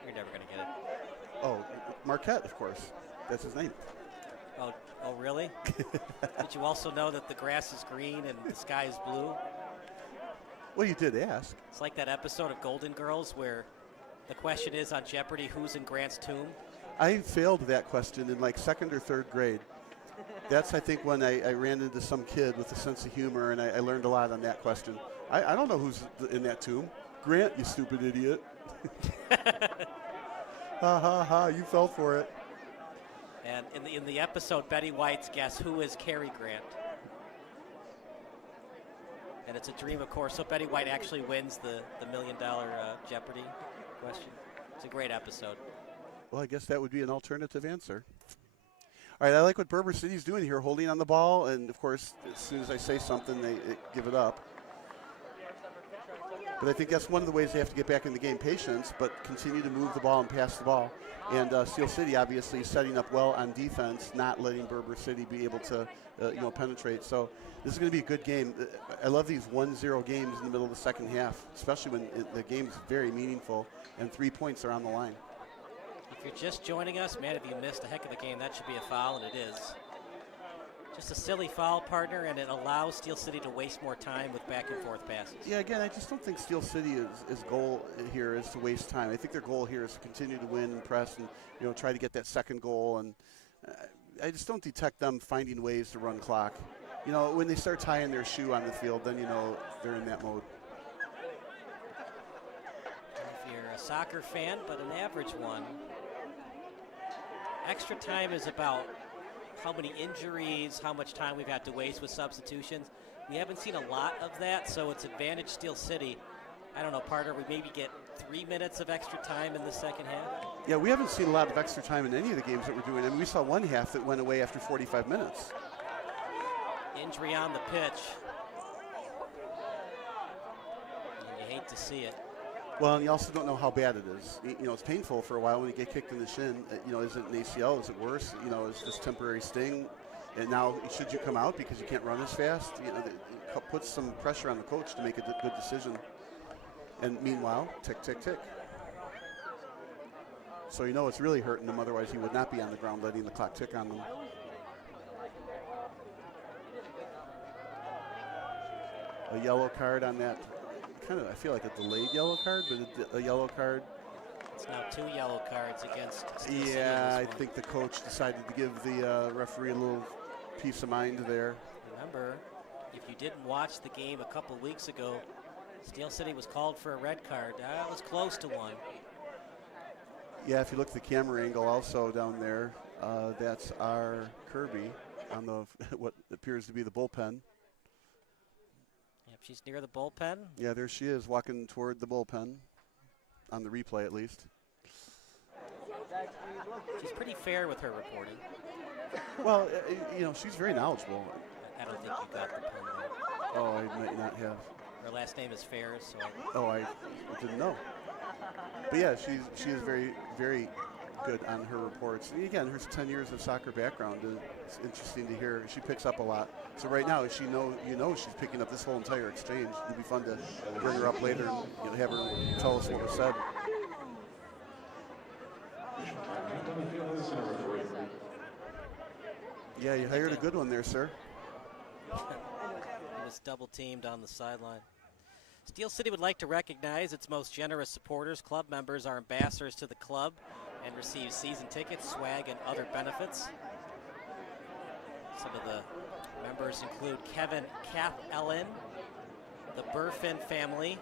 You're never going to get it. Oh, Marquette, of course. That's his name. Oh, really? Did you also know that the grass is green and the sky is blue? Well, you did ask. It's like that episode of Golden Girls where the question is on Jeopardy, who's in Grant's tomb? I failed that question in like 2nd or 3rd grade. That's, I think, when I ran into some kid with a sense of humor, and I learned a lot on that question. I don't know who's in that tomb. Grant, you stupid idiot. Ha, ha, ha, you fell for it. And in the episode, Betty White's guess, who is Cary Grant? And it's a dream, of course, so Betty White actually wins the $1 million Jeopardy question. It's a great episode. Well, I guess that would be an alternative answer. All right, I like what Berber City's doing here, holding on the ball, and of course, as soon as I say something, they give it up. But I think that's one of the ways they have to get back in the game, patience, but continue to move the ball and pass the ball. And Steel City obviously setting up well on defense, not letting Berber City be able to penetrate. So this is going to be a good game. I love these 1-0 games in the middle of the second half, especially when the game's very meaningful and 3 points are on the line. If you're just joining us, man, if you missed a heck of a game, that should be a foul, and it is. Just a silly foul, partner, and it allows Steel City to waste more time with back-and-forth passes. Yeah, again, I just don't think Steel City is goal here is to waste time. I think their goal here is to continue to win and press and try to get that second goal. And I just don't detect them finding ways to run clock. When they start tying their shoe on the field, then they're in that mode. If you're a soccer fan, but an average one, extra time is about how many injuries, how much time we've had to waste with substitutions. We haven't seen a lot of that, so it's advantage Steel City. I don't know, partner, we maybe get 3 minutes of extra time in the second half. Yeah, we haven't seen a lot of extra time in any of the games that we're doing. I mean, we saw one half that went away after 45 minutes. Injury on the pitch. And you hate to see it. Well, and you also don't know how bad it is. It's painful for a while when you get kicked in the shin. Is it an ACL? Is it worse? Is this temporary sting? And now, should you come out because you can't run as fast? It puts some pressure on the coach to make a good decision. And meanwhile, tick, tick, tick. So it's really hurting him. Otherwise, he would not be on the ground letting the clock tick on them. A yellow card on that. I feel like a delayed yellow card, but a yellow card It's now 2 yellow cards against Steel City in Yeah, I this one. think the coach decided to give the referee a little peace of mind there. Remember, if you didn't watch the game a couple weeks ago, Steel City was called for a red card. That was close to one. Yeah, if you look at the camera angle also down there, that's our Kirby on the what appears to be the bullpen. Yep, she's near the bullpen. Yeah, there she is walking toward the bullpen, on the replay at least. She's pretty fair with her reporting. Well, she's very knowledgeable. I don't think you got the pun there. Oh, I might not have. Her last name is Fair, so Oh, I didn't know. But yeah, she is very, very good on her reports. And again, her 10 years of soccer background, it's interesting to hear. She picks up a lot. So right now, she's picking up this whole entire exchange. It'll be fun to bring her up later and have her tell us what was said. Yeah, you hired a good one there, sir. He was double teamed on the sideline. Steel City would like to recognize its most generous supporters. Club members are ambassadors to the club and receive season tickets, swag, and other benefits. Some of the members include Kevin Kath Ellen, the Burfin family,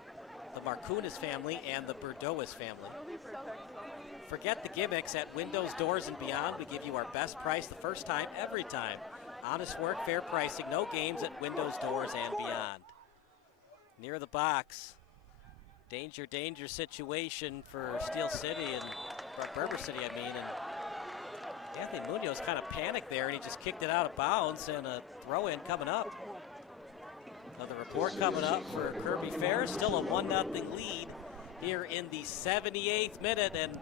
the Marcunas family, and the Bordeaux family. Forget the gimmicks. At Windows, Doors, and Beyond, we give you our best price the first time, every time. Honest work, fair pricing, no games at Windows, Doors, and Beyond. Near the box, danger situation for Steel City and Berber City, and Anthony Munoz kind of panicked there, and he just kicked it out of bounds, and a throw-in coming up. Another report coming up for Kirby Fair. Still a 1-0 lead here in the 78th minute, and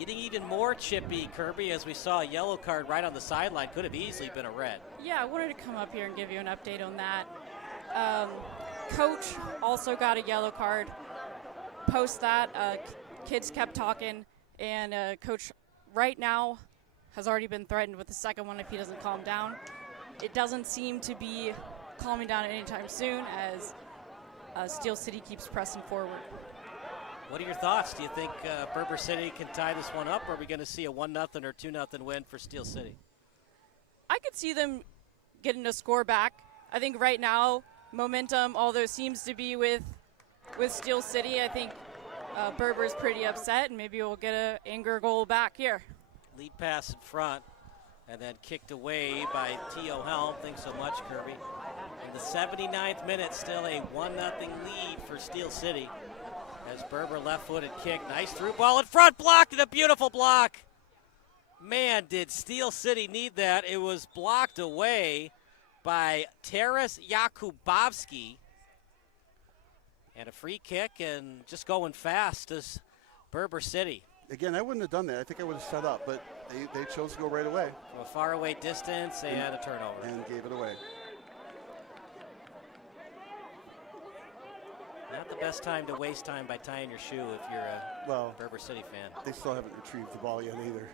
getting even more chippy, Kirby, as we saw a yellow card right on the sideline. Could have easily been a red. Yeah, I wanted to come up here and give you an update on that. Coach also got a yellow card. Post that, kids kept talking, and Coach right now has already been threatened with the second one if he doesn't calm down. It doesn't seem to be calming down anytime soon as Steel City keeps pressing forward. What are your thoughts? Do you think Berber City can tie this one up, or are we going to see a 1-0 or 2-0 win for Steel City? I could see them getting a score back. I think right now, momentum, although seems to be with Steel City, I think Berber's pretty upset, and maybe we'll get an anger goal back here. Lead pass in front, and then kicked away by T.O. Helm. Thanks so much, Kirby. In the 79th minute, still a 1-0 lead for Steel City. As Berber left-footed kick, nice through ball in front, blocked, and a beautiful block. Man, did Steel City need that. It was blocked away by Taras Yakubovsky. And a free kick, and just going fast as Berber City. Again, I wouldn't have done that. I think I would have set up, but they chose to go right away. From a faraway distance and a turnover. And gave it away. Not the best time to waste time by tying your shoe if you're a Berber City fan. They still haven't retrieved the ball yet either.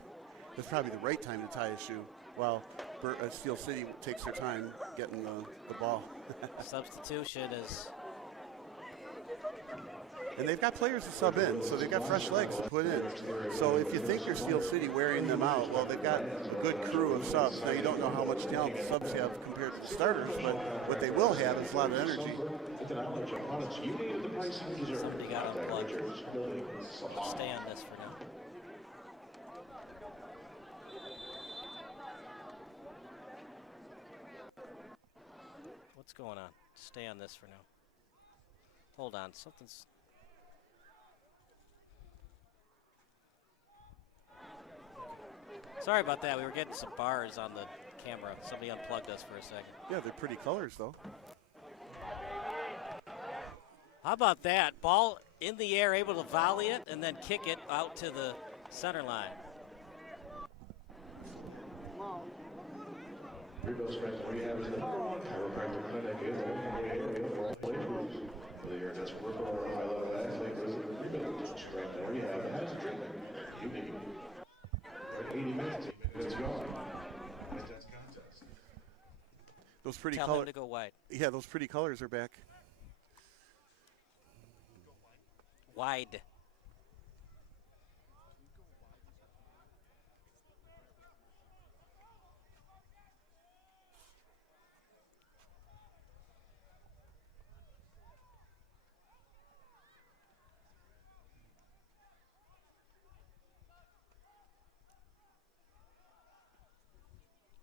It's probably the right time to tie a shoe. While Steel City takes their time getting the ball. Substitution is... And they've got players to sub in, so they've got fresh legs to put in. So if you think you're Steel City wearing them out, well, they've got a good crew of subs. Now, you don't know how much talent the subs have compared to the starters, but what they will have is a lot of energy. Somebody got unplugged. Stay on this for now. What's going on? Stay on this for now. Hold on, something's... Sorry about that. We were getting some bars on the camera. Somebody unplugged us for a second. Yeah, they're pretty colors, though. How about that? Ball in the air, able to volley it, and then kick it out to the center line. Rebuild Strength Rehab is the #1 chiropractic clinic in the area for all age groups. Whether you're a just worker or a high-level athlete, visit Rebuild Strength Rehab has the treatment you need. 80 minutes gone. Those pretty Tell him to go wide. Yeah, those pretty colors are back. Wide.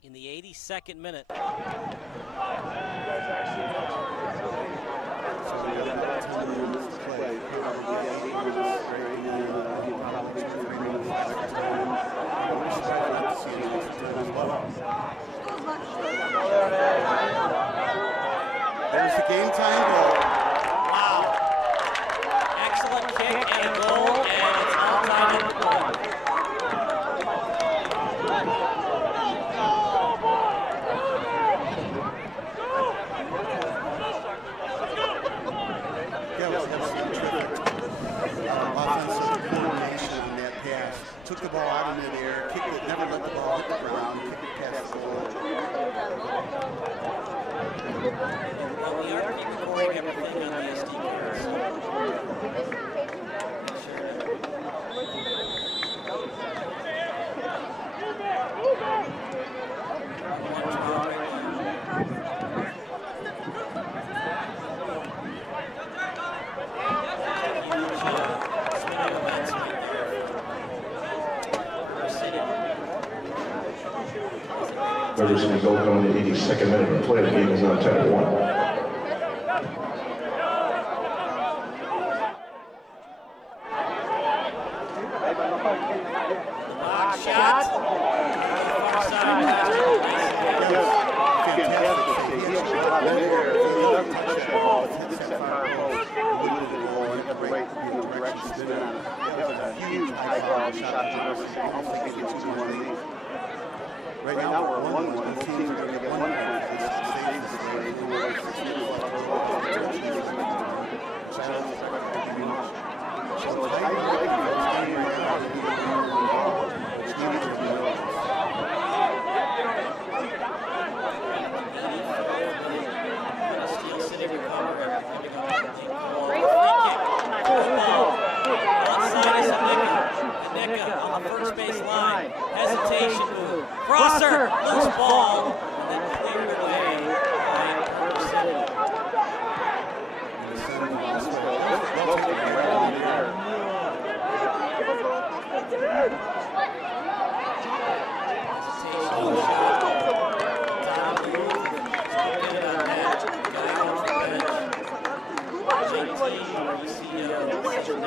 in the 82nd minute. There's the game time goal. Wow. Excellent kick and a goal, and it's all tied up at 1. Offensive coordination on that pass. Took the ball out of midair, kicked it, never let the ball hit the ground, kicked it past the goal. Well, we are recording everything on the SD cards. Berber City goal coming in the 82nd minute of play. The game is now 10-1. Shot. Far side. Right now we're 1-1. Both teams are going to get 1 point. Steel City recover. Outside is Anika on the first base line. Hesitation move. Crosser, loose ball, and then cleared away by Berber City. Hesitation shot. Down move. Get it on that. Guy off the bench. 19,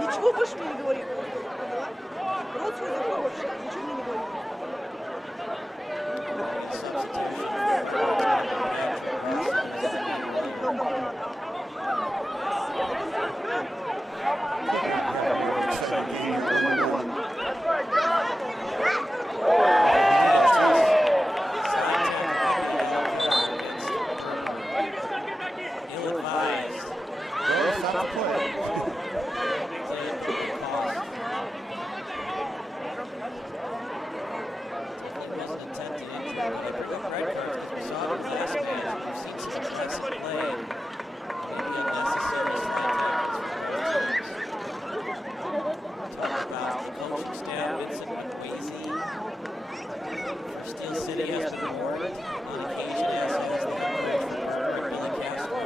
Ничего больше мне не говори. Рот свой закрой вообще, ничего мне не говори. Ill-advised. Steel City has the board on occasion, as has the Billy Castro.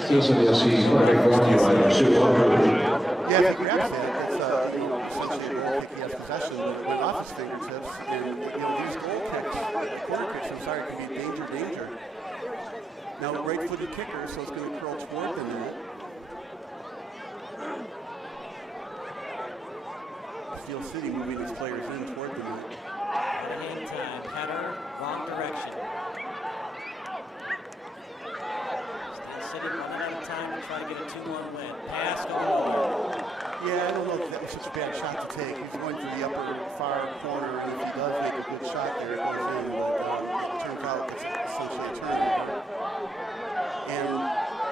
Steel City SC, brought to you by our Super Yeah, if he grabs it, it's essentially a goal kick. He has possession, went off his fingertips, and these goal kicks, corner kicks, I'm sorry, can be danger. Now right-footed kicker, so it's going to curl toward the net. Steel City moving his players in toward the net. Hang time, header, wrong direction. Steel City running out of time to try to get a 2-1 win. Pass going over. Yeah, I don't know if that was such a bad shot to take. He's going to the upper far corner, and if he does make a good shot there, it goes in, but it turns out it's essentially a turnover. And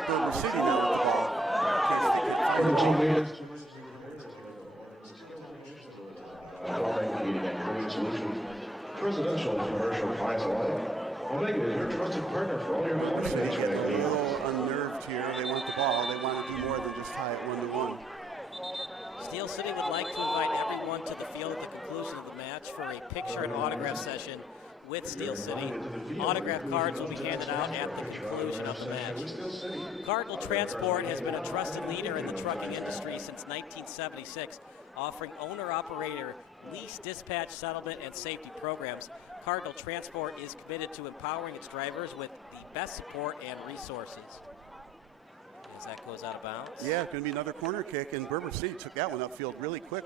Berber City now with the ball. In case they can find the ball. Residential and commercial clients alike. Omega is your trusted partner for all your home and HVAC A needs. little unnerved here. They want the ball. They want to do more than just tie it 1-1. Steel City would like to invite everyone to the field at the conclusion of the picture and autograph session with Steel City. Autograph cards will be handed out at the conclusion of the match. Cardinal Transport has been a trusted leader in the trucking industry since 1976, offering owner-operator lease, dispatch, settlement, and safety programs. Cardinal Transport is committed to empowering its drivers with the best support and resources. As that goes out of bounds. Yeah, it's going to be another corner kick, and Berber City took that one upfield really quick.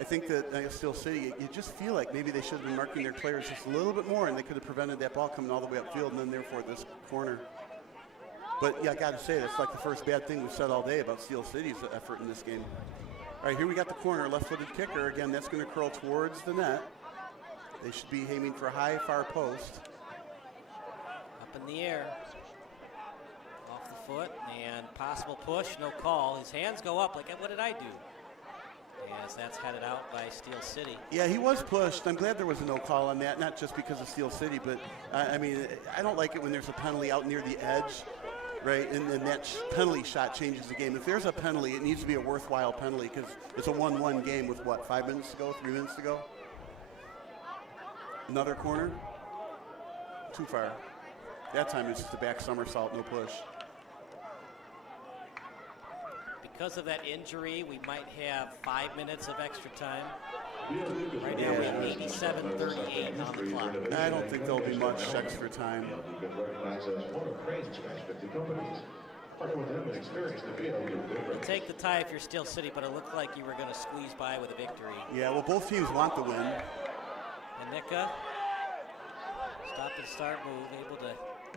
I think that Steel City, you just feel like maybe they should have been marking their players just a little bit more, and they could have prevented that ball coming all the way upfield, and then therefore this corner. But yeah, I got to say, that's like the first bad thing we've said all day about Steel City's effort in this game. All right, here we got the corner, left-footed kicker. Again, that's going to curl towards the net. They should be aiming for a high, far post. Up in the air. Off the foot, and possible push, no call. His hands go up like, what did I do? As that's headed out by Steel City. Yeah, he was pushed. I'm glad there was a no call on that, not just because of Steel City, but I mean, I don't like it when there's a penalty out near the edge, right? And then that penalty shot changes the game. If there's a penalty, it needs to be a worthwhile penalty because it's a 1-1 game with what, 5 minutes to go, 3 minutes to go? Another corner. Too far. That time it's just a back somersault, no push. Because of that injury, we might have 5 minutes of extra time. Right now we have 87:38 on the clock. I don't think there'll be much extra time. You'll take the tie if you're Steel City, but it looked like you were going to squeeze by with a victory. Yeah, well, both teams want the win. And Nika, stop and start move, able to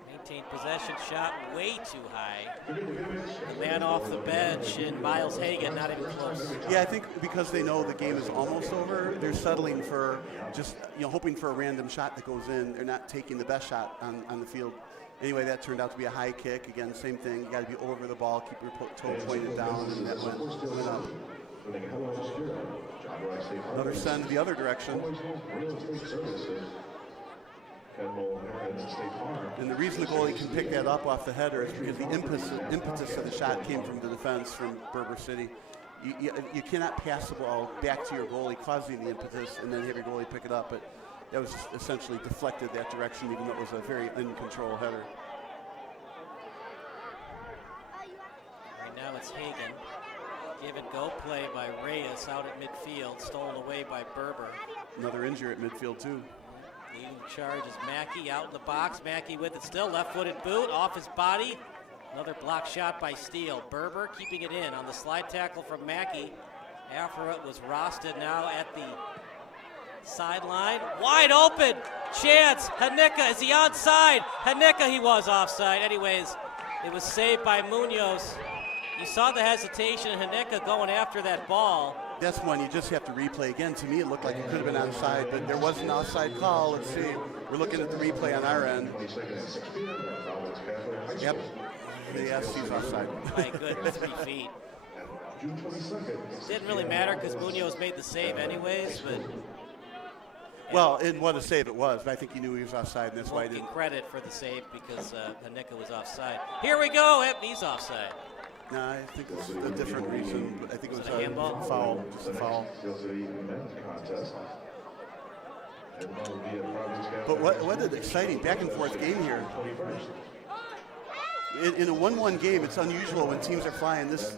maintain possession, shot way too high. The man off the bench and Miles Hagan, not even close. Yeah, I think because they know the game is almost over, they're settling for just, hoping for a random shot that goes in. They're not taking the best shot on the field. Anyway, that turned out to be a high kick. Again, same thing. You got to be over the ball, keep your toe pointed down, and that went up. Another send the other direction. And the reason the goalie can pick that up off the header is because the impetus of the shot came from the defense from Berber City. You cannot pass the ball back to your goalie causing the impetus and then have your goalie pick it up, but that was essentially deflected that direction even though it was a very in-control header. Right now it's Hagan. Give and go play by Reyes out at midfield, stolen away by Berber. Another injury at midfield too. Leading the charge is Mackey out in the box. Mackey with it still, left-footed boot off his body. Another block shot by Steele. Berber keeping it in on the slide tackle from Mackey. After it was Rosted now at the sideline. Wide open chance. Hanika, is he onside? Hanika, he was offside. Anyways, it was saved by Munoz. You saw the hesitation of Hanika going after that ball. That's one you just have to replay again. To me, it looked like it could have been onside, but there was an offside call. Let's see. We're looking at the replay on our end. Yep. Yes, he's offside. My goodness, 3 feet. Didn't really matter because Munoz made the save anyways, but. Well, and what a save it was, but I think he knew he was offside, and that's why he didn't. Credit for the save because Hanika was offside. Here we go. Yep, he's offside. No, I think it's a different reason. But I think it was a handball? Foul, just a foul. But what an exciting back and forth game here. In a 1-1 game, it's unusual when teams are flying this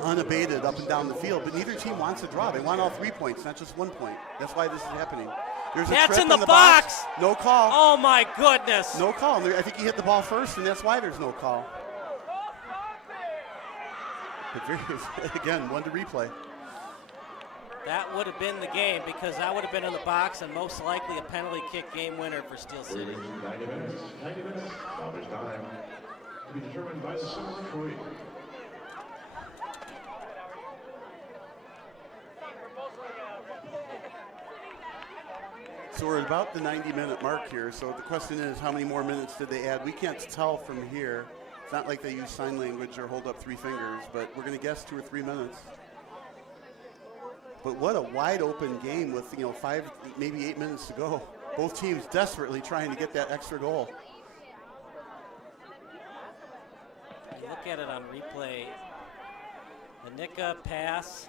unabated up and down the field, but neither team wants a draw. They want all 3 points, not just 1 point. That's why this is happening. There's a That's trip in the box. No call. Oh my goodness. No call. I think he hit the ball first, and that's why there's no call. But again, one to replay. That would have been the game because that would have been in the box and most likely a penalty kick game winner for Steel City. 90 minutes. Stoppage time to be determined by the center referee. So we're at about the 90-minute mark here. So the question is, how many more minutes did they add? We can't tell from here. It's not like they use sign language or hold up 3 fingers, but we're going to guess 2 or 3 minutes. But what a wide open game with 5, maybe 8 minutes to go. Both teams desperately trying to get that extra goal. You look at it on replay. The Hanika pass.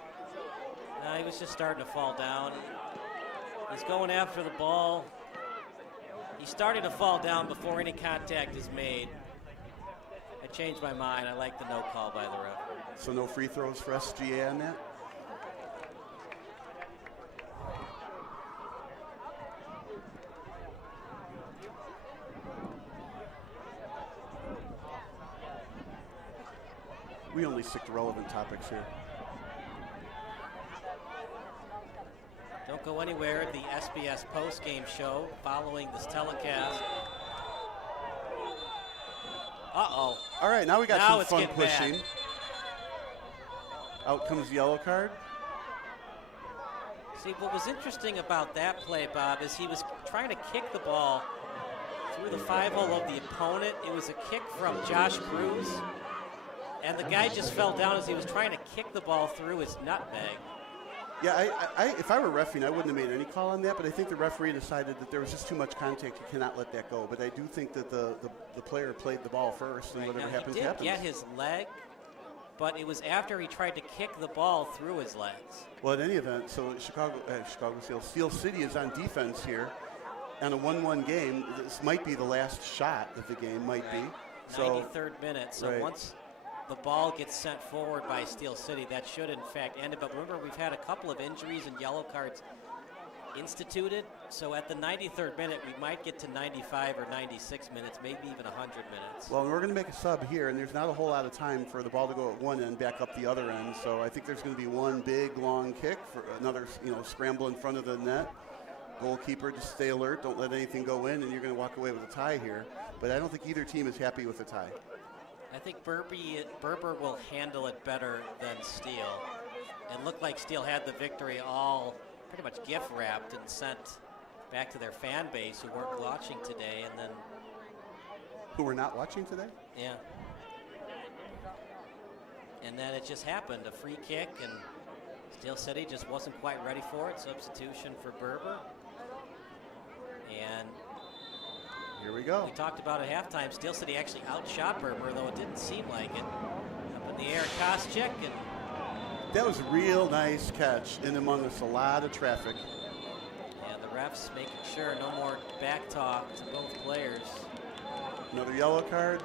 He was just starting to fall down. He's going after the ball. He's starting to fall down before any contact is made. I changed my mind. I like the no call by the ref. So no free throws for SGA on that? We only stick to relevant topics here. Don't go anywhere. The SBS post-game show following this telecast. Uh-oh. All right, now we got now some it's fun getting pushing. bad. Out comes the yellow card. See, what was interesting about that play, Bob, is he was trying to kick the ball through the 5-hole of the opponent. It was a kick from Josh Cruz, and the guy just fell down as he was trying to kick the ball through his nutmeg. Yeah, if I were refereeing, I wouldn't have made any call on that, but I think the referee decided that there was just too much contact. You cannot let that go. But I do think that the player played the ball first, and whatever happens, he did happens. get his leg, but it was after he tried to kick the ball through his legs. Well, in any event, so Steel City is on defense here. On a 1-1 game, this might be the last shot of the game, might be. So, 93rd minute, so right. once the ball gets sent forward by Steel City, that should in fact end it. But remember, we've had a couple of injuries and yellow cards instituted. So at the 93rd minute, we might get to 95 or 96 minutes, maybe even 100 minutes. Well, we're going to make a sub here, and there's not a whole lot of time for the ball to go at one end, back up the other end. So I think there's going to be one big, long kick for another, scramble in front of the net. Goalkeeper, just stay alert. Don't let anything go in, and you're going to walk away with a tie here. But I don't think either team is happy with the tie. I think Berber will handle it better than Steele. It looked like Steele had the victory all pretty much gift wrapped and sent back to their fan base who weren't watching today, and then who were not watching today? Yeah. And then it just happened, a free kick, and Steel City just wasn't quite ready for it. Substitution for Berber. And here we go. We talked about at halftime, Steel City actually outshot Berber, though it didn't seem like it. Up in the air, Koscheck, and that was a real nice catch in amongst a lot of traffic. And the refs making sure no more back talk to both players. Another yellow card.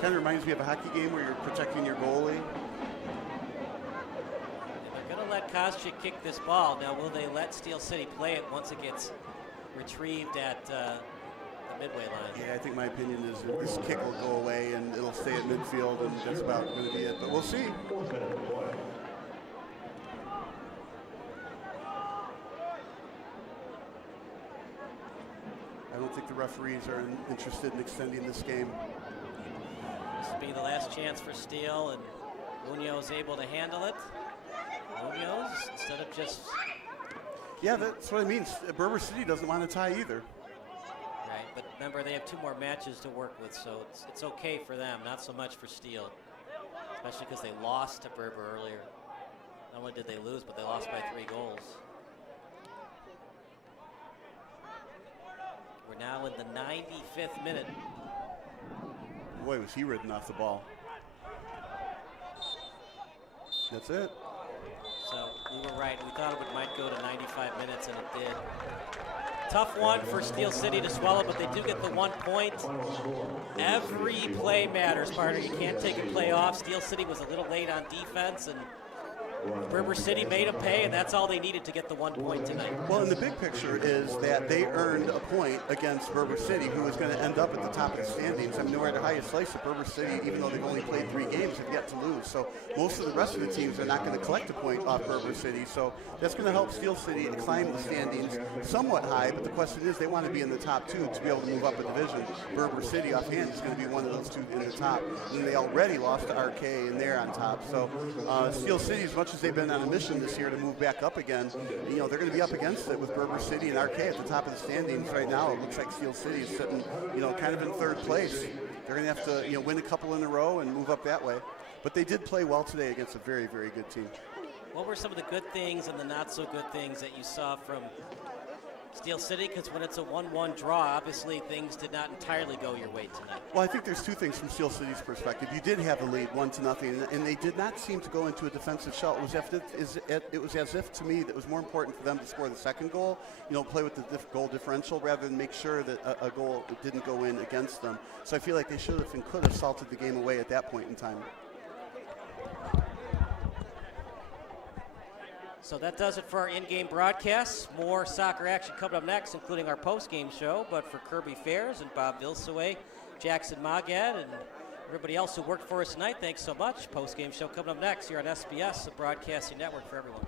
Kind of reminds me of a hockey game where you're protecting your goalie. And they're going to let Koscheck kick this ball. Now, will they let Steel City play it once it gets retrieved at the midway line? Yeah, I think my opinion is that this kick will go away and it'll stay at midfield, and that's about going to be it. But we'll see. I don't think the referees are interested in extending this game. This will be the last chance for Steele, and Munoz able to handle it. Munoz, instead of just... Yeah, that's what I mean. Berber City doesn't want to tie either. Right, but remember, they have 2 more matches to work with, so it's okay for them, not so much for Steele. Especially because they lost to Berber earlier. Not only did they lose, but they lost by 3 goals. We're now in the 95th minute. Boy, was he ridden off the ball. That's it. So we were right. We thought it might go to 95 minutes, and it did. Tough one for Steel City to swallow, but they do get the 1 point. Every play matters, partner. You can't take a play off. Steel City was a little late on defense, and Berber City made them pay, and that's all they needed to get the 1 point tonight. Well, and the big picture is that they earned a point against Berber City, who is going to end up at the top of the standings. I mean, no matter how you slice it, Berber City, even though they've only played 3 games, have yet to lose. So most of the rest of the teams are not going to collect a point off Berber City. So that's going to help Steel City climb the standings somewhat high. But the question is, they want to be in the top 2 to be able to move up a division. Berber City, offhand, is going to be one of those 2 in the top. And they already lost to RK, and they're on top. So Steel City, as much as they've been on a mission this year to move back up again, they're going to be up against it with Berber City and RK at the top of the standings right now. It looks like Steel City is sitting, kind of in 3rd place. They're going to have to, win a couple in a row and move up that way. But they did play well today against a very, very good team. What were some of the good things and the not so good things that you saw from Steel City, because when it's a 1-1 draw, obviously things did not entirely go your way tonight. Well, I think there's two things from Steel City's perspective. You did have the lead 1-0, and they did not seem to go into a defensive shell. It was as if to me that it was more important for them to score the second goal, play with the goal differential rather than make sure that a goal didn't go in against them. So I feel like they should have and could have salted the game away at that point in time. So that does it for our in-game broadcasts. More soccer action coming up next, including our post-game show. But for Kirby Fairs and Bob Vilsaway, Jackson Magad, and everybody else who worked for us tonight, thanks so much. Post-game show coming up next here on SBS, the broadcasting network for everyone.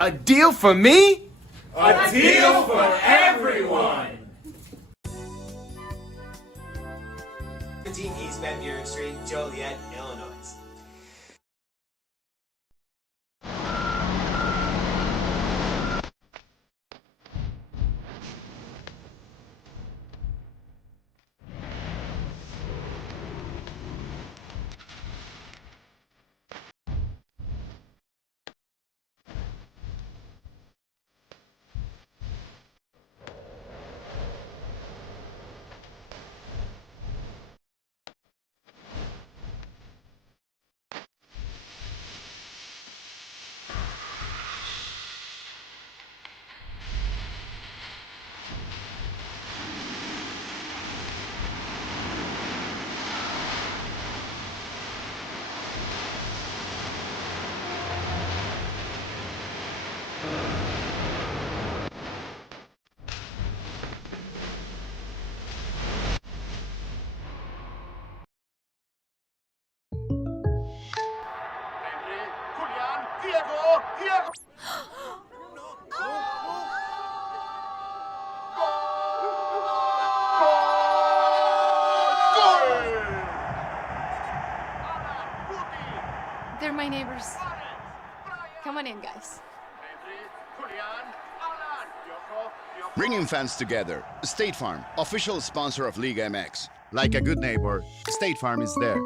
A deal for me? A deal for everyone! 17 East Van Buren Street, Joliet, Illinois. They're my neighbors. Come on in, guys. Bringing fans together. State Farm, official sponsor of Liga MX. Like a good neighbor, State Farm is there.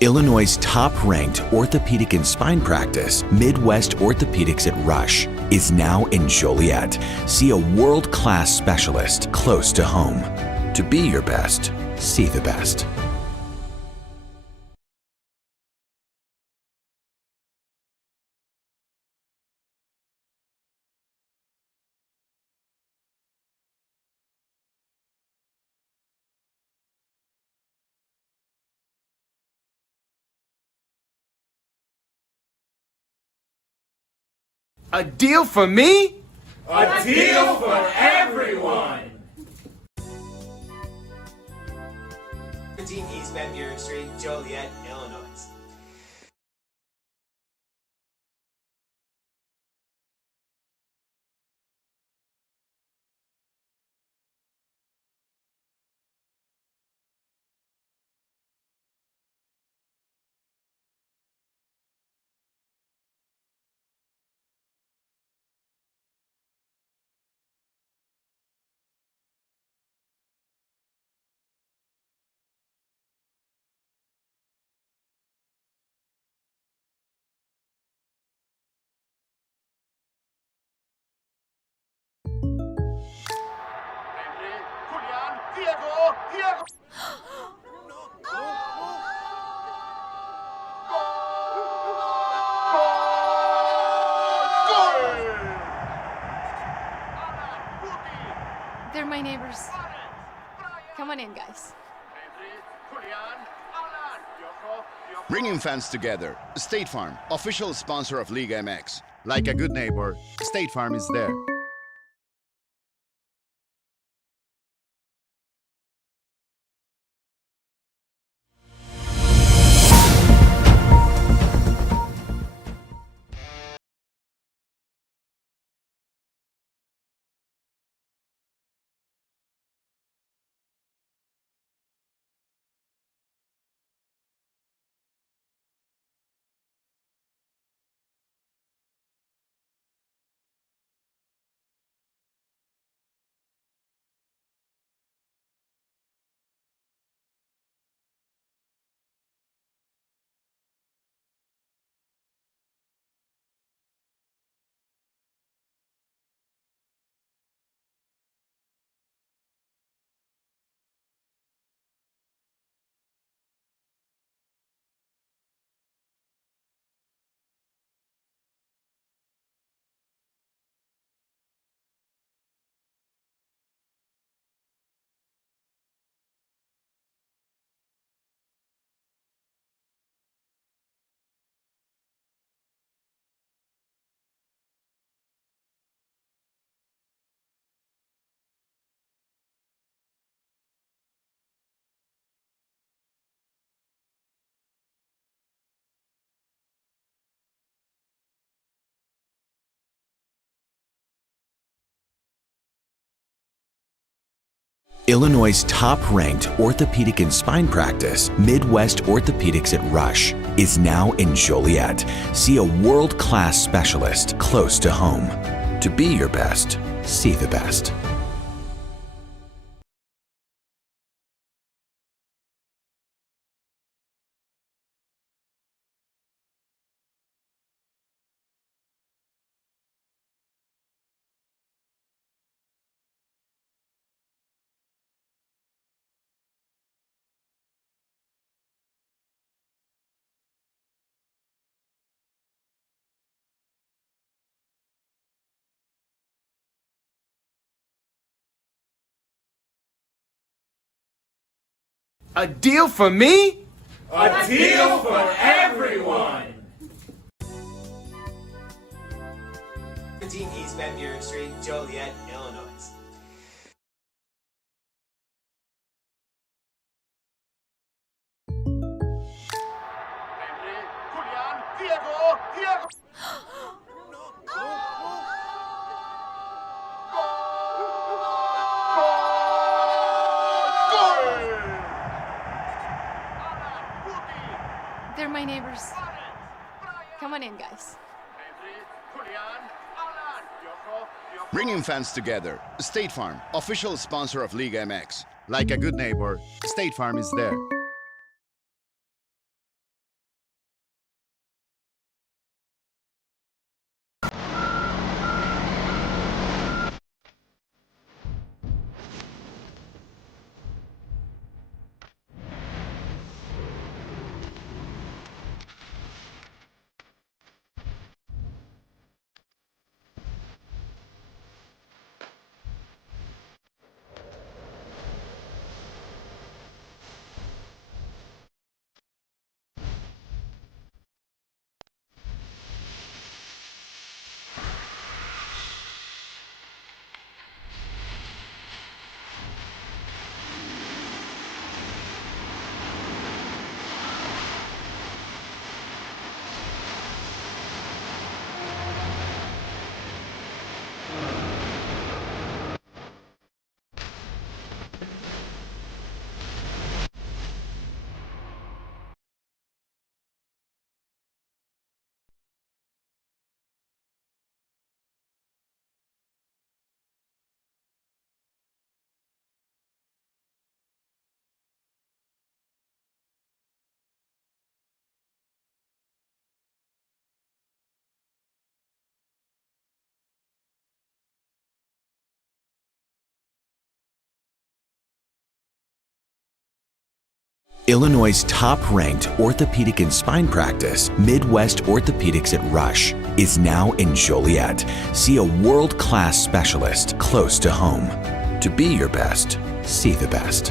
Illinois' top-ranked orthopedic and spine practice, Midwest Orthopedics at Rush, is now in Joliet. See a world-class specialist close to home. To be your best, see the best. A deal for me? A deal for everyone. 17 East Van Buren Street, Joliet, Illinois. They're my neighbors. Come on in, guys. Bringing fans together. State Farm, official sponsor of Liga MX. Like a good neighbor, State Farm is there. Illinois' top-ranked orthopedic and spine practice, Midwest Orthopedics at Rush, is now in Joliet. See a world-class specialist close to home. To be your best, see the best. A deal for me? A deal for everyone. 17 East Van Buren Street, Joliet, Illinois. They're my neighbors. Come on in, guys. Bringing fans together. State Farm, official sponsor of Liga MX. Like a good neighbor, State Farm is there. Illinois' top-ranked orthopedic and spine practice, Midwest Orthopedics at Rush, is now in Joliet. See a world-class specialist close to home. To be your best, see the best.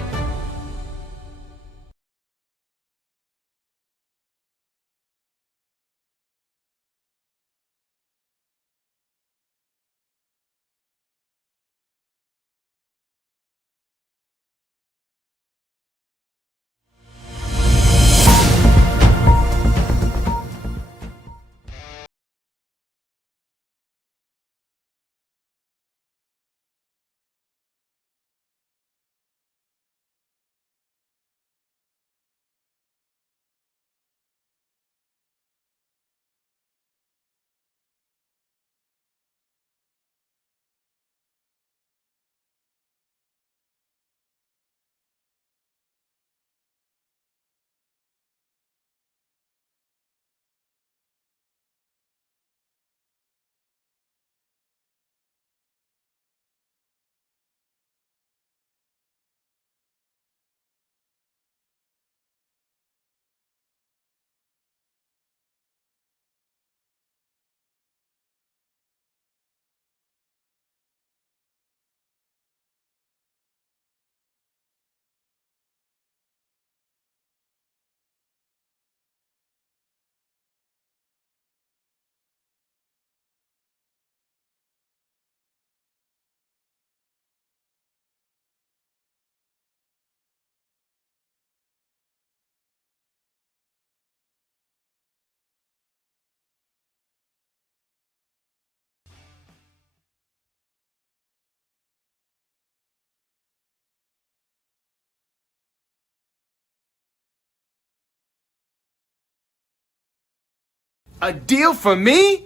A deal for me?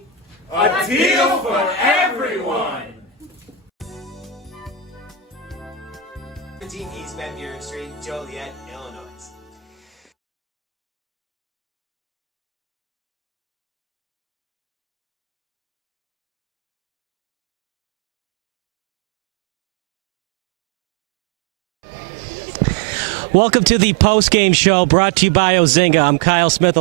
A deal for everyone. 17 East Van Buren Street, Joliet, Illinois. Welcome to the post-game show brought to you by Ozinga. I'm Kyle Smith.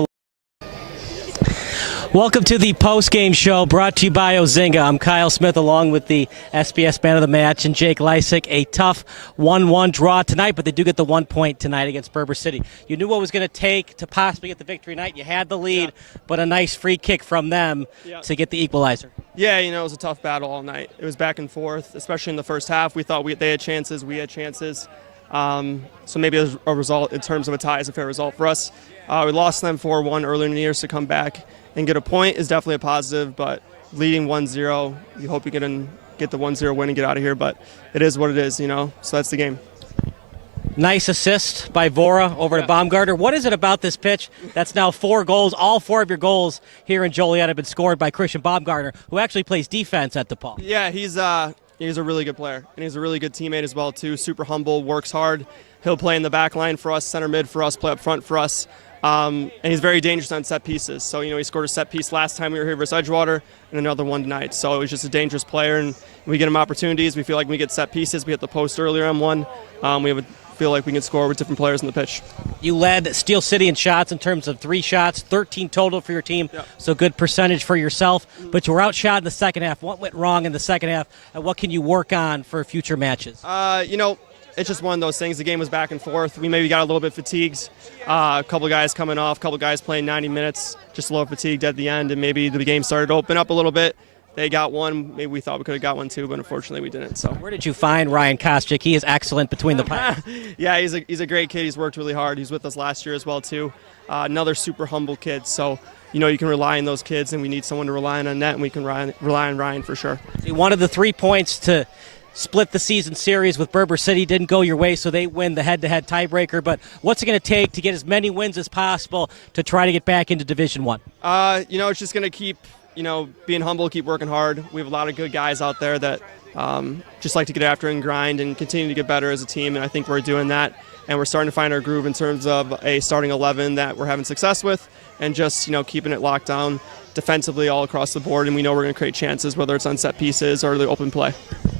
Welcome to the post-game show brought to you by Ozinga. I'm Kyle Smith along with the SBS Man of the Match and Jake Lysick. A tough 1-1 draw tonight, but they do get the 1 point tonight against Berber City. You knew what it was going to take to possibly get the victory tonight. You had the lead, but a nice free kick from them to get the equalizer. Yeah, you know, it was a tough battle all night. It was back and forth, especially in the first half. We thought they had chances, we had chances. So maybe it was a result in terms of a tie is a fair result for us. We lost them 4-1 earlier in the year, so come back and get a point is definitely a positive, but leading 1-0, you hope you get the 1-0 win and get out of here, but it is what it is, you know, so that's the game. Nice assist by Vora over to Baumgartner. What is it about this pitch that's now 4 goals? All 4 of your goals here in Joliet have been scored by Christian Baumgartner, who actually plays defense at DePaul. Yeah, he's a really good player, and he's a really good teammate as well, too. Super humble, works hard. He'll play in the back line for us, center mid for us, play up front for us. And he's very dangerous on set pieces. So, he scored a set piece last time we were here versus Edgewater and another one tonight. So it was just a dangerous player, and we get him opportunities. We feel like we get set pieces. We hit the post earlier on one. Feel like we can score with different players in the pitch. You led Steel City in shots in terms of 3 shots, 13 total for your team, so good percentage for yourself. But you were outshot in the second half. What went wrong in the second half, and what can you work on for future matches? It's just one of those things. The game was back and forth. We maybe got a little bit fatigued. A couple guys coming off, a couple guys playing 90 minutes, just a little fatigued at the end, and maybe the game started to open up a little bit. They got one. Maybe we thought we could have got one too, but unfortunately we didn't. So where did you find Ryan Kostyk? He is excellent between the pipes. Yeah, he's a great kid. He's worked really hard. He's with us last year as well too. Another super humble kid. So you can rely on those kids, and we need someone to rely on net, and we can rely on Ryan for sure. You wanted the 3 points to split the season series with Berber City. Didn't go your way, so they win the head-to-head tiebreaker. But what's it going to take to get as many wins as possible to try to get back into Division I? It's just going to keep being humble, keep working hard. We have a lot of good guys out there that just like to get after and grind and continue to get better as a team, and I think we're doing that. And we're starting to find our groove in terms of a starting 11 that we're having success with, and just keeping it locked down defensively all across the board. And we know we're going to create chances, whether it's on set pieces or the open play.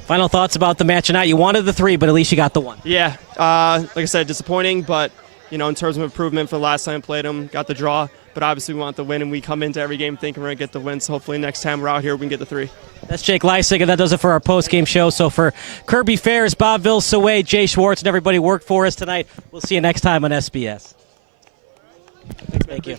Final thoughts about the match tonight? You wanted the 3, but at least you got the 1. Yeah, like I said, disappointing, but in terms of improvement for the last time I played them, got the draw. But obviously we want the win, and we come into every game thinking we're going to get the win. So hopefully next time we're out here, we can get the 3. That's Jake Leisig, and that does it for our post-game show. So for Kirby Ferris, Bob Vilsaway, Jay Schwartz, and everybody worked for us tonight, we'll see you next time on SBS. Thank you.